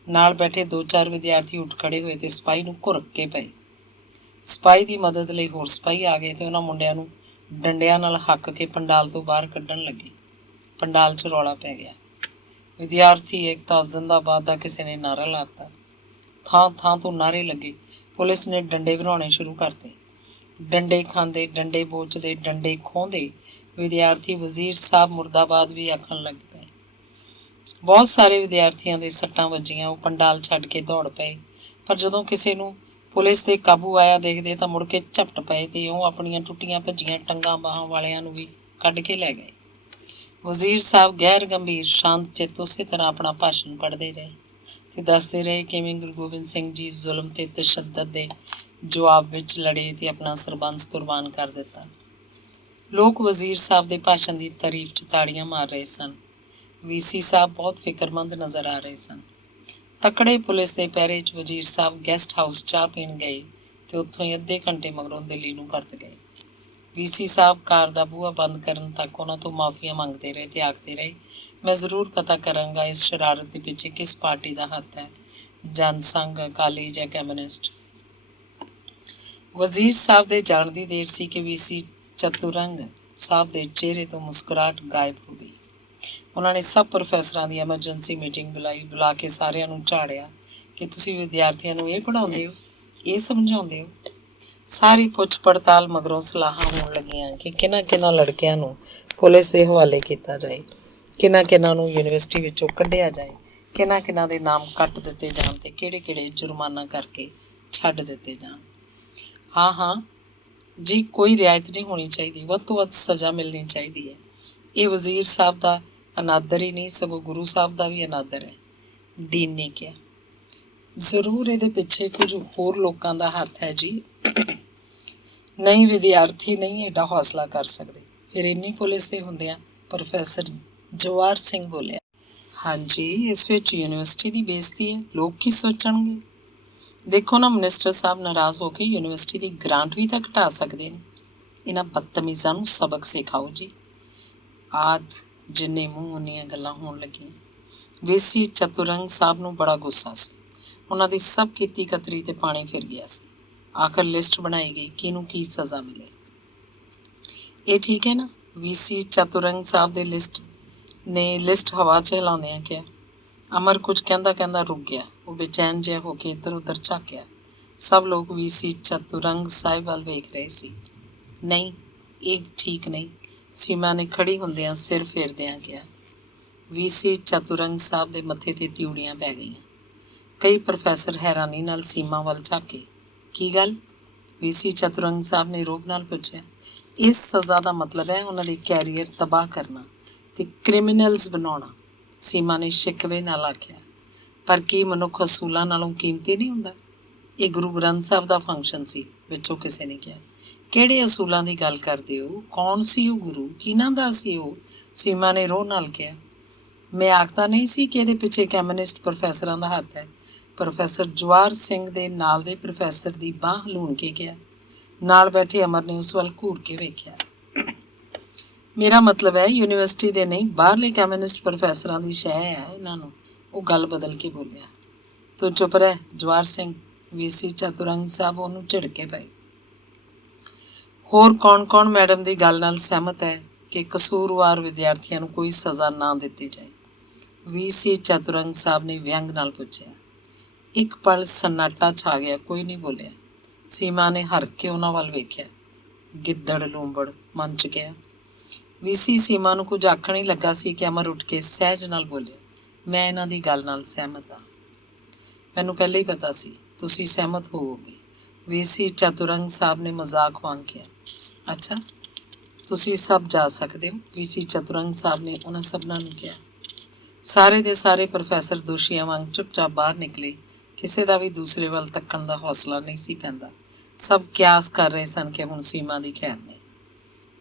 ਨਾਲ ਬੈਠੇ 2-4 ਵਿਦਿਆਰਥੀ ਉੱਠ ਖੜ੍ਹੇ ਹੋਏ ਤੇ ਸਿਪਾਹੀ ਨੂੰ ਘੁਰਕ ਕੇ ਪਏ। ਸਿਪਾਹੀ ਦੀ ਮਦਦ ਲਈ ਹੋਰ ਸਿਪਾਹੀ ਆ ਗਏ ਤੇ ਉਹਨਾਂ ਮੁੰਡਿਆਂ ਨੂੰ ਡੰਡਿਆਂ ਨਾਲ ਹੱਕ ਕੇ ਪੰਡਾਲ ਤੋਂ ਬਾਹਰ ਕੱਢਣ ਲੱਗੇ। ਪੰਡਾਲ 'ਚ ਰੌਲਾ ਪੈ ਗਿਆ। ਵਿਦਿਆਰਥੀ ਏਕਤਾ ਜ਼ਿੰਦਾਬਾਦ ਦਾ ਕਿਸੇ ਨੇ ਨਾਅਰਾ ਲਾ ਦਿੱਤਾ। ਥਾਂ ਥਾਂ ਤੋਂ ਨਾਅਰੇ ਲੱਗੇ। ਪੁਲਿਸ ਨੇ ਡੰਡੇ ਬਣਾਉਣੇ ਸ਼ੁਰੂ ਕਰਤੇ। ਡੰਡੇ ਖਾਂਦੇ, ਡੰਡੇ ਬੋਚਦੇ, ਡੰਡੇ ਖੋਹਦੇ ਵਿਦਿਆਰਥੀ ਵਜ਼ੀਰ ਸਾਹਿਬ ਮੁਰਦਾਬਾਦ ਵੀ ਆਖਣ ਲੱਗ ਪਏ। ਬਹੁਤ ਸਾਰੇ ਵਿਦਿਆਰਥੀਆਂ ਦੇ ਸੱਟਾਂ ਵੱਜੀਆਂ। ਉਹ ਪੰਡਾਲ ਛੱਡ ਕੇ ਦੌੜ ਪਏ, ਪਰ ਜਦੋਂ ਕਿਸੇ ਨੂੰ ਪੁਲਿਸ ਦੇ ਕਾਬੂ ਆਇਆ ਦੇਖਦੇ ਤਾਂ ਮੁੜ ਕੇ ਝਪਟ ਪਏ ਤੇ ਉਹ ਆਪਣੀਆਂ ਟੁੱਟੀਆਂ ਭੱਜੀਆਂ ਟੰਗਾਂ ਬਾਹਾਂ ਵਾਲਿਆਂ ਨੂੰ ਵੀ ਕੱਢ ਕੇ ਲੈ ਗਏ। ਵਜ਼ੀਰ ਸਾਹਿਬ ਗੈਰ ਗੰਭੀਰ ਸ਼ਾਂਤ ਚਿੱਤ ਉਸੇ ਤਰ੍ਹਾਂ ਆਪਣਾ ਭਾਸ਼ਣ ਪੜ੍ਹਦੇ ਰਹੇ ਤੇ ਦੱਸਦੇ ਰਹੇ ਕਿਵੇਂ ਗੁਰੂ ਗੋਬਿੰਦ ਸਿੰਘ ਜੀ ਜ਼ੁਲਮ ਤੇ ਤਸ਼ੱਦਦ ਦੇ ਜਵਾਬ ਵਿੱਚ ਲੜੇ ਤੇ ਆਪਣਾ ਸਰਬੰਸ ਕੁਰਬਾਨ ਕਰ ਦਿੱਤਾ। ਲੋਕ ਵਜ਼ੀਰ ਸਾਹਿਬ ਦੇ ਭਾਸ਼ਣ ਦੀ ਤਾਰੀਫ 'ਚ ਤਾੜੀਆਂ ਮਾਰ ਰਹੇ ਸਨ। ਵੀਸੀ ਸਾਹਿਬ ਬਹੁਤ ਫਿਕਰਮੰਦ ਨਜ਼ਰ ਆ ਰਹੇ ਸਨ। ਤਕੜੇ ਪੁਲਿਸ ਦੇ ਪਹਿਰੇ 'ਚ ਵਜ਼ੀਰ ਸਾਹਿਬ ਗੈਸਟ ਹਾਊਸ ਚਾਹ ਪੀਣ ਗਏ ਤੇ ਉੱਥੋਂ ਹੀ ਅੱਧੇ ਘੰਟੇ ਮਗਰੋਂ ਦਿੱਲੀ ਨੂੰ ਪਰਤ ਗਏ। ਵੀਸੀ ਸਾਹਿਬ ਕਾਰ ਦਾ ਬੂਹਾ ਬੰਦ ਕਰਨ ਤੱਕ ਉਹਨਾਂ ਤੋਂ ਮਾਫੀਆਂ ਮੰਗਦੇ ਰਹੇ ਤੇ ਆਖਦੇ ਰਹੇ, ਮੈਂ ਜ਼ਰੂਰ ਪਤਾ ਕਰਾਂਗਾ ਇਸ ਸ਼ਰਾਰਤ ਦੇ ਪਿੱਛੇ ਕਿਸ ਪਾਰਟੀ ਦਾ ਹੱਥ ਹੈ, ਜਨ ਸੰਘ, ਅਕਾਲੀ ਜਾਂ ਕਮਿਊਨਿਸਟ। ਵਜ਼ੀਰ ਸਾਹਿਬ ਦੇ ਜਾਣ ਦੀ ਦੇਰ ਸੀ ਕਿ ਵੀਸੀ ਚਤੁਰੰਗ ਸਾਹਿਬ ਦੇ ਚਿਹਰੇ ਤੋਂ ਮੁਸਕਰਾਹਟ ਗਾਇਬ ਹੋ ਗਈ। ਉਹਨਾਂ ਨੇ ਸਭ ਪ੍ਰੋਫੈਸਰਾਂ ਦੀ ਐਮਰਜੈਂਸੀ ਮੀਟਿੰਗ ਬੁਲਾ ਕੇ ਸਾਰਿਆਂ ਨੂੰ ਝਾੜਿਆ ਕਿ ਤੁਸੀਂ ਵਿਦਿਆਰਥੀਆਂ ਨੂੰ ਇਹ ਪੜ੍ਹਾਉਂਦੇ ਹੋ, ਇਹ ਸਮਝਾਉਂਦੇ ਹੋ। ਸਾਰੀ ਪੁੱਛ ਪੜਤਾਲ ਮਗਰੋਂ ਸਲਾਹਾਂ ਹੋਣ ਲੱਗੀਆਂ ਕਿ ਕਿਹਨਾਂ ਲੜਕਿਆਂ ਨੂੰ ਪੁਲਿਸ ਦੇ ਹਵਾਲੇ ਕੀਤਾ ਜਾਏ, ਕਿਹਨਾਂ ਨੂੰ ਯੂਨੀਵਰਸਿਟੀ ਵਿੱਚੋਂ ਕੱਢਿਆ ਜਾਏ, ਕਿਹਨਾਂ ਦੇ ਨਾਮ ਕੱਟ ਦਿੱਤੇ ਜਾਣ ਤੇ ਕਿਹੜੇ ਜੁਰਮਾਨਾ ਕਰਕੇ ਛੱਡ ਦਿੱਤੇ ਜਾਣ। ਹਾਂ ਜੀ, ਕੋਈ ਰਿਆਇਤ ਨਹੀਂ ਹੋਣੀ ਚਾਹੀਦੀ, ਵੱਧ ਤੋਂ ਵੱਧ ਸਜ਼ਾ ਮਿਲਣੀ ਚਾਹੀਦੀ ਹੈ। ਇਹ ਵਜ਼ੀਰ ਸਾਹਿਬ ਦਾ ਅਨਾਦਰ ਹੀ ਨਹੀਂ, ਸਗੋਂ ਗੁਰੂ ਸਾਹਿਬ ਦਾ ਵੀ ਅਨਾਦਰ ਹੈ, ਡੀਨ ਨੇ ਕਿਹਾ। ਜ਼ਰੂਰ ਇਹਦੇ ਪਿੱਛੇ ਕੁਝ ਹੋਰ ਲੋਕਾਂ ਦਾ ਹੱਥ ਹੈ ਜੀ। ਨਹੀਂ, ਵਿਦਿਆਰਥੀ ਨਹੀਂ ਐਡਾ ਹੌਸਲਾ ਕਰ ਸਕਦੇ। ਫਿਰ ਇੰਨੀ ਪੁਲਿਸ ਦੇ ਹੁੰਦਿਆਂ ਪ੍ਰੋਫੈਸਰ ਜਵਾਰ ਸਿੰਘ ਬੋਲਿਆ। ਹਾਂਜੀ, ਇਸ ਵਿੱਚ ਯੂਨੀਵਰਸਿਟੀ ਦੀ ਬੇਇੱਜ਼ਤੀ ਹੈ, ਲੋਕ ਕੀ ਸੋਚਣਗੇ। ਦੇਖੋ ਨਾ, ਮਿਨਿਸਟਰ ਸਾਹਿਬ ਨਾਰਾਜ਼ ਹੋ ਕੇ ਯੂਨੀਵਰਸਿਟੀ ਦੀ ਗ੍ਰਾਂਟ ਵੀ ਤਾਂ ਘਟਾ ਸਕਦੇ ਨੇ। ਇਹਨਾਂ ਬਦਤਮੀਜ਼ਾਂ ਨੂੰ ਸਬਕ ਸਿਖਾਓ ਜੀ। ਆਦ ਜਿੰਨੇ ਮੂੰਹ ਉਨੀਆਂ ਗੱਲਾਂ ਹੋਣ ਲੱਗੀਆਂ। वीसी चतुरंग साहब ਨੂੰ ਬੜਾ ਗੁੱਸਾ ਸੀ। ਉਹਨਾਂ ਦੀ ਸਭ ਕੀਤੀ ਕਤਰੀ ਤੇ ਪਾਣੀ ਫਿਰ ਗਿਆ ਸੀ। ਆਖਰ ਲਿਸਟ ਬਣਾਈ ਗਈ ਕਿਹਨੂੰ ਕੀ ਸਜ਼ਾ ਮਿਲੇ। ਇਹ ਠੀਕ ਹੈ ਨਾ? वीसी ਚਤੁਰੰਗ ਸਾਹਿਬ ਦੇ ਲਿਸਟ ਹਵਾ 'ਚ ਹਿਲਾਉਂਦਿਆਂ ਕਿਹਾ। ਅਮਰ ਕੁਝ ਕਹਿੰਦਾ ਕਹਿੰਦਾ ਰੁਕ ਗਿਆ। ਉਹ ਬੇਚੈਨ ਜਿਹਾ ਹੋ ਕੇ ਇੱਧਰ ਉੱਧਰ ਝਾਕਿਆ। ਸਭ ਲੋਕ वीसी ਚਤੁਰੰਗ ਸਾਹਿਬ ਵੱਲ ਵੇਖ ਰਹੇ ਸੀ। ਨਹੀਂ, ਇਹ ਠੀਕ ਨਹੀਂ, ਸੀਮਾ ਨੇ ਖੜੀ ਹੁੰਦਿਆਂ ਸਿਰ ਫੇਰਦਿਆਂ ਕਿਹਾ। वीसी ਚਤੁਰੰਗ ਸਾਹਿਬ ਦੇ ਮੱਥੇ 'ਤੇ ਤਿਉੜੀਆਂ ਪੈ ਗਈਆਂ। ਕਈ ਪ੍ਰੋਫੈਸਰ ਹੈਰਾਨੀ ਨਾਲ ਸੀਮਾ ਵੱਲ ਝਾਕੇ। ਕੀ ਗੱਲ? वीसी ਚਤੁਰੰਗ ਸਾਹਿਬ ਨੇ ਰੋਬ ਨਾਲ ਪੁੱਛਿਆ। ਇਸ ਸਜ਼ਾ ਦਾ ਮਤਲਬ ਹੈ ਉਹਨਾਂ ਦੇ ਕੈਰੀਅਰ ਤਬਾਹ ਕਰਨਾ ਤੇ ਕ੍ਰਿਮੀਨਲਸ ਬਣਾਉਣਾ, ਸੀਮਾ ਨੇ ਸ਼ਿਕਵੇ ਨਾਲ ਆਖਿਆ। ਪਰ ਕੀ ਮਨੁੱਖ ਅਸੂਲਾਂ ਨਾਲੋਂ ਕੀਮਤੀ ਨਹੀਂ ਹੁੰਦਾ? ਇਹ ਗੁਰੂ ਗ੍ਰੰਥ ਸਾਹਿਬ ਦਾ ਫੰਕਸ਼ਨ ਸੀ, ਵਿੱਚੋਂ ਕਿਸੇ ਨੇ ਕਿਹਾ। ਕਿਹੜੇ ਅਸੂਲਾਂ ਦੀ ਗੱਲ ਕਰਦੇ ਹੋ? ਕੌਣ ਸੀ ਉਹ ਗੁਰੂ? ਕਿਹਨਾਂ ਦਾ ਸੀ ਉਹ? ਸੀਮਾ ਨੇ ਰੋਹ ਨਾਲ ਕਿਹਾ। ਮੈਂ ਆਖਦਾ ਨਹੀਂ ਸੀ ਕਿ ਇਹਦੇ ਪਿੱਛੇ ਕਮਿਊਨਿਸਟ ਪ੍ਰੋਫੈਸਰਾਂ ਦਾ ਹੱਥ ਹੈ। ਪ੍ਰੋਫੈਸਰ ਜਵਾਹਰ ਸਿੰਘ ਦੇ ਨਾਲ ਦੇ ਪ੍ਰੋਫੈਸਰ ਦੀ ਬਾਂਹ ਹਲੂਣ ਕੇ ਕਿਹਾ। ਨਾਲ ਬੈਠੇ ਅਮਰ ਨੇ ਉਸ ਵੱਲ ਘੂਰ ਕੇ ਵੇਖਿਆ। ਮੇਰਾ ਮਤਲਬ ਹੈ ਯੂਨੀਵਰਸਿਟੀ ਦੇ ਨਹੀਂ, ਬਾਹਰਲੇ ਕਮਿਊਨਿਸਟ ਪ੍ਰੋਫੈਸਰਾਂ ਦੀ ਸ਼ੈ ਹੈ ਇਹਨਾਂ ਨੂੰ। ਉਹ ਗੱਲ ਬਦਲ ਕੇ ਬੋਲਿਆ। ਤੂੰ ਚੁੱਪ ਰਹਿ ਜਵਾਹਰ ਸਿੰਘ। वीसी ਚਤੁਰੰਗ ਸਾਹਿਬ ਉਹਨੂੰ ਝਿੜਕੇ ਪਏ। ਹੋਰ ਕੌਣ ਕੌਣ ਮੈਡਮ ਦੀ ਗੱਲ ਨਾਲ ਸਹਿਮਤ ਹੈ ਕਿ ਕਸੂਰਵਾਰ ਵਿਦਿਆਰਥੀਆਂ ਨੂੰ ਕੋਈ ਸਜ਼ਾ ਨਾ ਦਿੱਤੀ ਜਾਏ? वीसी ਚਤੁਰੰਗ ਸਾਹਿਬ ਨੇ ਵਿਅੰਗ ਨਾਲ ਪੁੱਛਿਆ। ਇੱਕ ਪਲ ਸન્ਨਾਟਾ ਛਾ ਗਿਆ, ਕੋਈ ਨਹੀਂ ਬੋਲਿਆ। ਸੀਮਾ ਨੇ ਹਰ ਕੇ ਉਹਨਾਂ ਵੱਲ ਵੇਖਿਆ। ਗਿੱਦੜ ਲੂੰਬੜ ਮਨ 'ਚ ਗਿਆ। वीसी ਸੀਮਾ ਨੂੰ ਕੁਝ ਆਖਣ ਹੀ ਲੱਗਾ ਸੀ ਕਿ ਅਮਰ ਉੱਠ ਕੇ ਸਹਿਜ ਨਾਲ ਬੋਲਿਆ। ਮੈਂ ਇਹਨਾਂ ਦੀ ਗੱਲ ਨਾਲ ਸਹਿਮਤ ਹਾਂ। ਮੈਨੂੰ ਪਹਿਲਾਂ ਹੀ ਪਤਾ ਸੀ ਤੁਸੀਂ ਸਹਿਮਤ ਹੋਵੋਗੇ। वीसी ਚਤੁਰੰਗ ਸਾਹਿਬ ਨੇ ਮਜ਼ਾਕ ਵਾਂਗ ਕਿਹਾ। ਅੱਛਾ, ਤੁਸੀਂ ਸਭ ਜਾ ਸਕਦੇ ਹੋ? वीसी ਚਤੁਰੰਗ ਸਾਹਿਬ ਨੇ ਉਹਨਾਂ ਸਭਨਾਂ ਨੂੰ ਕਿਹਾ। ਸਾਰੇ ਦੇ ਸਾਰੇ ਪ੍ਰੋਫੈਸਰ ਦੋਸ਼ੀਆਂ ਵਾਂਗ ਚੁੱਪਚਾਪ ਬਾਹਰ ਨਿਕਲੇ। ਕਿਸੇ ਦਾ ਵੀ ਦੂਸਰੇ ਵੱਲ ਤੱਕਣ ਦਾ ਹੌਸਲਾ ਨਹੀਂ ਸੀ ਪੈਂਦਾ। ਸਭ ਕਿਆਸ ਕਰ ਰਹੇ ਸਨ ਕਿ ਹੁਣ ਸੀਮਾ ਦੀ ਖੈਰ ਨਹੀਂ।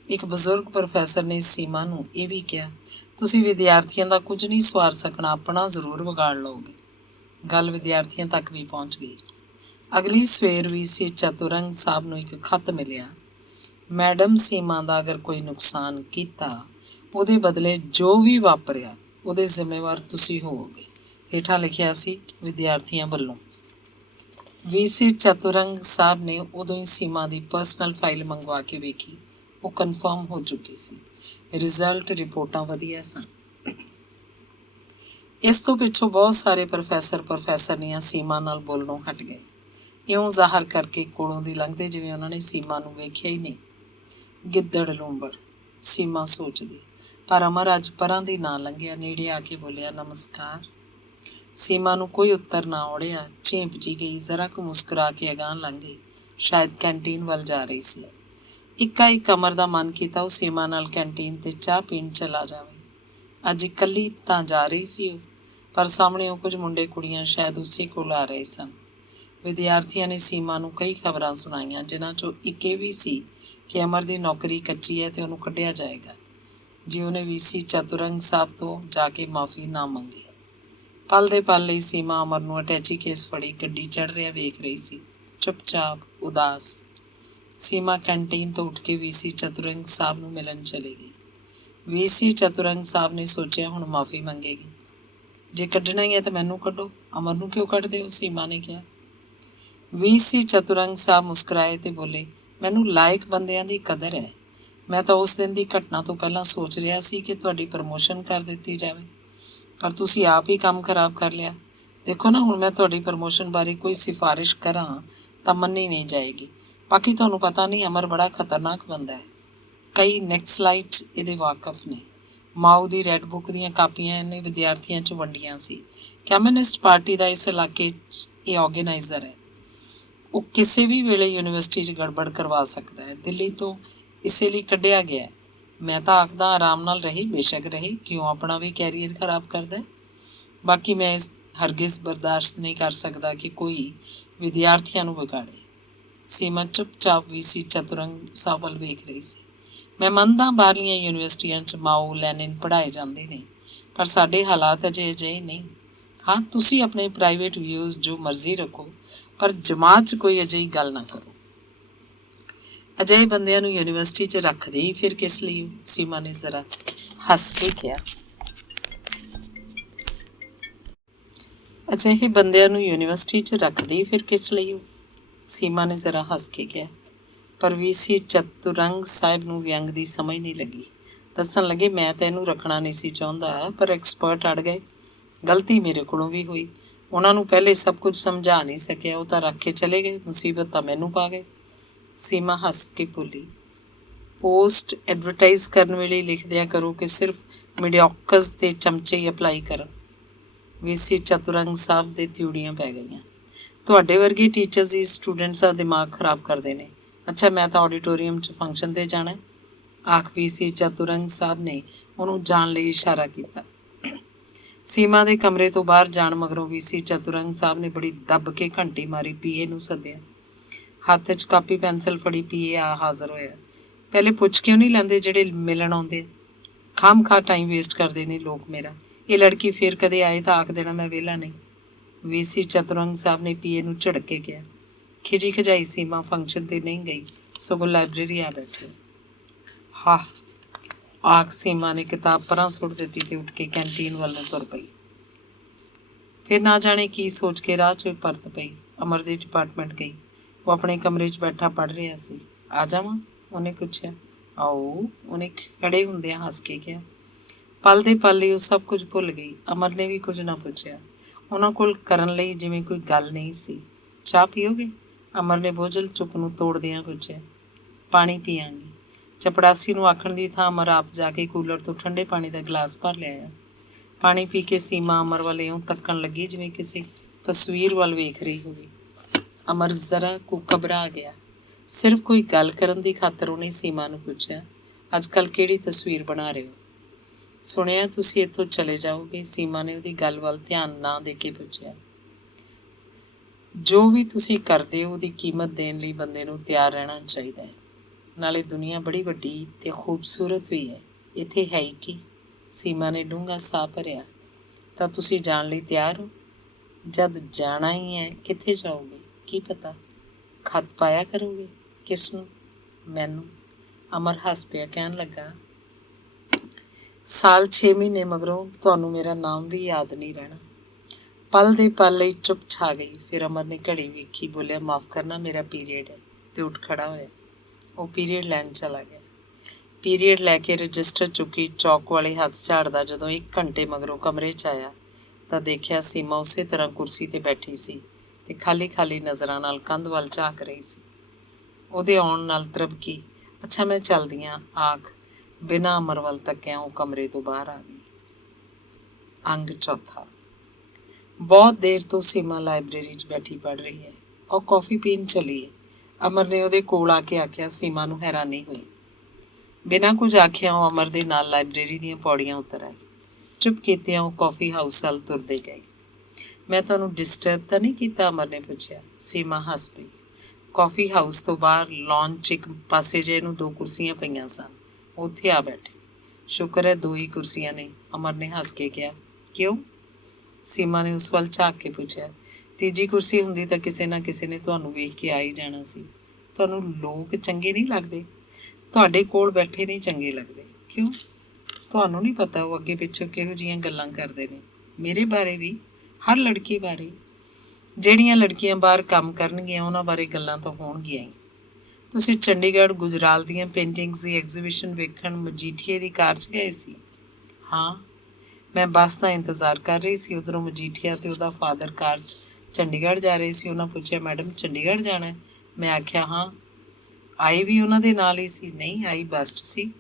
ਇੱਕ ਬਜ਼ੁਰਗ ਪ੍ਰੋਫੈਸਰ ਨੇ ਸੀਮਾ ਨੂੰ ਇਹ ਵੀ ਕਿਹਾ, ਤੁਸੀਂ ਵਿਦਿਆਰਥੀਆਂ ਦਾ ਕੁਝ ਨਹੀਂ ਸਵਾਰ ਸਕਣਾ, ਆਪਣਾ ਜ਼ਰੂਰ ਵਿਗਾੜ ਲਓਗੇ। ਗੱਲ ਵਿਦਿਆਰਥੀਆਂ ਤੱਕ ਵੀ ਪਹੁੰਚ ਗਈ। ਅਗਲੀ ਸਵੇਰ वीसी ਚਤੁਰੰਗ ਸਾਹਿਬ ਨੂੰ ਇੱਕ ਖੱਤ ਮਿਲਿਆ। ਮੈਡਮ ਸੀਮਾ ਦਾ ਅਗਰ ਕੋਈ ਨੁਕਸਾਨ ਕੀਤਾ, ਉਹਦੇ ਬਦਲੇ ਜੋ ਵੀ ਵਾਪਰਿਆ ਉਹਦੇ ਜ਼ਿੰਮੇਵਾਰ ਤੁਸੀਂ ਹੋਵੋਗੇ। ਹੇਠਾਂ ਲਿਖਿਆ ਸੀ ਵਿਦਿਆਰਥੀਆਂ ਵੱਲੋਂ। वीसी ਚਤੁਰੰਗ ਸਾਹਿਬ ਨੇ ਉਦੋਂ ਹੀ ਸੀਮਾ ਦੀ ਪਰਸਨਲ ਫਾਈਲ ਮੰਗਵਾ ਕੇ ਵੇਖੀ। ਉਹ ਕਨਫਰਮ ਹੋ ਚੁੱਕੀ ਸੀ। ਰਿਜ਼ਲਟ ਰਿਪੋਰਟਾਂ ਵਧੀਆ ਸਨ। ਇਸ ਤੋਂ ਪਿੱਛੋਂ ਬਹੁਤ ਸਾਰੇ ਪ੍ਰੋਫੈਸਰਨੀਆਂ ਸੀਮਾ ਨਾਲ ਬੋਲਣੋਂ ਹਟ ਗਏ। ਇਉਂ ਜ਼ਾਹਰ ਕਰਕੇ ਕੋਲੋਂ ਦੀ ਲੰਘਦੇ ਜਿਵੇਂ ਉਹਨਾਂ ਨੇ ਸੀਮਾ ਨੂੰ ਵੇਖਿਆ ਹੀ ਨਹੀਂ। ਗਿੱਦੜ ਲੂੰਬੜ, ਸੀਮਾ ਸੋਚਦੀ। ਪਰ ਅਮਰ ਅੱਜ ਪਰਾਂ ਦੀ ਨਾ ਲੰਘਿਆ, ਨੇੜੇ ਆ ਕੇ ਬੋਲਿਆ, ਨਮਸਕਾਰ। ਸੀਮਾ ਨੂੰ ਕੋਈ ਉੱਤਰ ਨਾ ਔੜਿਆ। ਝੇਂਪ ਜੀ ਗਈ, ਜ਼ਰਾ ਕੁ ਮੁਸਕਰਾ ਕੇ ਅਗਾਂਹ ਲੰਘ ਗਈ। ਸ਼ਾਇਦ ਕੈਂਟੀਨ ਵੱਲ ਜਾ ਰਹੀ ਸੀ। ਇੱਕ ਅਮਰ ਦਾ ਮਨ ਕੀਤਾ ਉਹ ਸੀਮਾ ਨਾਲ ਕੈਂਟੀਨ ਤੇ ਚਾਹ ਪੀਣ ਚਲਾ ਜਾਵੇ। ਅੱਜ ਇਕੱਲੀ ਤਾਂ ਜਾ ਰਹੀ ਸੀ ਉਹ, ਪਰ ਸਾਹਮਣੇ ਉਹ ਕੁਝ ਮੁੰਡੇ ਕੁੜੀਆਂ ਸ਼ਾਇਦ ਉਸੇ ਕੋਲ ਆ ਰਹੇ ਸਨ। ਵਿਦਿਆਰਥੀਆਂ ਨੇ ਸੀਮਾ ਨੂੰ ਕਈ ਖਬਰਾਂ ਸੁਣਾਈਆਂ, ਜਿਨ੍ਹਾਂ 'ਚੋਂ ਇੱਕ ਇਹ ਵੀ ਸੀ ਕਿ ਅਮਰ ਦੀ ਨੌਕਰੀ ਕੱਚੀ ਹੈ ਤੇ ਉਹਨੂੰ ਕੱਢਿਆ ਜਾਏਗਾ ਜੇ ਉਹਨੇ वीसी ਚਤੁਰੰਗ ਸਾਹਿਬ ਤੋਂ ਜਾ ਕੇ ਮਾਫੀ ਨਾ ਮੰਗੀ। ਪਲ ਦੇ ਪਲ ਲਈ ਸੀਮਾ ਅਮਰ ਨੂੰ ਅਟੈਚੀ ਕੇਸ ਫੜੀ ਗੱਡੀ ਚੜ੍ਹ ਰਿਹਾ ਵੇਖ ਰਹੀ ਸੀ, ਚੁੱਪਚਾਪ, ਉਦਾਸ। ਸੀਮਾ ਕੈਂਟੀਨ ਤੋਂ ਉੱਠ ਕੇ वीसी ਚਤੁਰੰਗ ਸਾਹਿਬ ਨੂੰ ਮਿਲਣ ਚਲੀ ਗਈ। वीसी ਚਤੁਰੰਗ ਸਾਹਿਬ ਨੇ ਸੋਚਿਆ ਹੁਣ ਮਾਫੀ ਮੰਗੇਗੀ। ਜੇ ਕੱਢਣਾ ਹੀ ਹੈ ਤਾਂ ਮੈਨੂੰ ਕੱਢੋ, ਅਮਰ ਨੂੰ ਕਿਉਂ ਕੱਢਦੇ ਹੋ? ਸੀਮਾ ਨੇ ਕਿਹਾ। वीसी ਚਤੁਰੰਗ ਸਾਹਿਬ ਮੁਸਕਰਾਏ ਤੇ ਬੋਲੇ, ਮੈਨੂੰ ਲਾਇਕ ਬੰਦਿਆਂ ਦੀ ਕਦਰ ਹੈ। ਮੈਂ ਤਾਂ ਉਸ ਦਿਨ ਦੀ ਘਟਨਾ ਤੋਂ ਪਹਿਲਾਂ ਸੋਚ ਰਿਹਾ ਸੀ ਕਿ ਤੁਹਾਡੀ ਪ੍ਰਮੋਸ਼ਨ ਕਰ ਦਿੱਤੀ ਜਾਵੇ, ਪਰ ਤੁਸੀਂ ਆਪ ਹੀ ਕੰਮ ਖਰਾਬ ਕਰ ਲਿਆ। ਦੇਖੋ ਨਾ, ਹੁਣ ਮੈਂ ਤੁਹਾਡੀ ਪ੍ਰਮੋਸ਼ਨ ਬਾਰੇ ਕੋਈ ਸਿਫਾਰਿਸ਼ ਕਰਾਂ ਤਾਂ ਮੰਨੀ ਨਹੀਂ ਜਾਏਗੀ। ਬਾਕੀ ਤੁਹਾਨੂੰ ਪਤਾ ਨਹੀਂ, ਅਮਰ ਬੜਾ ਖਤਰਨਾਕ ਬੰਦਾ ਹੈ। ਕਈ ਨੈਕਸਲਾਈਟ ਇਹਦੇ ਵਾਕਫ ਨੇ। ਮਾਓ ਦੀ ਰੈੱਡ ਬੁੱਕ ਦੀਆਂ ਕਾਪੀਆਂ ਇਹਨੇ ਵਿਦਿਆਰਥੀਆਂ 'ਚ ਵੰਡੀਆਂ ਸੀ। ਕਮਿਊਨਿਸਟ ਪਾਰਟੀ ਦਾ ਇਸ ਇਲਾਕੇ 'ਚ ਇਹ ਆਰਗੇਨਾਈਜ਼ਰ ਹੈ। ਉਹ ਕਿਸੇ ਵੀ ਵੇਲੇ ਯੂਨੀਵਰਸਿਟੀ 'ਚ ਗੜਬੜ ਕਰਵਾ ਸਕਦਾ ਹੈ। ਦਿੱਲੀ ਤੋਂ ਇਸੇ ਲਈ ਕੱਢਿਆ ਗਿਆ। ਮੈਂ ਤਾਂ ਆਖਦਾ ਆਰਾਮ ਨਾਲ ਰਹੇ, ਬੇਸ਼ੱਕ ਰਹੇ, ਕਿਉਂ ਆਪਣਾ ਵੀ ਕੈਰੀਅਰ ਖਰਾਬ ਕਰਦਾ। ਬਾਕੀ ਮੈਂ ਇਸ ਹਰਗਿਜ਼ ਬਰਦਾਸ਼ਤ ਨਹੀਂ ਕਰ ਸਕਦਾ ਕਿ ਕੋਈ ਵਿਦਿਆਰਥੀਆਂ ਨੂੰ ਵਿਗਾੜੇ। ਸੀਮਾ ਚੁੱਪਚਾਪ वीसी ਚਤੁਰੰਗ ਸਾਹਿਬ ਵੱਲ ਵੇਖ ਰਹੀ ਸੀ। ਮੈਂ ਮੰਨਦਾ ਬਾਹਰਲੀਆਂ ਯੂਨੀਵਰਸਿਟੀਆਂ 'ਚ ਮਾਓ ਲੈਨਿਨ ਪੜ੍ਹਾਏ ਜਾਂਦੇ ਨੇ, ਪਰ ਸਾਡੇ ਹਾਲਾਤ ਅਜਿਹੇ ਨਹੀਂ। ਹਾਂ, ਤੁਸੀਂ ਆਪਣੇ ਪ੍ਰਾਈਵੇਟ ਵਿਊਜ਼ ਜੋ ਮਰਜ਼ੀ ਰੱਖੋ, ਪਰ ਜਮਾਤ 'ਚ ਕੋਈ ਅਜਿਹੀ ਗੱਲ ਨਾ ਕਰੋ। ਅਜਿਹੇ ਬੰਦਿਆਂ ਨੂੰ ਯੂਨੀਵਰਸਿਟੀ 'ਚ ਰੱਖਦੇ ਹੀ ਫਿਰ ਕਿਸ ਲਈ? ਸੀਮਾ ਨੇ ਜ਼ਰਾ ਹੱਸ ਕੇ ਕਿਹਾ। ਅਜਿਹੇ ਬੰਦਿਆਂ ਨੂੰ ਯੂਨੀਵਰਸਿਟੀ 'ਚ ਰੱਖਦੀ ਫਿਰ ਕਿਸ ਲਈ ਹੋ? ਸੀਮਾ ਨੇ ਜ਼ਰਾ ਹੱਸ ਕੇ ਕਿਹਾ। ਪਰ ਵੀਸੀ ਚਤੁਰੰਗ ਸਾਹਿਬ ਨੂੰ ਵਿਅੰਗ ਦੀ ਸਮਝ ਨਹੀਂ ਲੱਗੀ। ਦੱਸਣ ਲੱਗੇ, ਮੈਂ ਤਾਂ ਇਹਨੂੰ ਰੱਖਣਾ ਨਹੀਂ ਸੀ ਚਾਹੁੰਦਾ, ਪਰ ਐਕਸਪਰਟ ਅੜ ਗਏ। ਗਲਤੀ ਮੇਰੇ ਕੋਲੋਂ ਵੀ ਹੋਈ। ਉਹਨਾਂ ਨੂੰ ਪਹਿਲੇ ਸਭ ਕੁਝ ਸਮਝਾ ਨਹੀਂ ਸਕਿਆ। ਉਹ ਤਾਂ ਰੱਖ ਕੇ ਚਲੇ ਗਏ, ਮੁਸੀਬਤ ਤਾਂ ਮੈਨੂੰ ਪਾ ਗਏ। ਸੀਮਾ ਹੱਸ ਕੇ ਬੋਲੀ, ਪੋਸਟ ਐਡਵਰਟਾਈਜ਼ ਕਰਨ ਵੇਲੇ ਲਿਖ ਦਿਆ ਕਰੋ ਕਿ ਸਿਰਫ ਮੀਡੀਓਕਰਸ ਦੇ ਚਮਚੇ ਹੀ ਅਪਲਾਈ ਕਰਨ। ਵੀਸੀ ਚਤੁਰੰਗ ਸਾਹਿਬ ਦੇ ਤਿਊੜੀਆਂ ਪੈ ਗਈਆਂ। ਤੁਹਾਡੇ ਵਰਗੇ ਟੀਚਰਸ ਹੀ ਸਟੂਡੈਂਟਸ ਦਾ ਦਿਮਾਗ ਖਰਾਬ ਕਰਦੇ ਨੇ। ਅੱਛਾ, ਮੈਂ ਤਾਂ ਆਡੀਟੋਰੀਅਮ 'ਚ ਫੰਕਸ਼ਨ 'ਤੇ ਜਾਣਾ, ਆਖ ਵੀਸੀ ਚਤੁਰੰਗ ਸਾਹਿਬ ਨੇ ਉਹਨੂੰ ਜਾਣ ਲਈ ਇਸ਼ਾਰਾ ਕੀਤਾ। ਸੀਮਾ ਦੇ ਕਮਰੇ ਤੋਂ ਬਾਹਰ ਜਾਣ ਮਗਰੋਂ ਵੀਸੀ ਚਤੁਰੰਗ ਸਾਹਿਬ ਨੇ ਬੜੀ ਦੱਬ ਕੇ ਘੰਟੀ ਮਾਰੀ। ਪੀਏ ਨੂੰ ਸੱਦਿਆ। ਹੱਥ 'ਚ ਕਾਪੀ ਪੈਨਸਿਲ ਫੜੀ ਪੀਏ ਆ ਹਾਜ਼ਰ ਹੋਇਆ। ਪਹਿਲੇ ਪੁੱਛ ਕਿਉਂ ਨਹੀਂ ਲੈਂਦੇ ਜਿਹੜੇ ਮਿਲਣ ਆਉਂਦੇ? ਖਾਮ ਖਾ ਟਾਈਮ ਵੇਸਟ ਕਰਦੇ ਨੇ ਲੋਕ ਮੇਰਾ। ਇਹ ਲੜਕੀ ਫੇਰ ਕਦੇ ਆਏ ਤਾਂ ਆਖ ਦੇਣਾ ਮੈਂ ਵਿਹਲਾ ਨਹੀਂ। ਵੀਸੀ ਚਤੁਰੰਗ ਸਾਹਿਬ ਨੇ ਪੀਏ ਨੂੰ ਝਿੜਕ ਕੇ ਕਿਹਾ। ਖਿਜੀ ਖਜਾਈ ਸੀਮਾ ਫੰਕਸ਼ਨ 'ਤੇ ਨਹੀਂ ਗਈ, ਸਗੋਂ ਲਾਇਬ੍ਰੇਰੀ ਆ ਬੈਠੀ। ਹਾਹ, ਆਖ ਸੀਮਾ ਨੇ ਕਿਤਾਬ ਪਰਾਂ ਸੁੱਟ ਦਿੱਤੀ ਤੇ ਉੱਠ ਕੇ ਕੈਂਟੀਨ ਵੱਲ ਨੂੰ ਤੁਰ ਪਈ। ਫਿਰ ਨਾ ਜਾਣੇ ਕੀ ਸੋਚ ਕੇ ਰਾਹ 'ਚ ਪਰਤ ਪਈ। ਅਮਰ ਦੇ ਡਿਪਾਰਟਮੈਂਟ ਗਈ। ਉਹ ਆਪਣੇ ਕਮਰੇ 'ਚ ਬੈਠਾ ਪੜ੍ਹ ਰਿਹਾ ਸੀ। ਆ ਜਾਵਾਂ? ਉਹਨੇ ਪੁੱਛਿਆ। ਆਓ, ਉਹਨੇ ਖੜੇ ਹੁੰਦਿਆਂ ਹੱਸ ਕੇ ਕਿਹਾ। ਪਲ ਦੇ ਪਲ ਲਈ ਉਹ ਸਭ ਕੁਝ ਭੁੱਲ ਗਈ। ਅਮਰ ਨੇ ਵੀ ਕੁਝ ਨਾ ਪੁੱਛਿਆ। ਉਹਨਾਂ ਕੋਲ ਕਰਨ ਲਈ ਜਿਵੇਂ ਕੋਈ ਗੱਲ ਨਹੀਂ ਸੀ। ਚਾਹ ਪੀਓਗੇ? ਅਮਰ ਨੇ ਬੋਝਲ ਚੁੱਪ ਨੂੰ ਤੋੜਦਿਆਂ ਪੁੱਛਿਆ। ਪਾਣੀ ਪੀਆਂਗੀ। ਚਪੜਾਸੀ ਨੂੰ ਆਖਣ ਦੀ ਥਾਂ ਅਮਰ ਆਪ ਜਾ ਕੇ ਕੂਲਰ ਤੋਂ ਠੰਡੇ ਪਾਣੀ ਦਾ ਗਲਾਸ ਭਰ ਲਿਆਇਆ। ਪਾਣੀ ਪੀ ਕੇ ਸੀਮਾ ਅਮਰ ਵੱਲ ਇਉਂ ਤੱਕਣ ਲੱਗੀ ਜਿਵੇਂ ਕਿਸੇ ਤਸਵੀਰ ਵੱਲ ਵੇਖ ਰਹੀ ਹੋਵੇ। ਅਮਰ ਜ਼ਰਾ ਕੁ ਘਬਰਾ ਗਿਆ। ਸਿਰਫ ਕੋਈ ਗੱਲ ਕਰਨ ਦੀ ਖਾਤਰ ਉਹਨੇ ਸੀਮਾ ਨੂੰ ਪੁੱਛਿਆ, ਅੱਜ ਕੱਲ੍ਹ ਕਿਹੜੀ ਤਸਵੀਰ ਬਣਾ ਰਹੇ ਹੋ? ਸੁਣਿਆ ਤੁਸੀਂ ਇੱਥੋਂ ਚਲੇ ਜਾਓਗੇ? ਸੀਮਾ ਨੇ ਉਹਦੀ ਗੱਲ ਵੱਲ ਧਿਆਨ ਨਾ ਦੇ ਕੇ ਪੁੱਛਿਆ। ਜੋ ਵੀ ਤੁਸੀਂ ਕਰਦੇ ਹੋ ਉਹਦੀ ਕੀਮਤ ਦੇਣ ਲਈ ਬੰਦੇ ਨੂੰ ਤਿਆਰ ਰਹਿਣਾ ਚਾਹੀਦਾ ਹੈ। ਨਾਲੇ ਦੁਨੀਆ ਬੜੀ ਵੱਡੀ ਤੇ ਖੂਬਸੂਰਤ ਵੀ ਹੈ। ਇੱਥੇ ਹੈ ਹੀ ਕੀ? ਸੀਮਾ ਨੇ ਡੂੰਘਾ ਸਾਹ ਭਰਿਆ। ਤਾਂ ਤੁਸੀਂ ਜਾਣ ਲਈ ਤਿਆਰ ਹੋ? ਜਦ ਜਾਣਾ ਹੀ ਹੈ, ਕਿੱਥੇ ਜਾਓਗੇ? ਕੀ ਪਤਾ। ਖਤ ਪਾਇਆ ਕਰੋਗੇ? ਕਿਸ ਨੂੰ? ਮੈਨੂੰ। ਅਮਰ ਹੱਸ ਪਿਆ, ਕਹਿਣ ਲੱਗਾ, ਸਾਲ 6 ਮਹੀਨੇ ਮਗਰੋਂ ਤੁਹਾਨੂੰ ਮੇਰਾ ਨਾਮ ਵੀ ਯਾਦ ਨਹੀਂ ਰਹਿਣਾ। ਪਲ ਦੇ ਪਲ ਲਈ ਚੁੱਪ ਛਾ ਗਈ। ਫਿਰ ਅਮਰ ਨੇ ਘੜੀ ਵੇਖੀ, ਬੋਲਿਆ, ਮਾਫ਼ ਕਰਨਾ, ਮੇਰਾ ਪੀਰੀਅਡ ਹੈ, ਤੇ ਉੱਠ ਖੜਾ ਹੋਇਆ। ਉਹ ਪੀਰੀਅਡ ਲੈਣ ਚਲਾ ਗਿਆ। ਪੀਰੀਅਡ ਲੈ ਕੇ ਰਜਿਸਟਰ ਚੁੱਕੀ ਚੌਕ ਵਾਲੇ ਹੱਥ ਝਾੜਦਾ ਜਦੋਂ 1 ਘੰਟੇ ਮਗਰੋਂ ਕਮਰੇ 'ਚ ਆਇਆ ਤਾਂ ਦੇਖਿਆ ਸੀਮਾ ਉਸੇ ਤਰ੍ਹਾਂ ਕੁਰਸੀ 'ਤੇ ਬੈਠੀ ਸੀ ਤੇ ਖਾਲੀ ਖਾਲੀ ਨਜ਼ਰਾਂ ਨਾਲ ਕੰਧ ਵੱਲ ਝਾਕ ਰਹੀ ਸੀ। ਉਹਦੇ ਆਉਣ ਨਾਲ ਤਰਬਕੀ, ਅੱਛਾ ਮੈਂ ਚੱਲਦੀ ਹਾਂ, ਆਖ ਬਿਨਾਂ ਅਮਰ ਵੱਲ ਤੱਕਿਆ ਉਹ ਕਮਰੇ ਤੋਂ ਬਾਹਰ ਆ ਗਈ। ਅੰਗ ਚੌਥਾ। ਬਹੁਤ ਦੇਰ ਤੋਂ ਸੀਮਾ ਲਾਇਬ੍ਰੇਰੀ 'ਚ ਬੈਠੀ ਪੜ੍ਹ ਰਹੀ ਹੈ। ਉਹ ਕੌਫੀ ਪੀਣ ਚੱਲੀ ਹੈ। ਅਮਰ ਨੇ ਉਹਦੇ ਕੋਲ ਆ ਕੇ ਆਖਿਆ। ਸੀਮਾ ਨੂੰ ਹੈਰਾਨੀ ਹੋਈ। ਬਿਨਾਂ ਕੁਝ ਆਖਿਆ ਉਹ ਅਮਰ ਦੇ ਨਾਲ ਲਾਇਬ੍ਰੇਰੀ ਦੀਆਂ ਪੌੜੀਆਂ ਉਤਰ ਆਈ। ਚੁੱਪ ਕੀਤਿਆਂ ਉਹ ਕੌਫੀ ਹਾਊਸ ਵੱਲ ਤੁਰਦੇ ਗਏ। ਮੈਂ ਤੁਹਾਨੂੰ ਡਿਸਟਰਬ ਤਾਂ ਨਹੀਂ ਕੀਤਾ? ਅਮਰ ਨੇ ਪੁੱਛਿਆ। ਸੀਮਾ ਹੱਸ ਪਈ। ਕੌਫੀ ਹਾਊਸ ਤੋਂ ਬਾਹਰ ਲੌਨ 'ਚ ਇੱਕ ਪਾਸੇ ਜਿਹੇ ਨੂੰ 2 ਕੁਰਸੀਆਂ ਪਈਆਂ ਸਨ। ਉੱਥੇ ਆ ਬੈਠੇ। ਸ਼ੁਕਰ ਹੈ 2 ਹੀ ਕੁਰਸੀਆਂ ਨੇ, ਅਮਰ ਨੇ ਹੱਸ ਕੇ ਕਿਹਾ। ਕਿਉਂ? ਸੀਮਾ ਨੇ ਉਸ ਵੱਲ ਝਾਕ ਕੇ ਪੁੱਛਿਆ। ਤੀਜੀ ਕੁਰਸੀ ਹੁੰਦੀ ਤਾਂ ਕਿਸੇ ਨਾ ਕਿਸੇ ਨੇ ਤੁਹਾਨੂੰ ਵੇਖ ਕੇ ਆ ਹੀ ਜਾਣਾ ਸੀ। ਤੁਹਾਨੂੰ ਲੋਕ ਚੰਗੇ ਨਹੀਂ ਲੱਗਦੇ? ਤੁਹਾਡੇ ਕੋਲ ਬੈਠੇ ਨਹੀਂ ਚੰਗੇ ਲੱਗਦੇ। ਕਿਉਂ? ਤੁਹਾਨੂੰ ਨਹੀਂ ਪਤਾ ਉਹ ਅੱਗੇ ਪਿੱਛੋਂ ਕਿਹੋ ਜਿਹੀਆਂ ਗੱਲਾਂ ਕਰਦੇ ਨੇ? ਮੇਰੇ ਬਾਰੇ ਵੀ, ਹਰ ਲੜਕੀ ਬਾਰੇ। ਜਿਹੜੀਆਂ ਲੜਕੀਆਂ ਬਾਹਰ ਕੰਮ ਕਰਨਗੀਆਂ ਉਹਨਾਂ ਬਾਰੇ ਗੱਲਾਂ ਤਾਂ ਹੋਣਗੀਆਂ ਹੀ। ਤੁਸੀਂ ਚੰਡੀਗੜ੍ਹ ਗੁਜਰਾਲ ਦੀਆਂ ਪੇਂਟਿੰਗਸ ਦੀ ਐਗਜ਼ੀਬਿਸ਼ਨ ਵੇਖਣ ਮਜੀਠੀਏ ਦੀ ਕਾਰ 'ਚ ਗਏ ਸੀ? ਹਾਂ, ਮੈਂ ਬੱਸ ਦਾ ਇੰਤਜ਼ਾਰ ਕਰ ਰਹੀ ਸੀ। ਉੱਧਰੋਂ ਮਜੀਠੀਆ ਅਤੇ ਉਹਦਾ ਫਾਦਰ ਕਾਰ 'ਚ ਚੰਡੀਗੜ੍ਹ ਜਾ ਰਹੇ ਸੀ। ਉਹਨਾਂ ਪੁੱਛਿਆ, ਮੈਡਮ ਚੰਡੀਗੜ੍ਹ ਜਾਣਾ? ਮੈਂ ਆਖਿਆ ਹਾਂ। ਆਈ ਵੀ ਉਹਨਾਂ ਦੇ ਨਾਲ ਹੀ ਸੀ? ਨਹੀਂ, ਆਈ ਬੱਸ 'ਚ ਸੀ।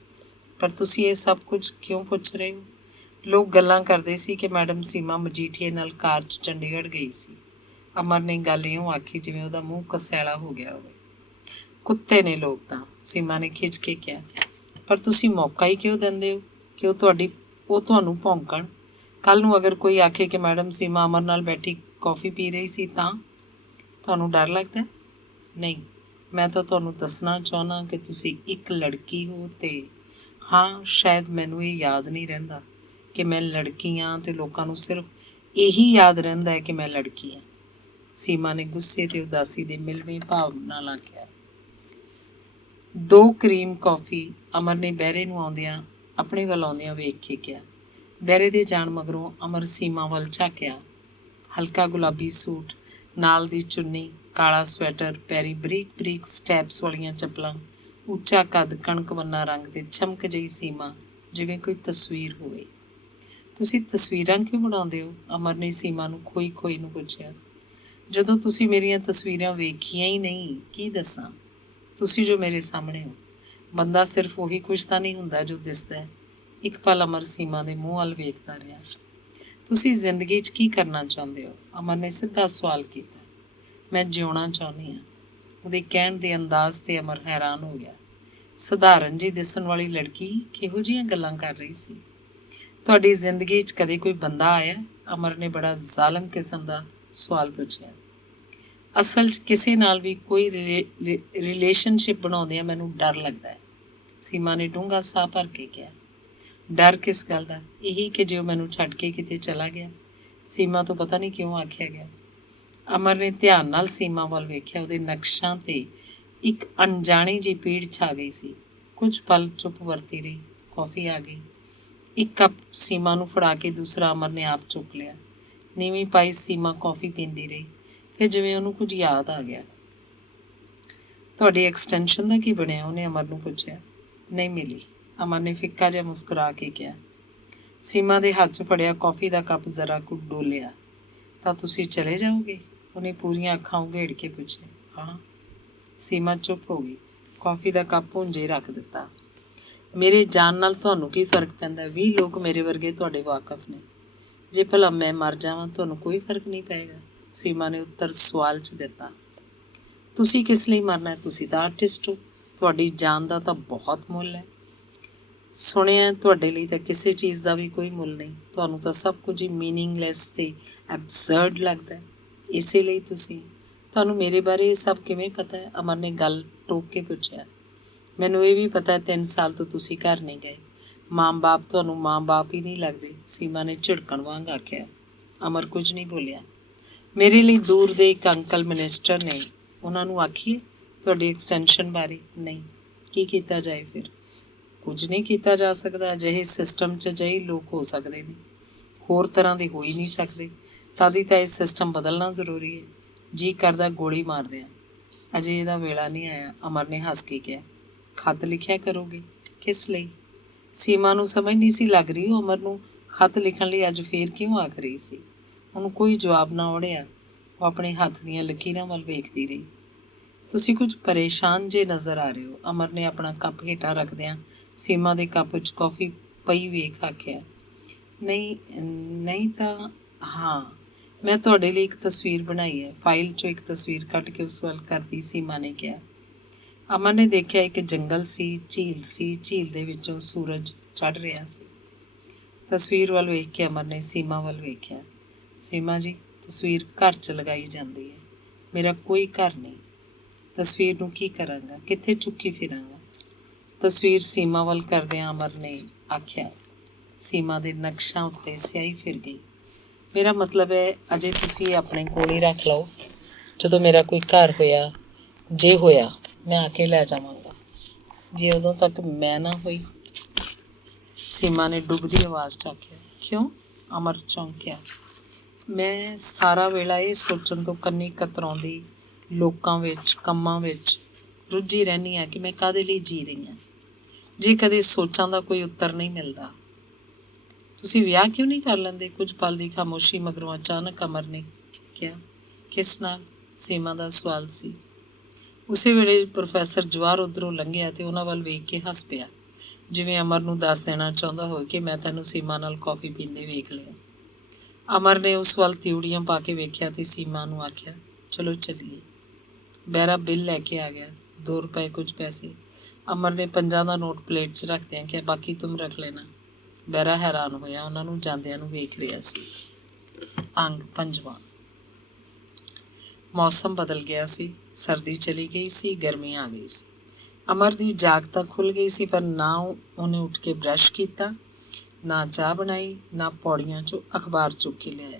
ਪਰ ਤੁਸੀਂ ਇਹ ਸਭ ਕੁਝ ਕਿਉਂ ਪੁੱਛ ਰਹੇ ਹੋ? ਲੋਕ ਗੱਲਾਂ ਕਰਦੇ ਸੀ ਕਿ ਮੈਡਮ ਸੀਮਾ ਮਜੀਠੀਏ ਨਾਲ ਕਾਰ 'ਚ ਚੰਡੀਗੜ੍ਹ ਗਈ ਸੀ। ਅਮਰ ਨੇ ਗੱਲ ਇਉਂ ਆਖੀ ਜਿਵੇਂ ਉਹਦਾ ਮੂੰਹ ਕਸੈਲਾ ਹੋ ਗਿਆ ਹੋਵੇ। ਕੁੱਤੇ ਨੇ ਲੋਕ ਤਾਂ, ਸੀਮਾ ਨੇ ਖਿੱਚ ਕੇ ਕਿਹਾ। ਪਰ ਤੁਸੀਂ ਮੌਕਾ ਹੀ ਕਿਉਂ ਦਿੰਦੇ ਹੋ ਕਿ ਉਹ ਤੁਹਾਨੂੰ ਭੌਂਕਣ? ਕੱਲ੍ਹ ਨੂੰ ਅਗਰ ਕੋਈ ਆਖੇ ਕਿ ਮੈਡਮ ਸੀਮਾ ਅਮਰ ਨਾਲ ਬੈਠੀ ਕੌਫੀ ਪੀ ਰਹੀ ਸੀ ਤਾਂ? ਤੁਹਾਨੂੰ ਡਰ ਲੱਗਦਾ? ਨਹੀਂ, ਮੈਂ ਤਾਂ ਤੁਹਾਨੂੰ ਦੱਸਣਾ ਚਾਹੁੰਦਾ ਕਿ ਤੁਸੀਂ ਇੱਕ ਲੜਕੀ ਹੋ ਅਤੇ ਹਾਂ, ਸ਼ਾਇਦ ਮੈਨੂੰ ਇਹ ਯਾਦ ਨਹੀਂ ਰਹਿੰਦਾ ਕਿ ਮੈਂ ਲੜਕੀ ਹਾਂ ਅਤੇ ਲੋਕਾਂ ਨੂੰ ਸਿਰਫ ਇਹੀ ਯਾਦ ਰਹਿੰਦਾ ਹੈ ਕਿ ਮੈਂ ਲੜਕੀ ਹਾਂ। ਸੀਮਾ ਨੇ ਗੁੱਸੇ ਅਤੇ ਉਦਾਸੀ ਦੇ ਮਿਲਵੇਂ ਭਾਵ ਨਾਲ ਆਖਿਆ। 2 ਕਰੀਮ ਕੌਫੀ, ਅਮਰ ਨੇ ਬਹਿਰੇ ਨੂੰ ਆਪਣੇ ਵੱਲ ਆਉਂਦਿਆਂ ਵੇਖ ਕੇ ਕਿਹਾ। ਬਹਿਰੇ ਦੇ ਜਾਣ ਮਗਰੋਂ ਅਮਰ ਸੀਮਾ ਵੱਲ ਝਾਕਿਆ। ਹਲਕਾ ਗੁਲਾਬੀ ਸੂਟ, ਨਾਲ ਦੀ ਚੁੰਨੀ, ਕਾਲਾ ਸਵੈਟਰ, ਪੈਰੀ ਬਰੀਕ ਬਰੀਕ ਸਟੈਪਸ ਵਾਲੀਆਂ ਚੱਪਲਾਂ, ਉੱਚਾ ਕੱਦ, ਕਣਕ ਵੰਨਾ ਰੰਗ ਤੇ ਚਮਕ ਜਿਹੀ ਸੀਮਾ, ਜਿਵੇਂ ਕੋਈ ਤਸਵੀਰ ਹੋਵੇ। ਤੁਸੀਂ ਤਸਵੀਰਾਂ ਕਿਉਂ ਬਣਾਉਂਦੇ ਹੋ? ਅਮਰ ਨੇ ਸੀਮਾ ਨੂੰ ਖੋਈ ਖੋਈ ਨੂੰ ਪੁੱਛਿਆ। ਜਦੋਂ ਤੁਸੀਂ ਮੇਰੀਆਂ ਤਸਵੀਰਾਂ ਵੇਖੀਆਂ ਹੀ ਨਹੀਂ, ਕੀ ਦੱਸਾਂ? ਤੁਸੀਂ ਜੋ ਮੇਰੇ ਸਾਹਮਣੇ ਹੋ। ਬੰਦਾ ਸਿਰਫ ਉਹੀ ਕੁਝ ਤਾਂ ਨਹੀਂ ਹੁੰਦਾ ਜੋ ਦਿਸਦਾ ਹੈ। ਇੱਕ ਪਲ ਅਮਰ ਸੀਮਾ ਦੇ ਮੂੰਹ ਵੱਲ ਵੇਖਦਾ ਰਿਹਾ। ਤੁਸੀਂ ਜ਼ਿੰਦਗੀ 'ਚ ਕੀ ਕਰਨਾ ਚਾਹੁੰਦੇ ਹੋ? ਅਮਰ ਨੇ ਸਿੱਧਾ ਸਵਾਲ ਕੀਤਾ। ਮੈਂ ਜਿਉਣਾ ਚਾਹੁੰਦੀ ਹਾਂ। ਉਹਦੇ ਕਹਿਣ ਦੇ ਅੰਦਾਜ਼ 'ਤੇ ਅਮਰ ਹੈਰਾਨ ਹੋ ਗਿਆ। ਸਧਾਰਨ ਜਿਹੀ ਦਿਸਣ ਵਾਲੀ ਲੜਕੀ ਕਿਹੋ ਜਿਹੀਆਂ ਗੱਲਾਂ ਕਰ ਰਹੀ ਸੀ? ਤੁਹਾਡੀ ਜ਼ਿੰਦਗੀ 'ਚ ਕਦੇ ਕੋਈ ਬੰਦਾ ਆਇਆ? ਅਮਰ ਨੇ ਬੜਾ ਜ਼ਾਲਮ ਕਿਸਮ ਦਾ ਸਵਾਲ ਪੁੱਛਿਆ। ਅਸਲ 'ਚ ਕਿਸੇ ਨਾਲ ਵੀ ਕੋਈ ਰਿਲੇਸ਼ਨਸ਼ਿਪ ਬਣਾਉਂਦਿਆਂ ਮੈਨੂੰ ਡਰ ਲੱਗਦਾ ਹੈ, ਸੀਮਾ ਨੇ ਡੂੰਘਾ ਸਾਹ ਭਰ ਕੇ ਕਿਹਾ। ਡਰ ਕਿਸ ਗੱਲ ਦਾ? ਇਹੀ ਕਿ ਜੇ ਉਹ ਮੈਨੂੰ ਛੱਡ ਕੇ ਕਿਤੇ ਚਲਾ ਗਿਆ। ਸੀਮਾ ਤੋਂ ਪਤਾ ਨਹੀਂ ਕਿਉਂ ਆਖਿਆ ਗਿਆ। ਅਮਰ ਨੇ ਧਿਆਨ ਨਾਲ ਸੀਮਾ ਵੱਲ ਵੇਖਿਆ। ਉਹਦੇ ਨਕਸ਼ਾਂ 'ਤੇ ਇੱਕ ਅਣਜਾਣੀ ਜਿਹੀ ਪੀੜ ਛਾ ਗਈ ਸੀ। ਕੁਝ ਪਲ ਚੁੱਪ ਵਰਤੀ ਰਹੀ। ਕੌਫੀ ਆ ਗਈ। ਇੱਕ ਕੱਪ ਸੀਮਾ ਨੂੰ ਫੜਾ ਕੇ ਦੂਸਰਾ ਅਮਰ ਨੇ ਆਪ ਚੁੱਕ ਲਿਆ। ਨੀਵੀਂ ਪਾਈ ਸੀਮਾ ਕੌਫੀ ਪੀਂਦੀ ਰਹੀ। ਫਿਰ ਜਿਵੇਂ ਉਹਨੂੰ ਕੁਝ ਯਾਦ ਆ ਗਿਆ। ਤੁਹਾਡੀ ਐਕਸਟੈਂਸ਼ਨ ਦਾ ਕੀ ਬਣਿਆ? ਉਹਨੇ ਅਮਰ ਨੂੰ ਪੁੱਛਿਆ। ਨਹੀਂ ਮਿਲੀ, ਅਮਰ ਨੇ ਫਿੱਕਾ ਜਿਹਾ ਮੁਸਕਰਾ ਕੇ ਕਿਹਾ। ਸੀਮਾ ਦੇ ਹੱਥ 'ਚ ਫੜਿਆ ਕੌਫੀ ਦਾ ਕੱਪ ਜ਼ਰਾ ਕੁ ਡੋਲਿਆ। ਤਾਂ ਤੁਸੀਂ ਚਲੇ ਜਾਓਗੇ? ਉਹਨੇ ਪੂਰੀਆਂ ਅੱਖਾਂ ਉਘੇੜ ਕੇ ਪੁੱਛਿਆ। ਹਾਂ। ਸੀਮਾ ਚੁੱਪ ਹੋ ਗਈ। ਕੌਫੀ ਦਾ ਕੱਪ ਭੁੰਜੇ ਰੱਖ ਦਿੱਤਾ। ਮੇਰੇ ਜਾਣ ਨਾਲ ਤੁਹਾਨੂੰ ਕੀ ਫਰਕ ਪੈਂਦਾ? 20 ਲੋਕ ਮੇਰੇ ਵਰਗੇ ਤੁਹਾਡੇ ਵਾਕਫ ਨੇ। ਜੇ ਭਲਾ ਮੈਂ ਮਰ ਜਾਵਾਂ, ਤੁਹਾਨੂੰ ਕੋਈ ਫਰਕ ਨਹੀਂ ਪਏਗਾ। ਸੀਮਾ ਨੇ ਉੱਤਰ ਸਵਾਲ 'ਚ ਦਿੱਤਾ। ਤੁਸੀਂ ਕਿਸ ਲਈ ਮਰਨਾ? ਤੁਸੀਂ ਤਾਂ ਆਰਟਿਸਟ ਹੋ। ਤੁਹਾਡੀ ਜਾਨ ਦਾ ਤਾਂ ਬਹੁਤ ਮੁੱਲ ਹੈ। ਸੁਣਿਆ ਤੁਹਾਡੇ ਲਈ ਤਾਂ ਕਿਸੇ ਚੀਜ਼ ਦਾ ਵੀ ਕੋਈ ਮੁੱਲ ਨਹੀਂ। ਤੁਹਾਨੂੰ ਤਾਂ ਸਭ ਕੁਝ ਹੀ ਮੀਨਿੰਗਲੈਸ ਅਤੇ ਐਬਸਰਡ ਲੱਗਦਾ। ਇਸੇ ਲਈ ਤੁਹਾਨੂੰ ਮੇਰੇ ਬਾਰੇ ਇਹ ਸਭ ਕਿਵੇਂ ਪਤਾ ਹੈ? ਅਮਰ ਨੇ ਗੱਲ ਟੋਕ ਕੇ ਪੁੱਛਿਆ। ਮੈਨੂੰ ਇਹ ਵੀ ਪਤਾ 3 ਸਾਲ ਤੋਂ ਤੁਸੀਂ ਘਰ ਨਹੀਂ ਗਏ। ਮਾਂ ਬਾਪ ਤੁਹਾਨੂੰ ਮਾਂ ਬਾਪ ਹੀ ਨਹੀਂ ਲੱਗਦੇ, ਸੀਮਾ ਨੇ ਝਿੜਕਣ ਵਾਂਗ ਆਖਿਆ। ਅਮਰ ਕੁਝ ਨਹੀਂ ਬੋਲਿਆ। ਮੇਰੇ ਲਈ ਦੂਰ ਦੇ ਇੱਕ ਅੰਕਲ ਮਿਨਿਸਟਰ ਨੇ, ਉਹਨਾਂ ਨੂੰ ਆਖੀਏ ਤੁਹਾਡੀ ਐਕਸਟੈਂਸ਼ਨ ਬਾਰੇ? ਨਹੀਂ। ਕੀ ਕੀਤਾ ਜਾਏ ਫਿਰ? ਕੁਝ ਨਹੀਂ ਕੀਤਾ ਜਾ ਸਕਦਾ। ਅਜਿਹੇ ਸਿਸਟਮ 'ਚ ਅਜਿਹੇ ਲੋਕ ਹੋ ਸਕਦੇ ਨੇ, ਹੋਰ ਤਰ੍ਹਾਂ ਦੇ ਹੋ ਹੀ ਨਹੀਂ ਸਕਦੇ। ਤਦ ਹੀ ਤਾਂ ਇਹ ਸਿਸਟਮ ਬਦਲਣਾ ਜ਼ਰੂਰੀ ਹੈ। ਜੀ ਕਰਦਾ ਗੋਲੀ ਮਾਰਦੇ ਹਾਂ। ਅਜੇ ਇਹਦਾ ਵੇਲਾ ਨਹੀਂ ਆਇਆ, ਅਮਰ ਨੇ ਹੱਸ ਕੇ ਕਿਹਾ। ਖੱਤ ਲਿਖਿਆ ਕਰੋਗੇ? ਕਿਸ ਲਈ? ਸੀਮਾ ਨੂੰ ਸਮਝ ਨਹੀਂ ਸੀ ਲੱਗ ਰਹੀ ਉਹ ਅਮਰ ਨੂੰ ਖੱਤ ਲਿਖਣ ਲਈ ਅੱਜ ਫੇਰ ਕਿਉਂ ਆਖ ਰਹੀ ਸੀ। ਉਹਨੂੰ ਕੋਈ ਜਵਾਬ ਨਾ ਔੜਿਆ। ਉਹ ਆਪਣੇ ਹੱਥ ਦੀਆਂ ਲਕੀਰਾਂ ਵੱਲ ਵੇਖਦੀ ਰਹੀ। ਤੁਸੀਂ ਕੁਝ ਪਰੇਸ਼ਾਨ ਜੇ ਨਜ਼ਰ ਆ ਰਹੇ ਹੋ, ਅਮਰ ਨੇ ਆਪਣਾ ਕੱਪ ਹੇਠਾਂ ਰੱਖਦਿਆਂ ਸੀਮਾ ਦੇ ਕੱਪ 'ਚ ਕੌਫੀ ਪਈ ਵੇਖ ਆਖਿਆ। ਨਹੀਂ ਤਾਂ ਹਾਂ, ਮੈਂ ਤੁਹਾਡੇ ਲਈ ਇੱਕ ਤਸਵੀਰ ਬਣਾਈ ਹੈ। ਫਾਈਲ 'ਚੋਂ ਇੱਕ ਤਸਵੀਰ ਕੱਢ ਕੇ ਉਸ ਵੱਲ ਕਰਦੀ ਸੀਮਾ ਨੇ ਕਿਹਾ। ਅਮਰ ਨੇ ਦੇਖਿਆ ਇੱਕ ਜੰਗਲ ਸੀ, ਝੀਲ ਸੀ, ਝੀਲ ਦੇ ਵਿੱਚੋਂ ਸੂਰਜ ਚੜ੍ਹ ਰਿਹਾ ਸੀ। ਤਸਵੀਰ ਵੱਲ ਵੇਖ ਕੇ ਅਮਰ ਨੇ ਸੀਮਾ ਵੱਲ ਵੇਖਿਆ। ਸੀਮਾ ਜੀ, ਤਸਵੀਰ ਘਰ 'ਚ ਲਗਾਈ ਜਾਂਦੀ ਹੈ। ਮੇਰਾ ਕੋਈ ਘਰ ਨਹੀਂ। ਤਸਵੀਰ ਨੂੰ ਕੀ ਕਰਾਂਗਾ? ਕਿੱਥੇ ਚੁੱਕੀ ਫਿਰਾਂਗਾ? ਤਸਵੀਰ ਸੀਮਾ ਵੱਲ ਕਰਦਿਆਂ ਅਮਰ ਨੇ ਆਖਿਆ। ਸੀਮਾ ਦੇ ਨਕਸ਼ਾਂ ਉੱਤੇ ਸਿਆਹੀ ਫਿਰ ਗਈ। ਮੇਰਾ ਮਤਲਬ ਹੈ ਅਜੇ ਤੁਸੀਂ ਇਹ ਆਪਣੇ ਕੋਲ ਹੀ ਰੱਖ ਲਓ। ਜਦੋਂ ਮੇਰਾ ਕੋਈ ਘਰ ਹੋਇਆ, ਜੇ ਹੋਇਆ, ਮੈਂ ਆ ਕੇ ਲੈ ਜਾਵਾਂਗਾ। ਜੇ ਉਦੋਂ ਤੱਕ ਮੈਂ ਨਾ ਹੋਈ, ਸੀਮਾ ਨੇ ਡੁੱਬਦੀ ਆਵਾਜ਼ 'ਚ ਆਖਿਆ। ਕਿਉਂ? ਅਮਰ ਚੌਂਕਿਆ। ਮੈਂ ਸਾਰਾ ਵੇਲਾ ਇਹ ਸੋਚਣ ਤੋਂ ਕੰਨੀ ਕਤਰਾਉਂਦੀ, ਲੋਕਾਂ ਵਿੱਚ, ਕੰਮਾਂ ਵਿੱਚ ਰੁੱਝੀ ਰਹਿੰਦੀ ਹਾਂ ਕਿ ਮੈਂ ਕਾਹਦੇ ਲਈ ਜੀ ਰਹੀ ਹਾਂ, ਜੇ ਕਦੇ ਸੋਚਾਂ ਦਾ ਕੋਈ ਉੱਤਰ ਨਹੀਂ ਮਿਲਦਾ। ਤੁਸੀਂ ਵਿਆਹ ਕਿਉਂ ਨਹੀਂ ਕਰ ਲੈਂਦੇ? ਕੁਝ ਪਲ ਦੀ ਖਾਮੋਸ਼ੀ ਮਗਰੋਂ ਅਚਾਨਕ ਅਮਰ ਨੇ ਕਿਹਾ। ਕਿਸ ਨਾਲ? ਸੀਮਾ ਦਾ ਸਵਾਲ ਸੀ। ਉਸੇ ਵੇਲੇ ਪ੍ਰੋਫੈਸਰ ਜਵਾਹਰ ਉੱਧਰੋਂ ਲੰਘਿਆ ਅਤੇ ਉਹਨਾਂ ਵੱਲ ਵੇਖ ਕੇ ਹੱਸ ਪਿਆ, ਜਿਵੇਂ ਅਮਰ ਨੂੰ ਦੱਸ ਦੇਣਾ ਚਾਹੁੰਦਾ ਹੋਵੇ ਕਿ ਮੈਂ ਤੈਨੂੰ ਸੀਮਾ ਨਾਲ ਕੌਫੀ ਪੀਂਦੇ ਵੇਖ ਲਿਆ। ਅਮਰ ਨੇ ਉਸ ਵੱਲ ਤਿਉੜੀਆਂ ਪਾ ਕੇ ਵੇਖਿਆ ਅਤੇ ਸੀਮਾ ਨੂੰ ਆਖਿਆ, ਚਲੋ ਚੱਲੀਏ। ਬਹਿਰਾ ਬਿੱਲ ਲੈ ਕੇ ਆ ਗਿਆ। 2 ਰੁਪਏ ਕੁਝ ਪੈਸੇ। ਅਮਰ ਨੇ 5 ਦਾ ਨੋਟ ਪਲੇਟ 'ਚ ਰੱਖਦਿਆਂ ਕਿਹਾ, ਬਾਕੀ ਤੁਮ ਰੱਖ ਲੈਣਾ। ਬਹਿਰਾ ਹੈਰਾਨ ਹੋਇਆ, ਉਹਨਾਂ ਨੂੰ ਜਾਂਦਿਆਂ ਨੂੰ ਵੇਖ ਰਿਹਾ ਸੀ। ਅੰਗ 5ਵਾਂ। ਮੌਸਮ ਬਦਲ ਗਿਆ ਸੀ। ਸਰਦੀ ਚਲੀ ਗਈ ਸੀ, ਗਰਮੀ ਆ ਗਈ ਸੀ। ਅਮਰ ਦੀ ਜਾਗ ਤਾਂ ਖੁੱਲ੍ਹ ਗਈ ਸੀ, ਪਰ ਨਾ ਉਹਨੇ ਉੱਠ ਕੇ ਬਰੱਸ਼ ਕੀਤਾ, ਨਾ ਚਾਹ ਬਣਾਈ, ਨਾ ਪੌੜੀਆਂ 'ਚੋਂ ਅਖਬਾਰ ਚੁੱਕ ਕੇ ਲਿਆਇਆ।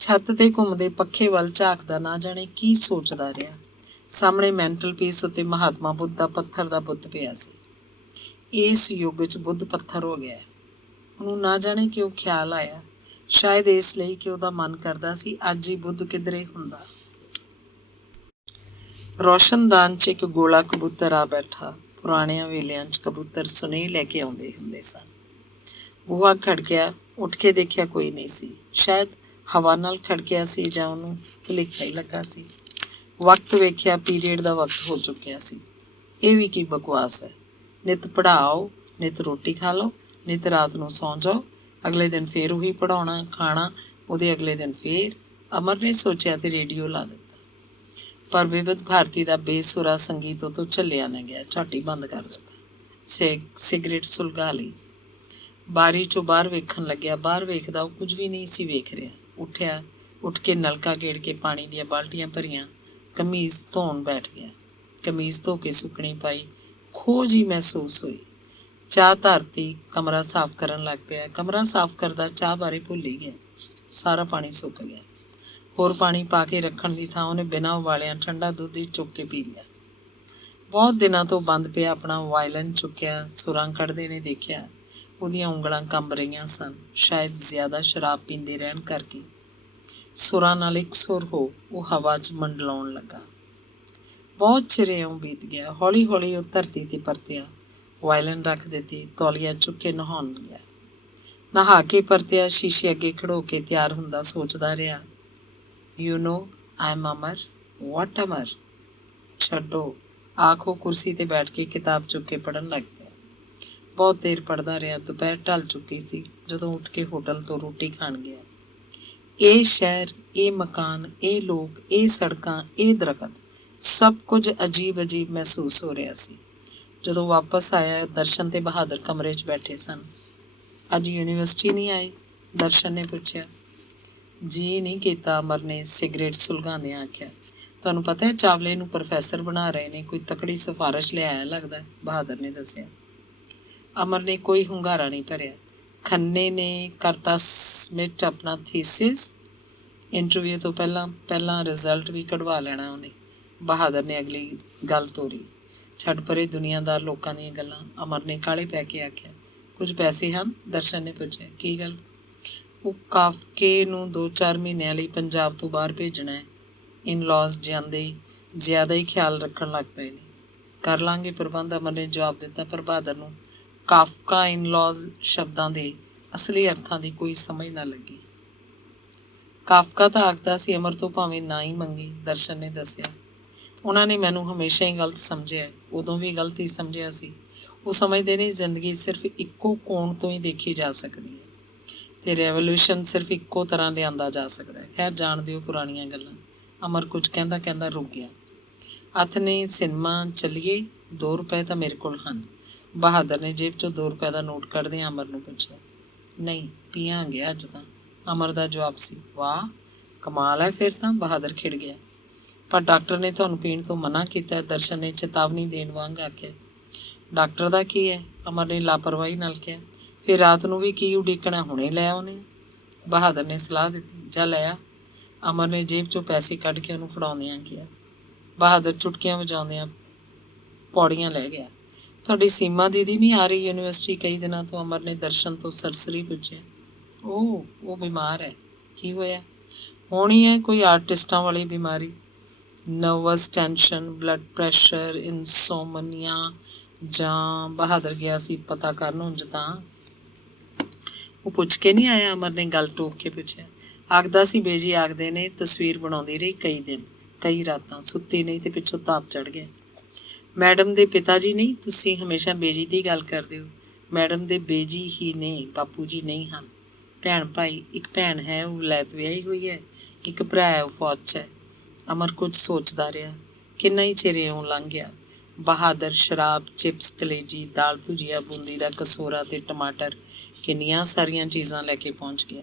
ਛੱਤ 'ਤੇ ਘੁੰਮਦੇ ਪੱਖੇ ਵੱਲ ਝਾਕਦਾ ਨਾ ਜਾਣੇ ਕੀ ਸੋਚਦਾ ਰਿਹਾ। ਸਾਹਮਣੇ ਮੈਂਟਲ ਪੀਸ ਉੱਤੇ ਮਹਾਤਮਾ ਬੁੱਧ ਦਾ ਪੱਥਰ ਦਾ ਬੁੱਤ ਪਿਆ ਸੀ। ਇਸ ਯੁੱਗ 'ਚ ਬੁੱਧ ਪੱਥਰ ਹੋ ਗਿਆ। ਉਹਨੂੰ ਨਾ ਜਾਣੇ ਕਿਉਂ ਖਿਆਲ ਆਇਆ, ਸ਼ਾਇਦ ਇਸ ਲਈ ਕਿ ਉਹਦਾ ਮਨ ਕਰਦਾ ਸੀ ਅੱਜ ਹੀ ਬੁੱਧ ਕਿਧਰੇ ਹੁੰਦਾ। ਰੋਸ਼ਨਦਾਨ 'ਚ ਇੱਕ ਗੋਲਾ ਕਬੂਤਰ ਆ ਬੈਠਾ। ਪੁਰਾਣਿਆਂ ਵੇਲਿਆਂ 'ਚ ਕਬੂਤਰ ਸੁਨੇਹੇ ਲੈ ਕੇ ਆਉਂਦੇ ਹੁੰਦੇ ਸਨ। ਬੂਹਾ ਖੜਕਿਆ, ਉੱਠ ਕੇ ਦੇਖਿਆ ਕੋਈ ਨਹੀਂ ਸੀ। ਸ਼ਾਇਦ ਹਵਾ ਨਾਲ ਖੜਕਿਆ ਸੀ ਜਾਂ ਉਹਨੂੰ ਭੁਲੇਖਾ ਹੀ ਲੱਗਾ ਸੀ। ਵਕਤ ਵੇਖਿਆ, ਪੀਰੀਅਡ ਦਾ ਵਕਤ ਹੋ ਚੁੱਕਿਆ ਸੀ। ਇਹ ਵੀ ਕੀ ਬਕਵਾਸ ਹੈ। ਨਿੱਤ ਪੜ੍ਹਾਓ, ਨਿੱਤ ਰੋਟੀ ਖਾ ਲਓ, ਨਿੱਤ ਰਾਤ ਨੂੰ ਸੌਂ ਜਾਓ, ਅਗਲੇ ਦਿਨ ਫੇਰ ਉਹੀ ਪੜ੍ਹਾਉਣਾ ਖਾਣਾ, ਉਹਦੇ ਅਗਲੇ ਦਿਨ ਫੇਰ। ਅਮਰ ਨੇ ਸੋਚਿਆ ਤੇ ਰੇਡੀਓ ਲਾ ਦਿੱਤਾ। ਪਰ ਵਿਵਿਧ ਭਾਰਤੀ ਦਾ ਬੇਸੁਰਾ ਸੰਗੀਤ ਉਹ ਤੋਂ ਝੱਲਿਆ ਨਾ ਗਿਆ। ਝੱਟ ਹੀ ਬੰਦ ਕਰ ਦਿੱਤਾ। ਸਿਗਰਟ ਸੁਲਗਾ ਲਈ। ਬਾਰੀ 'ਚੋਂ ਬਾਹਰ ਵੇਖਣ ਲੱਗਿਆ। ਬਾਹਰ ਵੇਖਦਾ ਉਹ ਕੁਝ ਵੀ ਨਹੀਂ ਸੀ ਵੇਖ ਰਿਹਾ। ਉੱਠਿਆ, ਉੱਠ ਕੇ ਨਲਕਾ ਗੇੜ ਕੇ ਪਾਣੀ ਦੀਆਂ ਬਾਲਟੀਆਂ ਭਰੀਆਂ, ਕਮੀਜ਼ ਧੋਣ ਬੈਠ ਗਿਆ। ਕਮੀਜ਼ ਧੋ ਕੇ ਸੁੱਕਣੀ ਪਾਈ। ਖੋਜ ਹੀ ਮਹਿਸੂਸ ਹੋਈ। ਚਾਹ ਧਰਤੀ, ਕਮਰਾ ਸਾਫ਼ ਕਰਨ ਲੱਗ ਪਿਆ। ਕਮਰਾ ਸਾਫ਼ ਕਰਦਾ ਚਾਹ ਬਾਰੇ ਭੁੱਲ ਹੀ ਗਿਆ। ਸਾਰਾ ਪਾਣੀ ਸੁੱਕ ਗਿਆ। ਹੋਰ ਪਾਣੀ ਪਾ ਕੇ ਰੱਖਣ ਦੀ ਥਾਂ ਉਹਨੇ ਬਿਨਾਂ ਉਬਾਲਿਆਂ ਠੰਡਾ ਦੁੱਧ ਹੀ ਚੁੱਕ ਕੇ ਪੀ ਲਿਆ। ਬਹੁਤ ਦਿਨਾਂ ਤੋਂ ਬੰਦ ਪਿਆ ਆਪਣਾ ਵਾਇਲਨ ਚੁੱਕਿਆ, ਸੁਰਾਂ ਕੱਢਦੇ ਨੇ ਦੇਖਿਆ। ਉਹਦੀਆਂ ਉਂਗਲਾਂ ਕੰਬ ਰਹੀਆਂ ਸਨ। ਸ਼ਾਇਦ ਜ਼ਿਆਦਾ ਸ਼ਰਾਬ ਪੀਂਦੇ ਰਹਿਣ ਕਰਕੇ। ਸੁਰਾਂ ਨਾਲ ਇੱਕ ਸੁਰ ਹੋ ਉਹ ਹਵਾ 'ਚ ਮੰਡਲਾਉਣ ਲੱਗਾ। ਬਹੁਤ ਚਿਰ ਇਉਂ ਬੀਤ ਗਿਆ। ਹੌਲੀ ਹੌਲੀ ਉਹ ਧਰਤੀ 'ਤੇ ਪਰਤਿਆ। ਵਾਇਲਨ ਰੱਖ ਦਿੱਤੀ, ਤੌਲੀਆ ਚੁੱਕ ਕੇ ਨਹਾਉਣ ਗਿਆ। ਨਹਾ ਕੇ ਪਰਤਿਆ, ਸ਼ੀਸ਼ੇ ਅੱਗੇ ਖੜੋ ਕੇ ਤਿਆਰ ਹੁੰਦਾ ਸੋਚਦਾ ਰਿਹਾ, ਯੂ ਨੋ ਆਈ ਐਮ ਅਮਰ। ਵਾਟ ਅਮਰ? ਛੱਡੋ। ਆਖੋ ਕੁਰਸੀ 'ਤੇ ਬੈਠ ਕੇ ਕਿਤਾਬ ਚੁੱਕ ਕੇ ਪੜ੍ਹਨ ਲੱਗ ਪਿਆ। ਬਹੁਤ ਦੇਰ ਪੜ੍ਹਦਾ ਰਿਹਾ। ਦੁਪਹਿਰ ਢਲ ਚੁੱਕੀ ਸੀ ਜਦੋਂ ਉੱਠ ਕੇ ਹੋਟਲ ਤੋਂ ਰੋਟੀ ਖਾਣ ਗਿਆ। ਇਹ ਸ਼ਹਿਰ, ਇਹ ਮਕਾਨ, ਇਹ ਲੋਕ, ਇਹ ਸੜਕਾਂ, ਇਹ ਦਰਖਤ, ਸਭ ਕੁਝ ਅਜੀਬ ਅਜੀਬ ਮਹਿਸੂਸ ਹੋ ਰਿਹਾ ਸੀ। ਜਦੋਂ ਵਾਪਸ ਆਇਆ, ਦਰਸ਼ਨ ਤੇ ਬਹਾਦਰ ਕਮਰੇ 'ਚ ਬੈਠੇ ਸਨ। ਅੱਜ ਯੂਨੀਵਰਸਿਟੀ ਨਹੀਂ ਆਏ? ਦਰਸ਼ਨ ਨੇ ਪੁੱਛਿਆ। ਜੀ ਨਹੀਂ ਕੀਤਾ, ਅਮਰ ਨੇ ਸਿਗਰਟ ਸੁਲਗਾਉਂਦਿਆਂ ਆਖਿਆ। ਤੁਹਾਨੂੰ ਪਤਾ ਹੈ ਚਾਵਲੇ ਨੂੰ ਪ੍ਰੋਫੈਸਰ ਬਣਾ ਰਹੇ ਨੇ। ਕੋਈ ਤਕੜੀ ਸਿਫਾਰਿਸ਼ ਲਿਆਇਆ ਲੱਗਦਾ, ਬਹਾਦਰ ਨੇ ਦੱਸਿਆ। ਅਮਰ ਨੇ ਕੋਈ ਹੁੰਗਾਰਾ ਨਹੀਂ ਭਰਿਆ। ਖੰਨੇ ਨੇ ਕਰਤਾ ਸਬਮਿਟ ਆਪਣਾ ਥੀਸਿਸ। ਇੰਟਰਵਿਊ ਤੋਂ ਪਹਿਲਾਂ ਰਿਜ਼ਲਟ ਵੀ ਕਢਵਾ ਲੈਣਾ ਉਹਨੇ। ਬਹਾਦਰ ਨੇ ਅਗਲੀ ਗੱਲ ਤੋਰੀ। ਛੱਡ ਪਰੇ ਦੁਨੀਆਦਾਰ ਲੋਕਾਂ ਦੀਆਂ ਗੱਲਾਂ, ਅਮਰ ਨੇ ਕਾਹਲੇ ਪੈ ਕੇ ਆਖਿਆ। ਕੁਝ ਪੈਸੇ ਹਨ? ਦਰਸ਼ਨ ਨੇ ਪੁੱਛਿਆ। ਕੀ ਗੱਲ? ਉਹ ਕਾਫਕੇ ਨੂੰ 2-4 ਮਹੀਨਿਆਂ ਲਈ ਪੰਜਾਬ ਤੋਂ ਬਾਹਰ ਭੇਜਣਾ ਹੈ। ਇਨ-ਲॉज ਜਾਂਦੇ ਜ਼ਿਆਦਾ ਹੀ ਖਿਆਲ ਰੱਖਣ ਲੱਗ ਪਏ ਨੇ। ਕਰ ਲਾਂਗੇ ਪ੍ਰਬੰਧ, ਅਮਰ ਨੇ ਜਵਾਬ ਦਿੱਤਾ। ਪਰ ਬਹਾਦਰ ਨੂੰ ਕਾਫਕਾ ਇਨ-ਲॉज ਸ਼ਬਦਾਂ ਦੇ ਅਸਲੀ ਅਰਥਾਂ ਦੀ ਕੋਈ ਸਮਝ ਨਾ ਲੱਗੀ। ਕਾਫਕਾ ਤਾਂ ਆਖਦਾ ਸੀ ਅਮਰ ਤੋਂ ਭਾਵੇਂ ਨਾ ਹੀ ਮੰਗੀ, ਦਰਸ਼ਨ ਨੇ ਦੱਸਿਆ। ਉਹਨਾਂ ਨੇ ਮੈਨੂੰ ਹਮੇਸ਼ਾ ਹੀ ਗਲਤ ਸਮਝਿਆ। ਉਦੋਂ ਵੀ ਗਲਤ ਹੀ ਸਮਝਿਆ ਸੀ। ਉਹ ਸਮਝਦੇ ਨੇ ਜ਼ਿੰਦਗੀ ਸਿਰਫ ਇੱਕੋ ਕੋਣ ਤੋਂ ਹੀ ਦੇਖੀ ਜਾ ਸਕਦੀ ਹੈ ਅਤੇ ਰੈਵੋਲਿਊਸ਼ਨ ਸਿਰਫ ਇੱਕੋ ਤਰ੍ਹਾਂ ਲਿਆਂਦਾ ਜਾ ਸਕਦਾ ਹੈ। ਖੈਰ ਜਾਣ ਦਿਓ ਪੁਰਾਣੀਆਂ ਗੱਲਾਂ। ਅਮਰ ਕੁਝ ਕਹਿੰਦਾ ਕਹਿੰਦਾ ਰੁਕ ਗਿਆ। ਹੱਥ ਨੇ ਸਿਨੇਮਾ ਚੱਲੀਏ? 2 ਰੁਪਏ ਤਾਂ ਮੇਰੇ ਕੋਲ ਹਨ। ਬਹਾਦਰ ਨੇ ਜੇਬ 'ਚੋਂ 2 ਰੁਪਏ ਦਾ ਨੋਟ ਕੱਢਦਿਆਂ ਅਮਰ ਨੂੰ ਪੁੱਛਿਆ। ਨਹੀਂ, ਪੀਆਂਗੇ ਅੱਜ ਤਾਂ, ਅਮਰ ਦਾ ਜਵਾਬ ਸੀ। ਵਾਹ, ਕਮਾਲ ਹੈ ਫਿਰ ਤਾਂ, ਬਹਾਦਰ ਖਿੜ ਗਿਆ। ਪਰ ਡਾਕਟਰ ਨੇ ਤੁਹਾਨੂੰ ਪੀਣ ਤੋਂ ਮਨ੍ਹਾ ਕੀਤਾ, ਦਰਸ਼ਨ ਨੇ ਚੇਤਾਵਨੀ ਦੇਣ ਵਾਂਗ ਆਖਿਆ। ਡਾਕਟਰ ਦਾ ਕੀ ਹੈ? ਅਮਰ ਨੇ ਲਾਪਰਵਾਹੀ ਨਾਲ ਕਿਹਾ। ਫਿਰ ਰਾਤ ਨੂੰ ਵੀ ਕੀ ਉਡੀਕਣਾ, ਹੁਣੇ ਲੈ ਆਉਣੇ। ਬਹਾਦਰ ਨੇ ਸਲਾਹ ਦਿੱਤੀ। ਜਾ ਲੈ ਆ। ਅਮਰ ਨੇ ਜੇਬ 'ਚੋਂ ਪੈਸੇ ਕੱਢ ਕੇ ਉਹਨੂੰ ਫੜਾਉਂਦਿਆਂ ਕਿਹਾ। ਬਹਾਦਰ ਚੁਟਕੀਆਂ ਵਜਾਉਂਦਿਆਂ ਪੌੜੀਆਂ ਲੈ ਗਿਆ। ਤੁਹਾਡੀ ਸੀਮਾ ਦੀਦੀ ਨਹੀਂ ਆ ਰਹੀ ਯੂਨੀਵਰਸਿਟੀ ਕਈ ਦਿਨਾਂ ਤੋਂ? ਅਮਰ ਨੇ ਦਰਸ਼ਨ ਤੋਂ ਸਰਸਰੀ ਪੁੱਛਿਆ। ਉਹ ਬਿਮਾਰ ਹੈ। ਕੀ ਹੋਇਆ? ਹੋਣੀ ਹੈ ਕੋਈ ਆਰਟਿਸਟਾਂ ਵਾਲੀ ਬਿਮਾਰੀ। ਨਰਵਸ ਟੈਂਸ਼ਨ, ਬਲੱਡ ਪ੍ਰੈਸ਼ਰ, ਇਨਸੋਮਨੀਆ ਜਾਂ? ਬਹਾਦਰ ਗਿਆ ਸੀ ਪਤਾ ਕਰਨ। ਉਂਝ ਤਾਂ ਉਹ ਪੁੱਛ ਕੇ ਨਹੀਂ ਆਇਆ? ਅਮਰ ਨੇ ਗੱਲ ਟੋਕ ਕੇ ਪੁੱਛਿਆ। ਆਖਦਾ ਸੀ ਬੇਜੀ ਆਖਦੇ ਨੇ। ਤਸਵੀਰ ਬਣਾਉਂਦੀ ਰਹੀ ਕਈ ਦਿਨ, ਕਈ ਰਾਤਾਂ, ਸੁੱਤੀ ਨਹੀਂ ਤੇ ਪਿੱਛੋਂ ਤਾਪ ਚੜ੍ਹ ਗਿਆ। ਮੈਡਮ ਦੇ ਪਿਤਾ ਜੀ ਨਹੀਂ? ਤੁਸੀਂ ਹਮੇਸ਼ਾ ਬੇਜੀ ਦੀ ਗੱਲ ਕਰਦੇ ਹੋ। ਮੈਡਮ ਦੇ ਬੇਜੀ ਹੀ ਨੇ, ਬਾਪੂ ਜੀ ਨਹੀਂ ਹਨ। ਭੈਣ ਭਾਈ? ਇੱਕ ਭੈਣ ਹੈ, ਉਹ ਵਲੈਤ ਵਿਆਹੀ ਹੋਈ ਹੈ। ਇੱਕ ਭਰਾ ਹੈ, ਉਹ ਫੌਜ 'ਚ ਹੈ। ਅਮਰ ਕੁਝ ਸੋਚਦਾ ਰਿਹਾ। ਕਿੰਨਾ ਹੀ ਚਿਰ ਇਉਂ ਲੰਘ ਗਿਆ। ਬਹਾਦਰ ਸ਼ਰਾਬ, ਚਿਪਸ, ਕਲੇਜੀ, ਦਾਲ ਭੁਜੀਆ, ਬੂੰਦੀ ਦਾ ਕਸੋਰਾ ਤੇ ਟਮਾਟਰ, ਕਿੰਨੀਆਂ ਸਾਰੀਆਂ ਚੀਜ਼ਾਂ ਲੈ ਕੇ ਪਹੁੰਚ ਗਿਆ।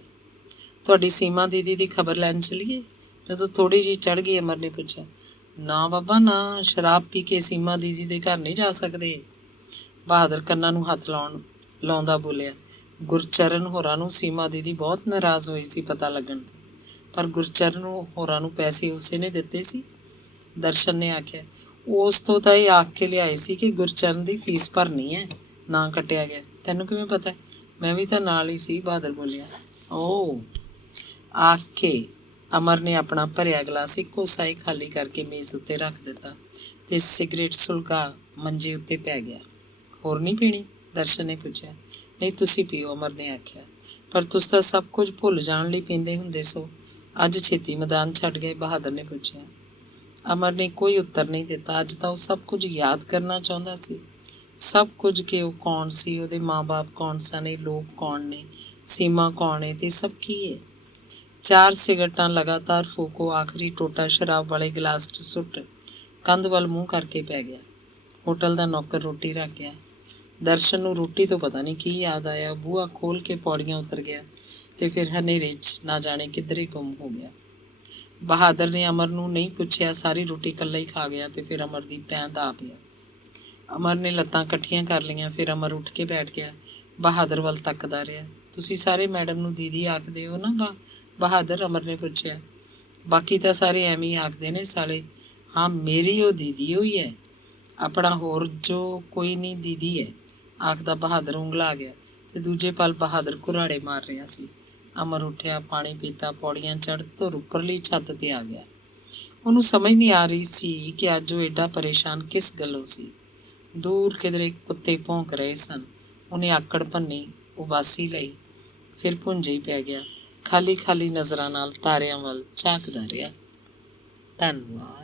ਤੁਹਾਡੀ ਸੀਮਾ ਦੀਦੀ ਦੀ ਖਬਰ ਲੈਣ ਚੱਲੀਏ? ਜਦੋਂ ਥੋੜ੍ਹੀ ਜਿਹੀ ਚੜ੍ਹ ਗਈ, ਅਮਰ ਨੇ ਪੁੱਛਿਆ। ਨਾ ਬਾਬਾ ਨਾ, ਸ਼ਰਾਬ ਪੀ ਕੇ ਸੀਮਾ ਦੀਦੀ ਦੇ ਘਰ ਨਹੀਂ ਜਾ ਸਕਦੇ। ਬਹਾਦਰ ਕੰਨਾਂ ਨੂੰ ਹੱਥ ਲਾਉਂਦਾ ਬੋਲਿਆ। ਗੁਰਚਰਨ ਹੋਰਾਂ ਨੂੰ ਸੀਮਾ ਦੀਦੀ ਬਹੁਤ ਨਾਰਾਜ਼ ਹੋਈ ਸੀ ਪਤਾ ਲੱਗਣ 'ਤੇ। ਪਰ ਗੁਰਚਰਨ ਹੋਰਾਂ ਨੂੰ ਪੈਸੇ ਉਸੇ ਨੇ ਦਿੱਤੇ ਸੀ, ਦਰਸ਼ਨ ਨੇ ਆਖਿਆ। ਉਸ ਤੋਂ ਤਾਂ ਇਹ ਆਖ ਕੇ ਲਿਆਏ ਸੀ ਕਿ ਗੁਰਚਰਨ ਦੀ ਫੀਸ ਭਰਨੀ ਹੈ, ਨਾ ਕੱਟਿਆ ਗਿਆ। ਤੈਨੂੰ ਕਿਵੇਂ ਪਤਾ? ਮੈਂ ਵੀ ਤਾਂ ਨਾਲ ਹੀ ਸੀ, ਬਹਾਦਰ ਬੋਲਿਆ। ਓ ਆਖ ਕੇ ਅਮਰ ਨੇ ਆਪਣਾ ਭਰਿਆ ਗਲਾਸ ਇੱਕੋ ਸਾਈ ਖਾਲੀ ਕਰਕੇ ਮੇਜ਼ ਉੱਤੇ ਰੱਖ ਦਿੱਤਾ ਤੇ ਸਿਗਰਟ ਸੁਲਗਾ ਮੰਜੇ ਉੱਤੇ ਪੈ ਗਿਆ। ਹੋਰ ਨਹੀਂ ਪੀਣੀ? ਦਰਸ਼ਨ ਨੇ ਪੁੱਛਿਆ। ਨਹੀਂ, ਤੁਸੀਂ ਪੀਓ, ਅਮਰ ਨੇ ਆਖਿਆ। ਪਰ ਤੁਸੀਂ ਤਾਂ ਸਭ ਕੁਝ ਭੁੱਲ ਜਾਣ ਲਈ ਪੀਂਦੇ ਹੁੰਦੇ ਸੋ, ਅੱਜ ਛੇਤੀ ਮੈਦਾਨ ਛੱਡ ਗਏ? ਬਹਾਦਰ ਨੇ ਪੁੱਛਿਆ। ਅਮਰ ਨੇ ਕੋਈ ਉੱਤਰ ਨਹੀਂ ਦਿੱਤਾ। ਅੱਜ ਤਾਂ ਉਹ ਸਭ ਕੁਝ ਯਾਦ ਕਰਨਾ ਚਾਹੁੰਦਾ ਸੀ। ਸਭ ਕੁਝ, ਕਿ ਉਹ ਕੌਣ ਸੀ, ਉਹਦੇ ਮਾਂ-ਬਾਪ ਕੌਣ ਸਨ, ਇਹ ਲੋਕ ਕੌਣ ਨੇ, ਸੀਮਾ ਕੌਣ ਹੈ ਤੇ ਸਭ ਕੀ ਹੈ। 4 ਸਿਗਰਟਾਂ ਲਗਾਤਾਰ ਫੂਕੋ, ਆਖਰੀ ਟੋਟਾ ਸ਼ਰਾਬ ਵਾਲੇ ਗਲਾਸ 'ਚ ਸੁੱਟ ਕੰਧ ਵੱਲ ਮੂੰਹ ਕਰਕੇ ਪੈ ਗਿਆ। ਹੋਟਲ ਦਾ ਨੌਕਰ ਰੋਟੀ ਰੱਖ ਗਿਆ। ਦਰਸ਼ਨ ਨੂੰ ਰੋਟੀ ਤੋਂ ਪਤਾ ਨਹੀਂ ਕੀ ਯਾਦ ਆਇਆ। ਬੂਹਾ ਖੋਲ੍ਹ ਕੇ ਪੌੜੀਆਂ ਉਤਰ ਗਿਆ ਤੇ ਫਿਰ ਹਨੇਰੇ 'ਚ ਨਾ ਜਾਣੇ ਕਿੱਧਰੇ ਗੁੰਮ ਹੋ ਗਿਆ। ਬਹਾਦਰ ਨੇ ਅਮਰ ਨੂੰ ਨਹੀਂ ਪੁੱਛਿਆ, ਸਾਰੀ ਰੋਟੀ ਇਕੱਲਾ ਹੀ ਖਾ ਗਿਆ ਤੇ ਫਿਰ ਅਮਰ ਦੀ ਪੈਂਦ ਆ ਪਿਆ। ਅਮਰ ਨੇ ਲੱਤਾਂ ਇਕੱਠੀਆਂ ਕਰ ਲਈਆਂ। ਫਿਰ ਅਮਰ ਉੱਠ ਕੇ ਬੈਠ ਗਿਆ। ਬਹਾਦਰ ਵੱਲ ਤੱਕਦਾ ਰਿਹਾ। ਤੁਸੀਂ ਸਾਰੇ ਮੈਡਮ ਨੂੰ ਦੀਦੀ ਆਖਦੇ ਹੋ ਨਾ ਬਹਾਦਰ? ਅਮਰ ਨੇ ਪੁੱਛਿਆ। ਬਾਕੀ ਤਾਂ ਸਾਰੇ ਐਵੇਂ ਹੀ ਆਖਦੇ ਨੇ ਸਾਲੇ। ਹਾਂ, ਮੇਰੀ ਉਹ ਦੀਦੀ ਹੋਈ ਹੈ, ਆਪਣਾ ਹੋਰ ਜੋ ਕੋਈ ਨਹੀਂ ਦੀਦੀ ਹੈ, ਆਖਦਾ ਬਹਾਦਰ ਉਂਗਲਾ ਗਿਆ ਤੇ ਦੂਜੇ ਪਲ ਬਹਾਦਰ ਕੁਰਾੜੇ ਮਾਰ ਰਿਹਾ ਸੀ। ਅਮਰ ਉੱਠਿਆ, ਪਾਣੀ ਪੀਤਾ, ਪੌੜੀਆਂ ਚੜ੍ਹ ਧੁਰ ਉੱਪਰਲੀ ਛੱਤ 'ਤੇ ਆ ਗਿਆ। ਉਹਨੂੰ ਸਮਝ ਨਹੀਂ ਆ ਰਹੀ ਸੀ ਕਿ ਅੱਜ ਉਹ ਐਡਾ ਪਰੇਸ਼ਾਨ ਕਿਸ ਗੱਲੋਂ ਸੀ। ਦੂਰ ਕਿਧਰੇ ਕੁੱਤੇ ਭੌਂਕ ਰਹੇ ਸਨ। ਉਹਨੇ ਆਕੜ ਭੰਨੀ, ਉਬਾਸੀ ਲਈ, ਫਿਰ ਭੁੰਜੇ ਹੀ ਪੈ ਗਿਆ। ਖਾਲੀ ਖਾਲੀ ਨਜ਼ਰਾਂ ਨਾਲ ਤਾਰਿਆਂ ਵੱਲ ਝਾਕਦਾ ਰਿਹਾ। ਧੰਨਵਾਦ।